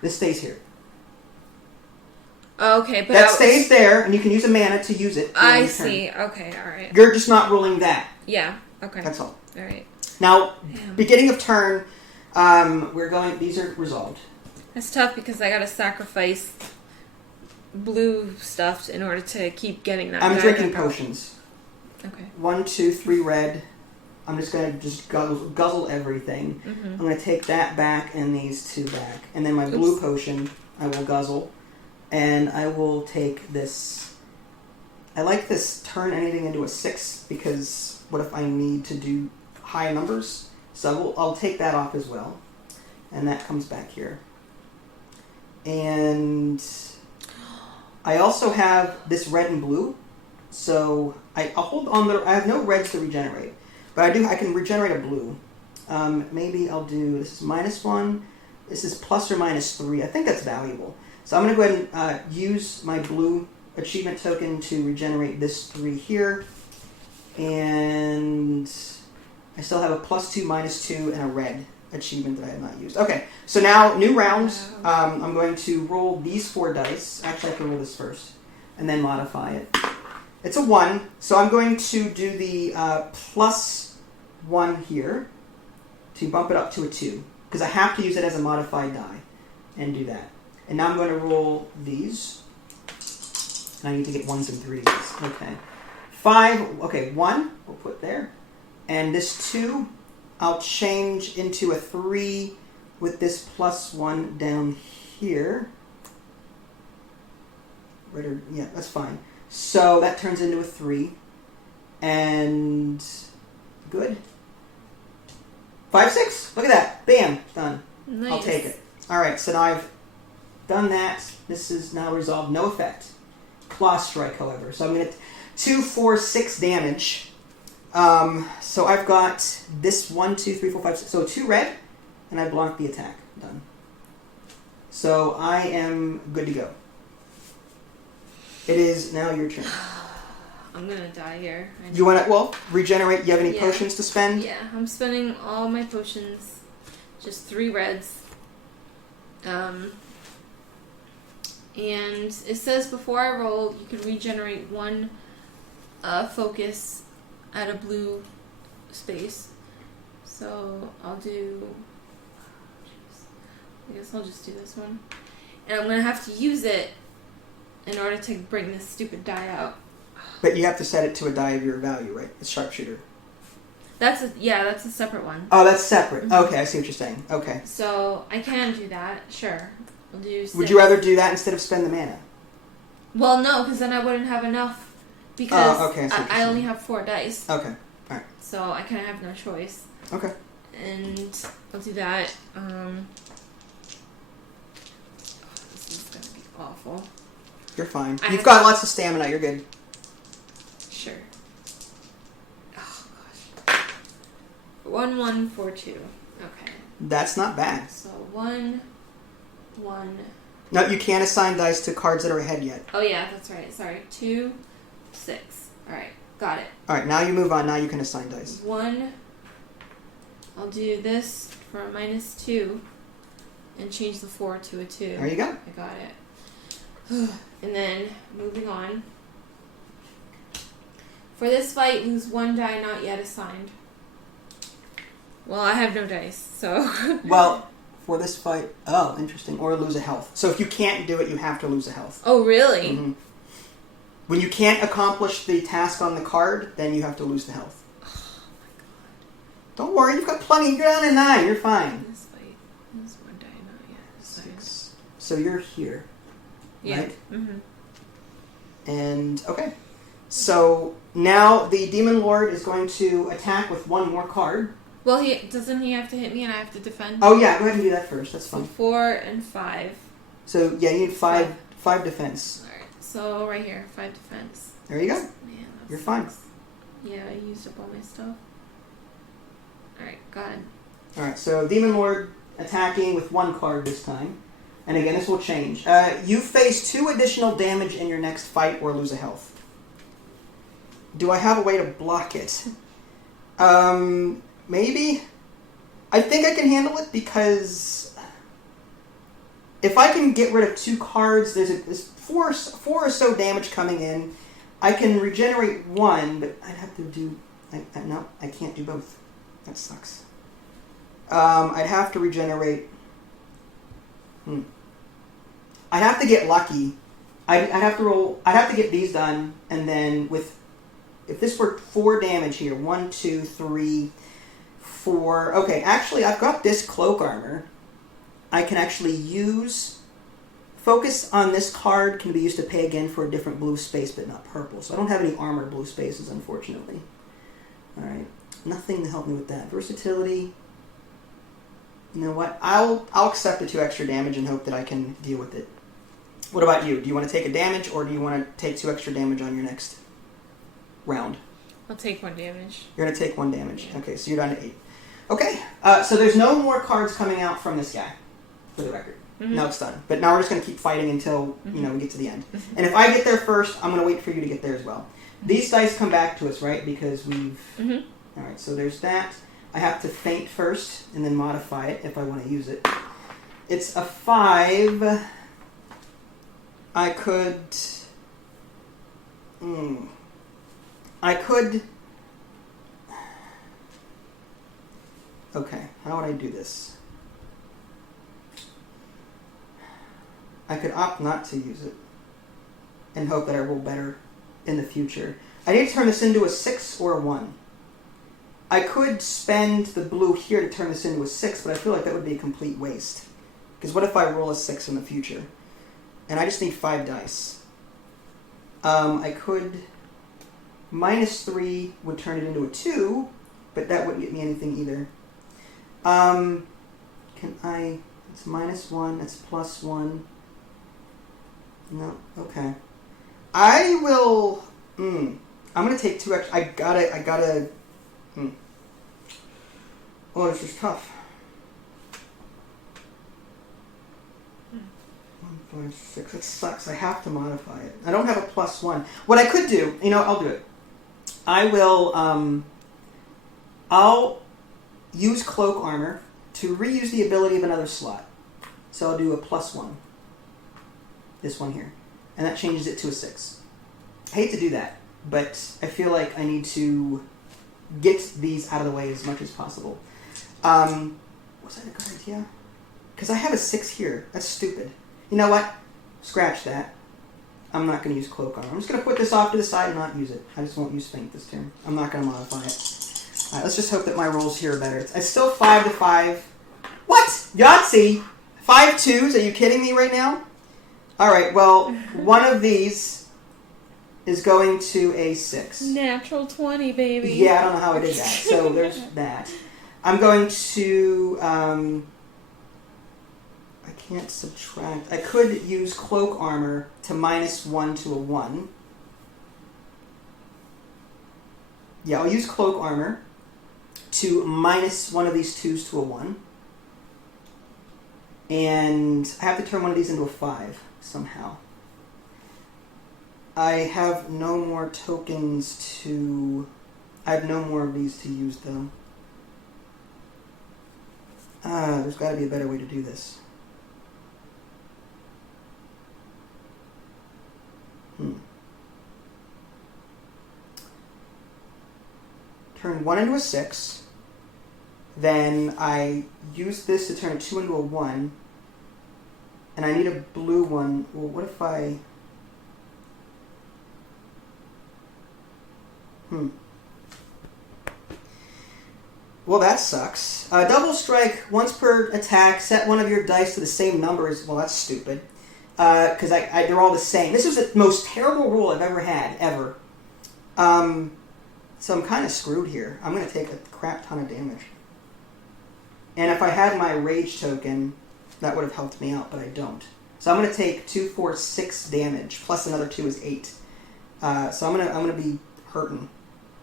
This stays here. Okay, but that stays there, and you can use a mana to use it. I see. Okay, alright. You're just not rolling that. Yeah, okay. That's all. Alright. Now, beginning of turn, these are resolved. That's tough because I gotta sacrifice blue stuff in order to keep getting that. I'm drinking potions. Okay. 1, 2, 3 red. I'm just going to guzzle everything. Mm-hmm. I'm going to take that back and these two back. And then my blue potion I will guzzle. And I will take this. I like this turn anything into a 6 because what if I need to do high numbers? So I'll take that off as well. And that comes back here. And I also have this red and blue. So I'll hold on I have no reds to regenerate. But I can regenerate a blue. Maybe I'll do, this is -1. This is plus or -3. I think that's valuable. So I'm going to go ahead and use my blue achievement token to regenerate this 3 here. And I still have a +2, -2, and a red achievement that I have not used. Okay, so now new round. I'm going to roll these 4 dice. Actually, I can roll this first and then modify it. It's a 1, so I'm going to do the +1 here to bump it up to a 2 because I have to use it as a modified die and do that. And now I'm going to roll these. And I need to get 1s and 3s. Okay. 5. Okay, 1 we'll put there. And this 2 I'll change into a 3 with this +1 down here. Yeah, that's fine. So that turns into a 3. And good. 5, 6. Look at that. Bam. Done. Nice. I'll take it. Alright, so now I've done that. This is now resolved. No effect. Claw strike, however. So I'm going to 2, 4, 6 damage. So I've got this 1, 2, 3, 4, 5, 6. So 2 red, and I block the attack. Done. So I am good to go. It is now your turn. I'm gonna die here. You want to, regenerate? You have any potions to spend? Yeah, I'm spending all my potions. Just 3 reds. And it says before I roll, you can regenerate 1 focus at a blue space. So I'll do... I guess I'll just do this one. And I'm going to have to use it in order to bring this stupid die out. But you have to set it to a die of your value, right? The sharpshooter. That's a separate one. Oh, that's separate. Mm-hmm. Okay, I see what you're saying. Okay. So I can do that, sure. I'll do 6. Would you rather do that instead of spend the mana? Well, no, because then I wouldn't have enough. Because okay, I only have 4 dice. Okay, alright. So I kind of have no choice. Okay. And I'll do that. This is going to be awful. You're fine. You've got lots of stamina. You're good. Sure. Oh, gosh. 1, 1, 4, 2. Okay. That's not bad. So 1, 1. No, you can't assign dice to cards that are ahead yet. Oh, yeah, that's right. Sorry. 2, 6. All right. Got it. All right, now you move on. Now you can assign dice. 1. I'll do this for a -2 and change the 4 to a 2. There you go. I got it. And then, moving on. For this fight, lose 1 die not yet assigned. Well, I have no dice, so... Well, for this fight... Oh, interesting. Or lose a health. So if you can't do it, you have to lose a health. Oh, really? Mm-hmm. When you can't accomplish the task on the card, then you have to lose the health. Oh, my God. Don't worry, you've got plenty. You're down to 9. You're fine. This fight, lose 1 die not yet assigned. 6. So you're here. Yeah. Right? Mm-hmm. And, okay. So now the Demon Lord is going to attack with 1 more card. Well, doesn't he have to hit me and I have to defend? Oh, yeah, go ahead and do that first. That's So fine. 4 and 5. So, yeah, you need 5 defense. Alright, so right here, 5 defense. There you go. Man, that You're fine. sucks. Yeah, I used up all my stuff. Alright, go ahead. Alright, so Demon Lord attacking with 1 card this time. And again, this will change. You face 2 additional damage in your next fight or lose a health. Do I have a way to block it? Maybe? I think I can handle it because if I can get rid of 2 cards, there's 4 or so damage coming in. I can regenerate 1, but I'd have to do... No, I can't do both. That sucks. I'd have to regenerate... I'd have to get lucky. I'd have to roll... I'd have to get these done, and then with... If this were 4 damage here, 1, 2, 3, 4... Okay, actually, I've got this cloak armor. I can actually use... Focus on this card can be used to pay again for a different blue space, but not purple. So I don't have any armored blue spaces, unfortunately. Alright. Nothing to help me with that. Versatility... You know what? I'll accept the 2 extra damage and hope that I can deal with it. What about you? Do you want to take a damage, or do you want to take 2 extra damage on your next round? I'll take 1 damage. You're going to take 1 damage. Yeah. Okay, so you're down to 8. Okay, so there's no more cards coming out from this guy, for the record. Mm-hmm. Now it's done. But now we're just going to keep fighting until, we get to the end. And if I get there first, I'm going to wait for you to get there as well. These dice come back to us, right? Because we've... Alright, so there's that. I have to feint first, and then modify it if I want to use it. It's a 5... I could... Okay, how would I do this? I could opt not to use it and hope that I roll better in the future. I need to turn this into a 6 or a 1. I could spend the blue here to turn this into a 6, but I feel like that would be a complete waste. Because what if I roll a 6 in the future? And I just need 5 dice. I could... -3 would turn it into a 2, but that wouldn't get me anything either. Can I... It's -1, that's +1. No, okay. I will... I'm gonna take 2 extra... I gotta... Oh, this is tough. 1, 5, 6. It sucks. I have to modify it. I don't have a +1. What I could do... I'll do it. I will... I'll use Cloak Armor to reuse the ability of another slot. So I'll do a +1. This one here. And that changes it to a 6. I hate to do that, but I feel like I need to get these out of the way as much as possible. Was that a good idea? Because I have a 6 here. That's stupid. You know what? Scratch that. I'm not going to use Cloak Armor. I'm just going to put this off to the side and not use it. I just won't use Feint this turn. I'm not going to modify it. Alright, let's just hope that my rolls here are better. It's still 5 to 5. What? Yahtzee? 5 2s? Are you kidding me right now? Alright, well, one of these is going to a 6. Natural 20, baby. Yeah, I don't know how I did that. So there's that. I'm going to... I can't subtract. I could use Cloak Armor to -1 to a 1. Yeah, I'll use Cloak Armor to -1 of these 2s to a 1. And I have to turn one of these into a 5 somehow. I have no more tokens to... I have no more of these to use, though. There's got to be a better way to do this. Turn 1 into a 6. Then I use this to turn a 2 into a 1. And I need a blue one. Well, what if I... Well, that sucks. Double strike, once per attack, set one of your dice to the same number as... Well, that's stupid. Because they're all the same. This was the most terrible rule I've ever had, ever. So I'm kind of screwed here. I'm going to take a crap ton of damage. And if I had my rage token, that would have helped me out, but I don't. So I'm going to take 2, 4, 6 damage, plus another 2 is 8. So I'm gonna be hurting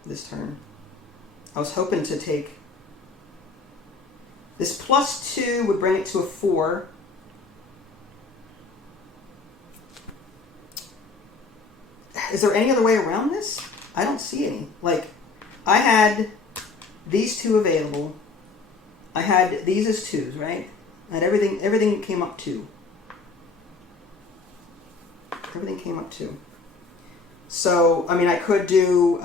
this turn. I was hoping to take... This plus 2 would bring it to a 4. Is there any other way around this? I don't see any. Like, I had these 2 available. I had these as 2s, right? I had everything came up 2. Everything came up 2. So, I mean, I could do,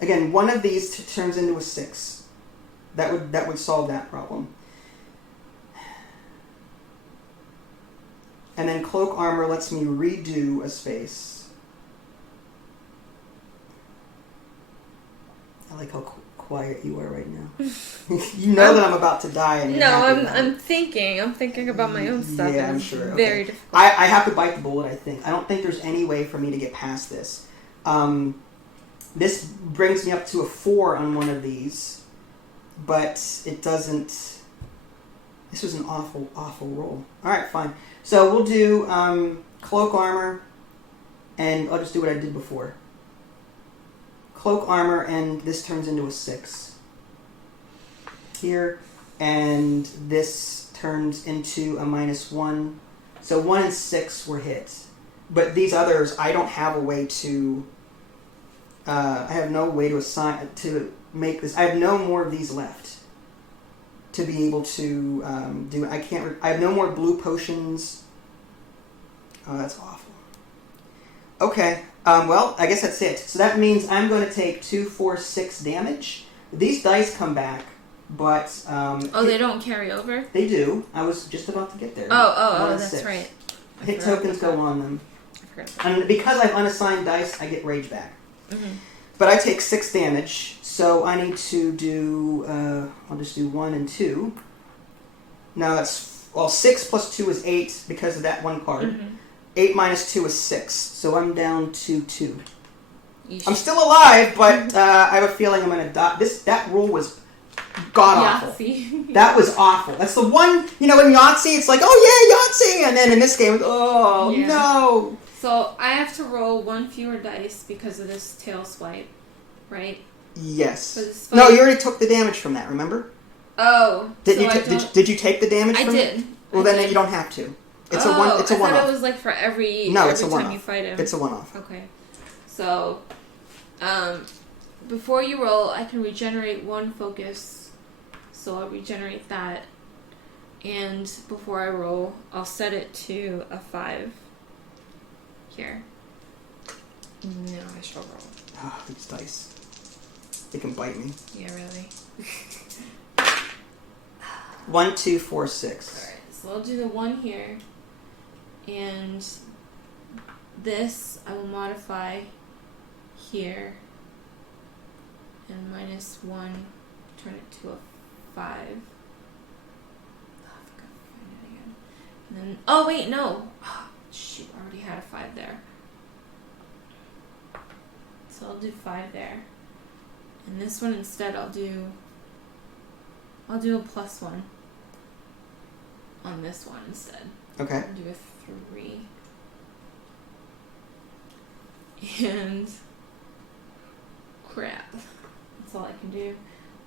again, one of these turns into a 6. That would solve that problem. And then Cloak Armor lets me redo a space. I like how quiet you are right now. You know that I'm about to die. And no, I'm thinking. I'm thinking about my own stuff. Yeah, I'm sure. Very difficult. I have to bite the bullet, I think. I don't think there's any way for me to get past this. This brings me up to a 4 on one of these. But it doesn't... This was an awful, awful roll. Alright, fine. So we'll do Cloak Armor, and I'll just do what I did before. Cloak Armor, and this turns into a 6. Here, and this turns into a -1. So 1 and 6 were hit. But these others, I don't have a way to... I have no way to assign... to make this. I have no more of these left to be able to do it. I have no more blue potions. Oh, that's awful. Okay. Well, I guess that's it. So that means I'm going to take 2, 4, 6 damage. These dice come back, but they don't carry over? They do. I was just about to get there. Oh, that's 6. Right. Hit tokens go on them. And because I've unassigned dice, I get rage back. Mm-hmm. But I take 6 damage, so I need to do, I'll just do 1 and 2. Now that's, 6 plus 2 is 8 because of that one card. Mm-hmm. 8 minus 2 is 6, so I'm down to 2. I'm still alive, but I have a feeling I'm going to die. That roll was god-awful. Yahtzee. That was awful. That's the one, in Yahtzee, it's like, oh yeah, Yahtzee! And then in this game, no! So I have to roll 1 fewer dice because of this tail swipe, right? Yes. No, you already took the damage from that, remember? Oh. Did you take the damage from it? I did. Well, then you don't have to. It's a one-off. I thought it was like for every time you fight him. It's a one-off. Okay. So, before you roll, I can regenerate 1 focus. So I'll regenerate that. And before I roll, I'll set it to a 5. Here. No, I shall roll. Ah, these dice. They can bite me. Yeah, really. 1, 2, 4, 6. Alright, so I'll do the 1 here. And this I will modify here. And -1, turn it to a 5. Oh, I forgot to find it again. And then, oh wait, no! Oh, shoot, I already had a 5 there. So I'll do 5 there. And this one instead I'll do a +1 on this one instead. Okay. I'll do a 3. And crap. That's all I can do.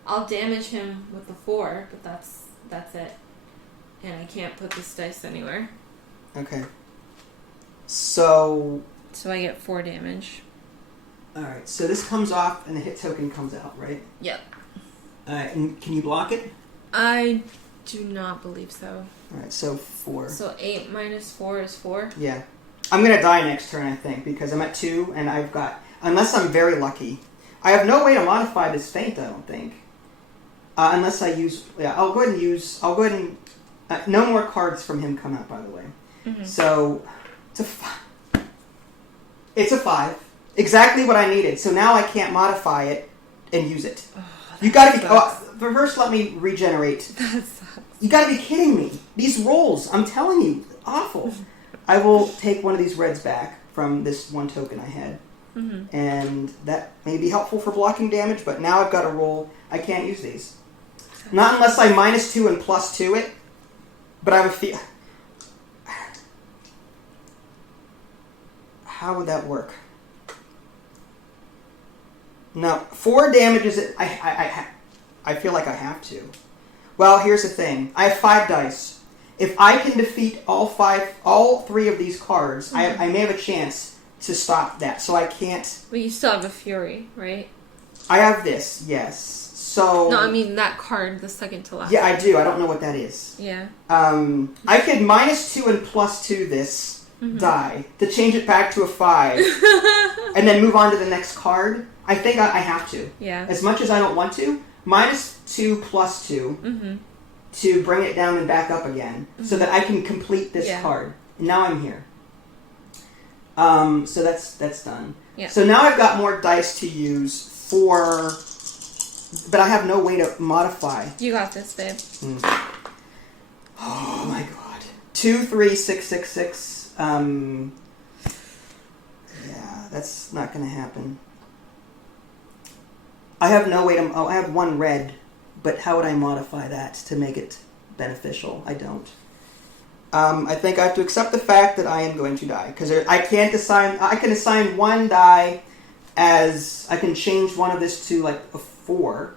I'll damage him with the 4, but that's it. And I can't put this dice anywhere. Okay. So So I get 4 damage. Alright, so this comes off and the hit token comes out, right? Yep. Alright, and can you block it? I do not believe so. Alright, so 4. So 8 minus 4 is 4? Yeah. I'm going to die next turn, I think, because I'm at 2 and I've got... Unless I'm very lucky. I have no way to modify this feint, I don't think. Unless I use... Yeah, I'll go ahead and use... I'll go ahead and... no more cards from him come out, by the way. Mm-hmm. So, it's a 5. It's a 5. Exactly what I needed. So now I can't modify it and use it. Oh, you gotta be... but first let me regenerate. That sucks. You gotta be kidding me. These rolls, I'm telling you, awful. I will take one of these reds back from this one token I had. Mm-hmm. And that may be helpful for blocking damage, but now I've got a roll. I can't use these. Not unless I -2 and +2 it. But I would feel... How would that work? No, 4 damage is... I feel like I have to. Well, here's the thing. I have 5 dice. If I can defeat all 3 of these cards, mm-hmm. I may have a chance to stop that. So I can't... But you still have a Fury, right? I have this, yes. So... No, I mean that card, the second to last. Yeah, I do. I don't know what that is. Yeah. I could -2 and +2 this mm-hmm. die to change it back to a 5 and then move on to the next card. I think I have to. Yeah. As much as I don't want to, -2 +2 mm-hmm. to bring it down and back up again so that I can complete this card. And now I'm here. So that's done. Yeah. So now I've got more dice to use for... But I have no way to modify. You got this, babe. Oh my god. 2, 3, 6, 6, 6. Yeah, that's not going to happen. I have no way to... Oh, I have 1 red, but how would I modify that to make it beneficial? I don't. I think I have to accept the fact that I am going to die, because I can't assign... I can assign 1 die as... I can change one of this to, like, a 4.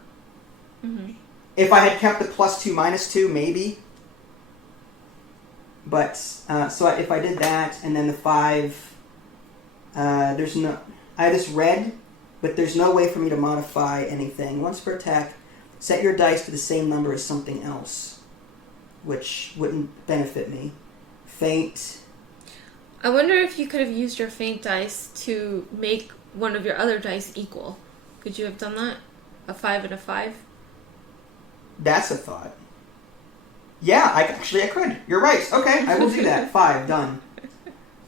Mm-hmm. If I had kept the +2, -2, maybe. But, so if I did that, and then the 5, there's no... I have this red, but there's no way for me to modify anything. Once per attack, set your dice to the same number as something else, which wouldn't benefit me. Feint. I wonder if you could have used your feint dice to make one of your other dice equal. Could you have done that? A 5 and a 5? That's a thought. Yeah, I could. You're right. Okay, I will do that. 5, done.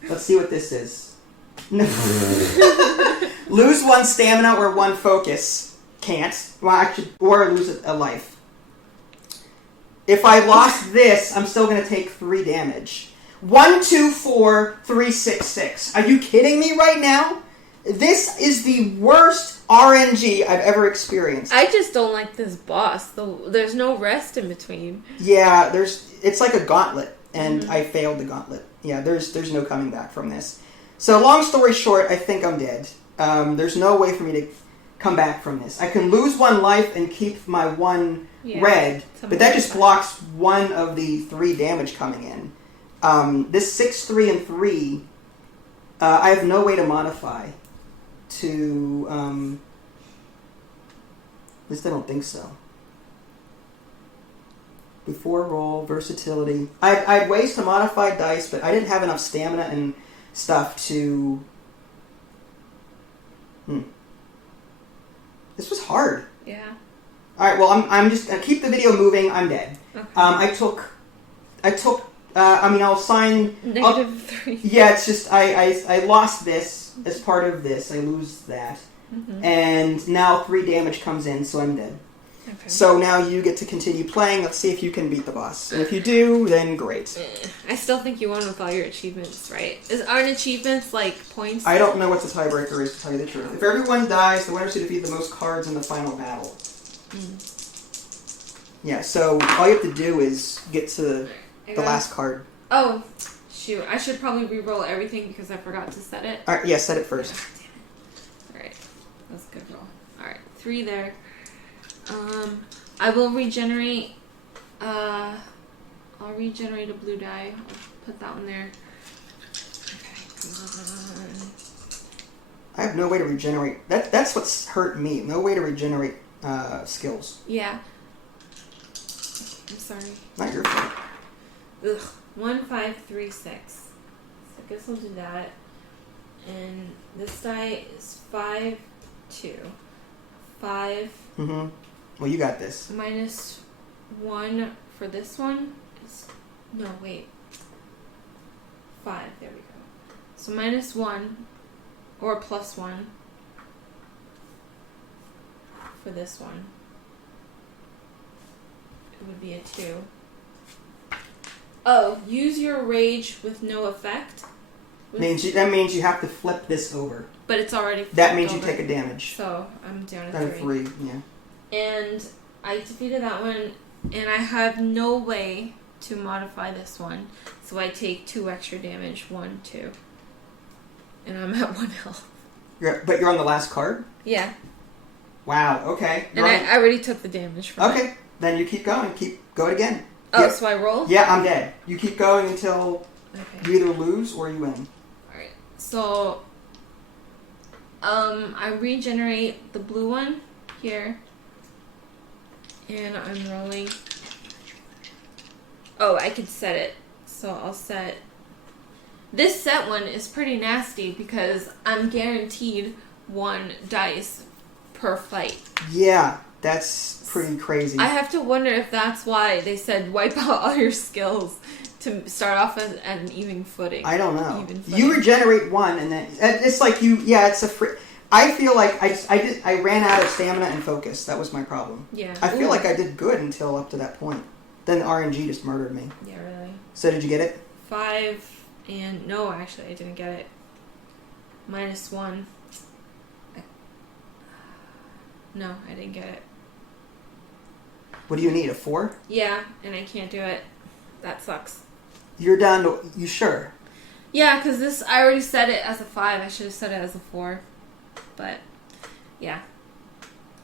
Let's see what this is. Lose 1 stamina or 1 focus. Can't. Well, actually, or lose a life. If I lost this, I'm still going to take 3 damage. 1, 2, 4, 3, 6, 6. Are you kidding me right now? This is the worst RNG I've ever experienced. I just don't like this boss. There's no rest in between. Yeah, it's like a gauntlet, and I failed the gauntlet. Yeah, there's no coming back from this. So long story short, I think I'm dead. There's no way for me to come back from this. I can lose 1 life and keep my 1 red, but that just blocks 1 of the 3 damage coming in. This 6, 3, and 3, I have no way to modify to... at least I don't think so. Before roll, versatility. I had ways to modify dice, but I didn't have enough stamina and stuff to... This was hard. Yeah. Alright, well, I'm just... keep the video moving, I'm dead. Okay. I'll sign... -3. Yeah, it's just, I lost this as part of this. I lose that. Mm-hmm. And now 3 damage comes in, so I'm dead. Okay. So now you get to continue playing. Let's see if you can beat the boss. And if you do, then great. I still think you won with all your achievements, right? Aren't achievements like points? I don't know what the tiebreaker is, to tell you the truth. If everyone dies, the winners who defeat the most cards in the final battle. Yeah, so all you have to do is get to the last card. Oh, shoot. I should probably re-roll everything because I forgot to set it. Alright, yeah, set it first. Alright. That's a good roll. Alright, 3 there. I will regenerate. I'll regenerate a blue die. I'll put that one there. Okay, come on. I have no way to regenerate. That's what's hurt me. No way to regenerate skills. Yeah. I'm sorry. Not your fault. Ugh. 1, 5, 3, 6. So I guess I'll do that. And this die is 5, 2. 5. Mm-hmm. Well, you got this. Minus 1 for this one. No, wait. 5. There we go. So minus 1 or plus 1 for this one. It would be a 2. Oh, use your rage with no effect. That means you have to flip this over. But it's already flipped That means you over. take a damage. So I'm down Down to to 3. 3, yeah. And I defeated that one, and I have no way to modify this one. So I take 2 extra damage. 1, 2. And I'm at 1 health. But you're on the last card? Yeah. Wow, okay. And I already took the damage from it. Okay, then you keep going. Go it again. Oh, Yep. so I roll? Yeah, I'm dead. You keep going until Okay. you either lose or you win. Alright. So, I regenerate the blue one here. And I'm rolling. Oh, I can set it. So I'll set... This set one is pretty nasty because I'm guaranteed 1 dice per fight. Yeah, that's pretty crazy. I have to wonder if that's why they said wipe out all your skills to start off as an even footing. I don't know. Even footing. You regenerate 1 and then... It's like you... Yeah, it's a free... I feel like I ran out of stamina and focus. That was my problem. Yeah. I feel Ooh. like I did good until up to that point. Then RNG just murdered me. Yeah, really. So did you get it? 5 and... No, actually, I didn't get it. Minus 1. No, I didn't get it. What do you need, a 4? Yeah, and I can't do it. That sucks. You're down to... You sure? Yeah, because this... I already set it as a 5. I should have set it as a 4. But, yeah.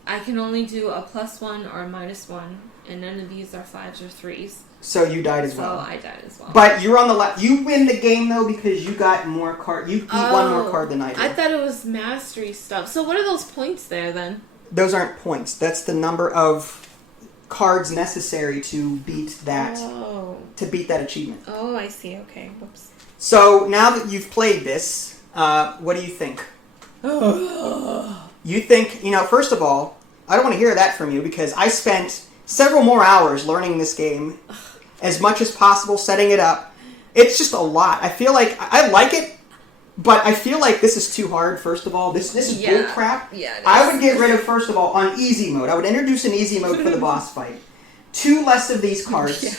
I can only do a +1 or a -1, and none of these are 5s or 3s. So you died as well. So I died as well. But you're on the left. You win the game, though, because you got more card. You beat one more card than I did. I thought it was mastery stuff. So what are those points there, then? Those aren't points. That's the number of cards necessary to beat that achievement. Oh, I see. Okay. Whoops. So now that you've played this, what do you think? You think, first of all, I don't want to hear that from you because I spent several more hours learning this game as much as possible, setting it up. It's just a lot. I feel like I like it, but I feel like this is too hard, first of all. This is bull crap. Yeah, I would get rid of, first of all, on easy mode. I would introduce an easy mode for the boss fight. 2 less of these cards. Yeah.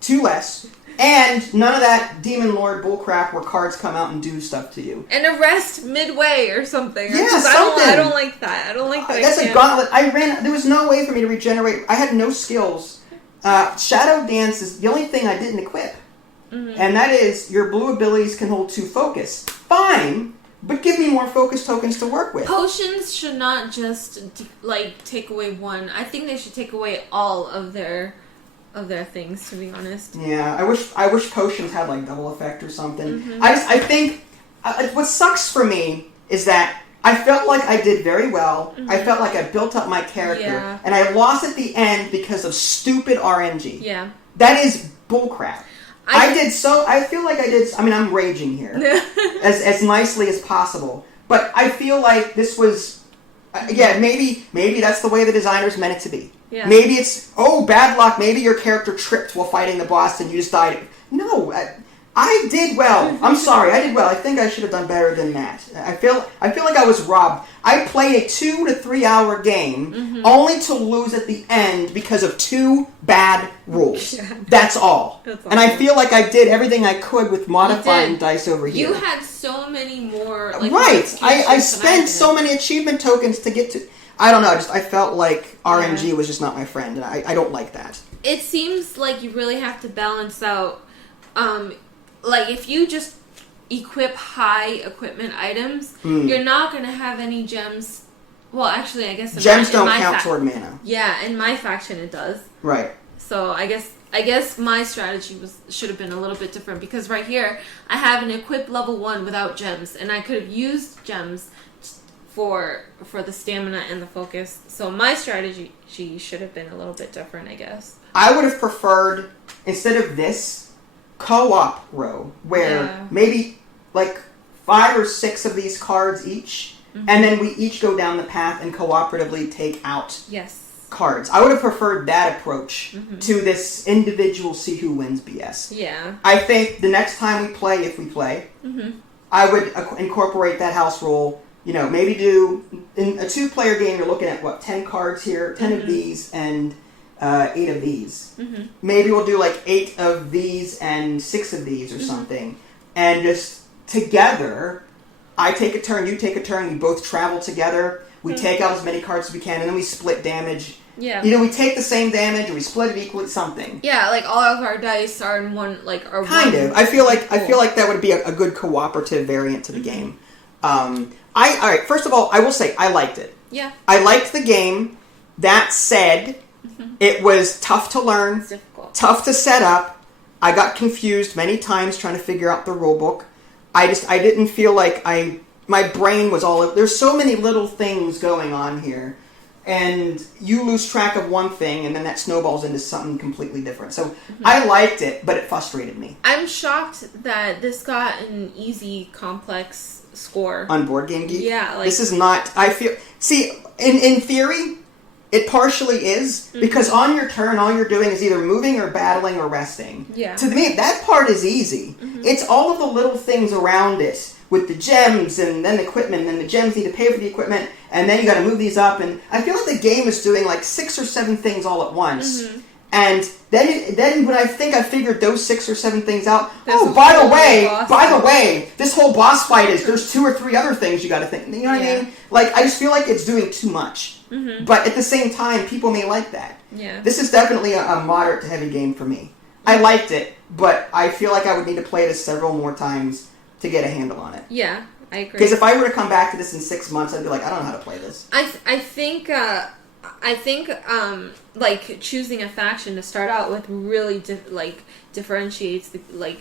2 less. And none of that Demon Lord bullcrap where cards come out and do stuff to you. And a rest midway or something. Yeah, something. I don't like that. I don't like that. That's a gauntlet. There was no way for me to regenerate. I had no skills. Shadow Dance is the only thing I didn't equip. Mm-hmm. And that is, your blue abilities can hold 2 focus. Fine, but give me more focus tokens to work with. Potions should not just, take away 1. I think they should take away all of their things, to be honest. Yeah, I wish potions had double effect or something. Mm-hmm. I think what sucks for me is that I felt like I did very well. Mm-hmm. I felt like I built up my character, and I lost at the end because of stupid RNG. Yeah, that is bullcrap. I feel like I did. I mean, I'm raging here as nicely as possible, but I feel like this was. Maybe that's the way the designers meant it to be. Yeah. Maybe it's, bad luck. Maybe your character tripped while fighting the boss and you just died. No, I did well. I'm sorry, I did well. I think I should have done better than that. I feel like I was robbed. I played a 2 to 3 hour game only to lose at the end because of 2 bad rules. Yeah. That's all. And I feel like I did everything I could with modifying dice over here. You had so many more. Right. I spent so many achievement tokens to get to. I don't know. I felt like RNG was just not my friend, and I don't like that. It seems like you really have to balance out. If you just equip high equipment items, you're not going to have any gems. Well, actually, I guess gems don't count toward mana. Yeah, in my faction it does. Right. So I guess my strategy should have been a little bit different because right here I have an equip level 1 without gems, and I could have used gems for the stamina and the focus. So my strategy should have been a little bit different, I guess. I would have preferred, instead of this, co-op row, where maybe like 5 or 6 of these cards each, and then we each go down the path and cooperatively take out cards. I would have preferred that approach to this individual see who wins BS. Yeah. I think the next time we play, if we play, I would incorporate that house rule. You know, maybe do, in a 2-player game, you're looking at, 10 cards here, 10 of these, and 8 of these. Maybe we'll do like 8 of these and 6 of these or something. And just together, I take a turn, you take a turn, we both travel together, we take out as many cards as we can, and then we split damage. Yeah. You know, we take the same damage, or we split it equally, something. Yeah, like all of our dice are in one, like, are kind one. of. I feel like that would be a good cooperative variant to the game. All right, first of all, I will say, I liked it. Yeah. I liked the game. That said, it was tough to learn, It's difficult. tough to set up. I got confused many times trying to figure out the rulebook. I didn't feel like my brain was all... There's so many little things going on here. And you lose track of one thing, and then that snowballs into something completely different. So I liked it, but it frustrated me. I'm shocked that this got an easy, complex score. On Board Game Geek? Yeah, like... This is not... I feel... See, in theory, it partially is, because on your turn, all you're doing is either moving or battling or resting. Yeah. To me, that part is easy. It's all of the little things around it, with the gems, and then the equipment, and then the gems need to pay for the equipment, and then you gotta move these up, and I feel like the game is doing like 6 or 7 things all at once. And then when I think I figured those 6 or 7 things out, by the way, this whole boss fight there's 2 or 3 other things you gotta think. You know what I mean? Like, I just feel like it's doing too much. But at the same time, people may like that. Yeah. This is definitely a moderate to heavy game for me. I liked it, but I feel like I would need to play this several more times to get a handle on it. Yeah, I agree. Because if I were to come back to this in 6 months, I'd be like, I don't know how to play this. I think like choosing a faction to start out with really differentiates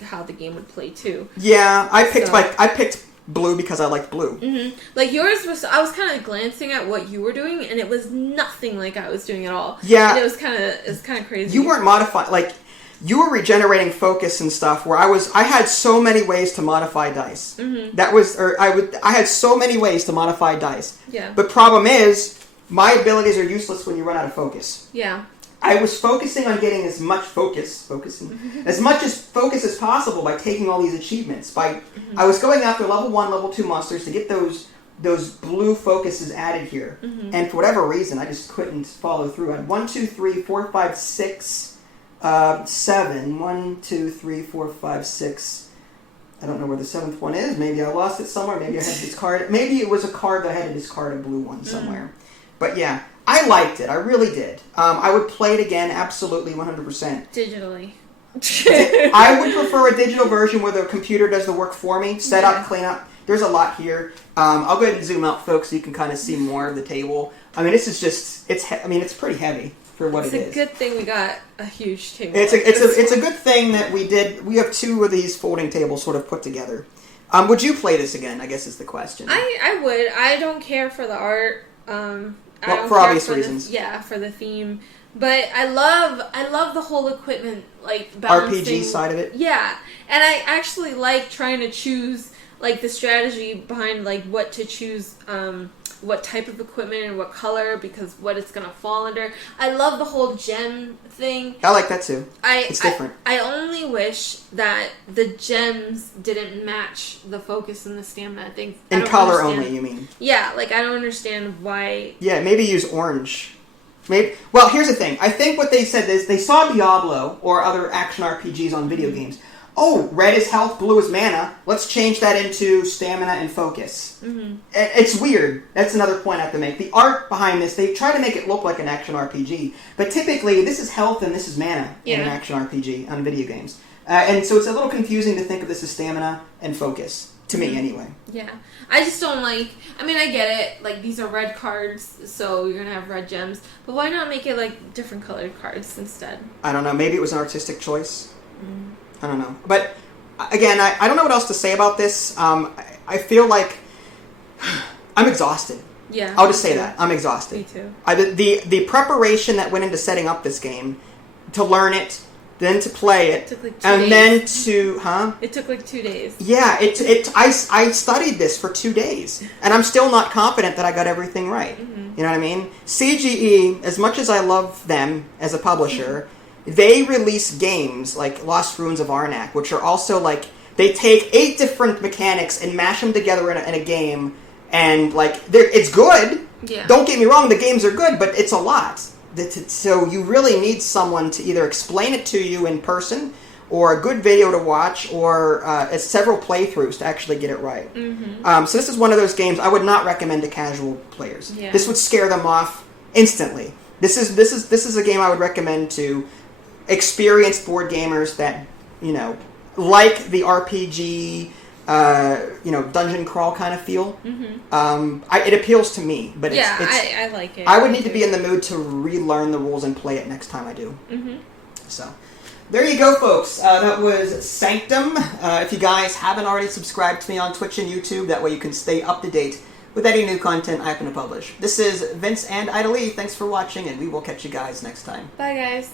how the game would play too. Yeah, I picked blue because I liked blue. Like yours was, I was kind of glancing at what you were doing, and it was nothing like I was doing at all. Yeah, and it was kind of crazy. You weren't modifying, like, you were regenerating focus and stuff. Where I had so many ways to modify dice. I had so many ways to modify dice. Yeah. But problem is, my abilities are useless when you run out of focus. Yeah. I was focusing on getting as much focus as possible by taking all these achievements. I was going after level 1, level 2 monsters to get those blue focuses added here. And for whatever reason, I just couldn't follow through. I had 1, 2, 3, 4, 5, 6, 7. 1, 2, 3, 4, 5, 6. I don't know where the 7th one is. Maybe I lost it somewhere. Maybe I had to discard. Maybe it was a card that I had to discard a blue one somewhere. But yeah, I liked it. I really did. I would play it again, absolutely, 100%. Digitally. I would prefer a digital version where the computer does the work for me. Set up, clean up. There's a lot here. I'll go ahead and zoom out, folks, so you can kind of see more of the table. I mean, this is just, it's pretty heavy for what it is. It's a good thing we got a huge table. It's a good thing that we have 2 of these folding tables sort of put together. Would you play this again, I guess is the question. I would. I don't care for the art. For obvious reasons. For the theme. But I love the whole equipment, like, balancing. RPG side of it? Yeah. And I actually like trying to choose, like, the strategy behind, like, what to choose, what type of equipment and what color, because what it's going to fall under. I love the whole gem thing. I like that too. It's different. I only wish that the gems didn't match the focus and the stamina things. In color only, you mean? Yeah, like, I don't understand why... Yeah, maybe use orange. Well, here's the thing. I think what they said is they saw Diablo or other action RPGs on video games. Oh, red is health, blue is mana. Let's change that into stamina and focus. It's weird. That's another point I have to make. The art behind this, they try to make it look like an action RPG. But typically, this is health and this is mana in an action RPG on video games. And so it's a little confusing to think of this as stamina and focus. To me, anyway. Yeah. I just don't like... I mean, I get it. Like, these are red cards, so you're going to have red gems. But why not make it, like, different colored cards instead? I don't know. Maybe it was an artistic choice. I don't know. But, again, I don't know what else to say about this. I feel like... I'm exhausted. Yeah. I'll just say that. I'm exhausted. Me too. The preparation that went into setting up this game, to learn it, then to play it, took like 2 and days. then to, It took like 2 days. Yeah, I studied this for 2 days, and I'm still not confident that I got everything right. Mm-hmm. You know what I mean? CGE, as much as I love them as a publisher, they release games like Lost Ruins of Arnak, which are also like, they take 8 different mechanics and mash them together in a game, and like, it's good. Yeah. Don't get me wrong, the games are good, but it's a lot. So you really need someone to either explain it to you in person, or a good video to watch, or several playthroughs to actually get it right. Mm-hmm. So this is one of those games I would not recommend to casual players. Yeah. This would scare them off instantly. This is a game I would recommend to experienced board gamers that, you know, like the RPG, you know, dungeon crawl kind of feel. Mm-hmm. It appeals to me, but Yeah, it's I like it. I would need to be in the mood to relearn the rules and play it next time I do. Mm-hmm. So, there you go, folks. That was Sanctum. If you guys haven't already subscribed to me on Twitch and YouTube, that way you can stay up to date with any new content I happen to publish. This is Vince and Ida Lee. Thanks for watching, and we will catch you guys next time. Bye, guys.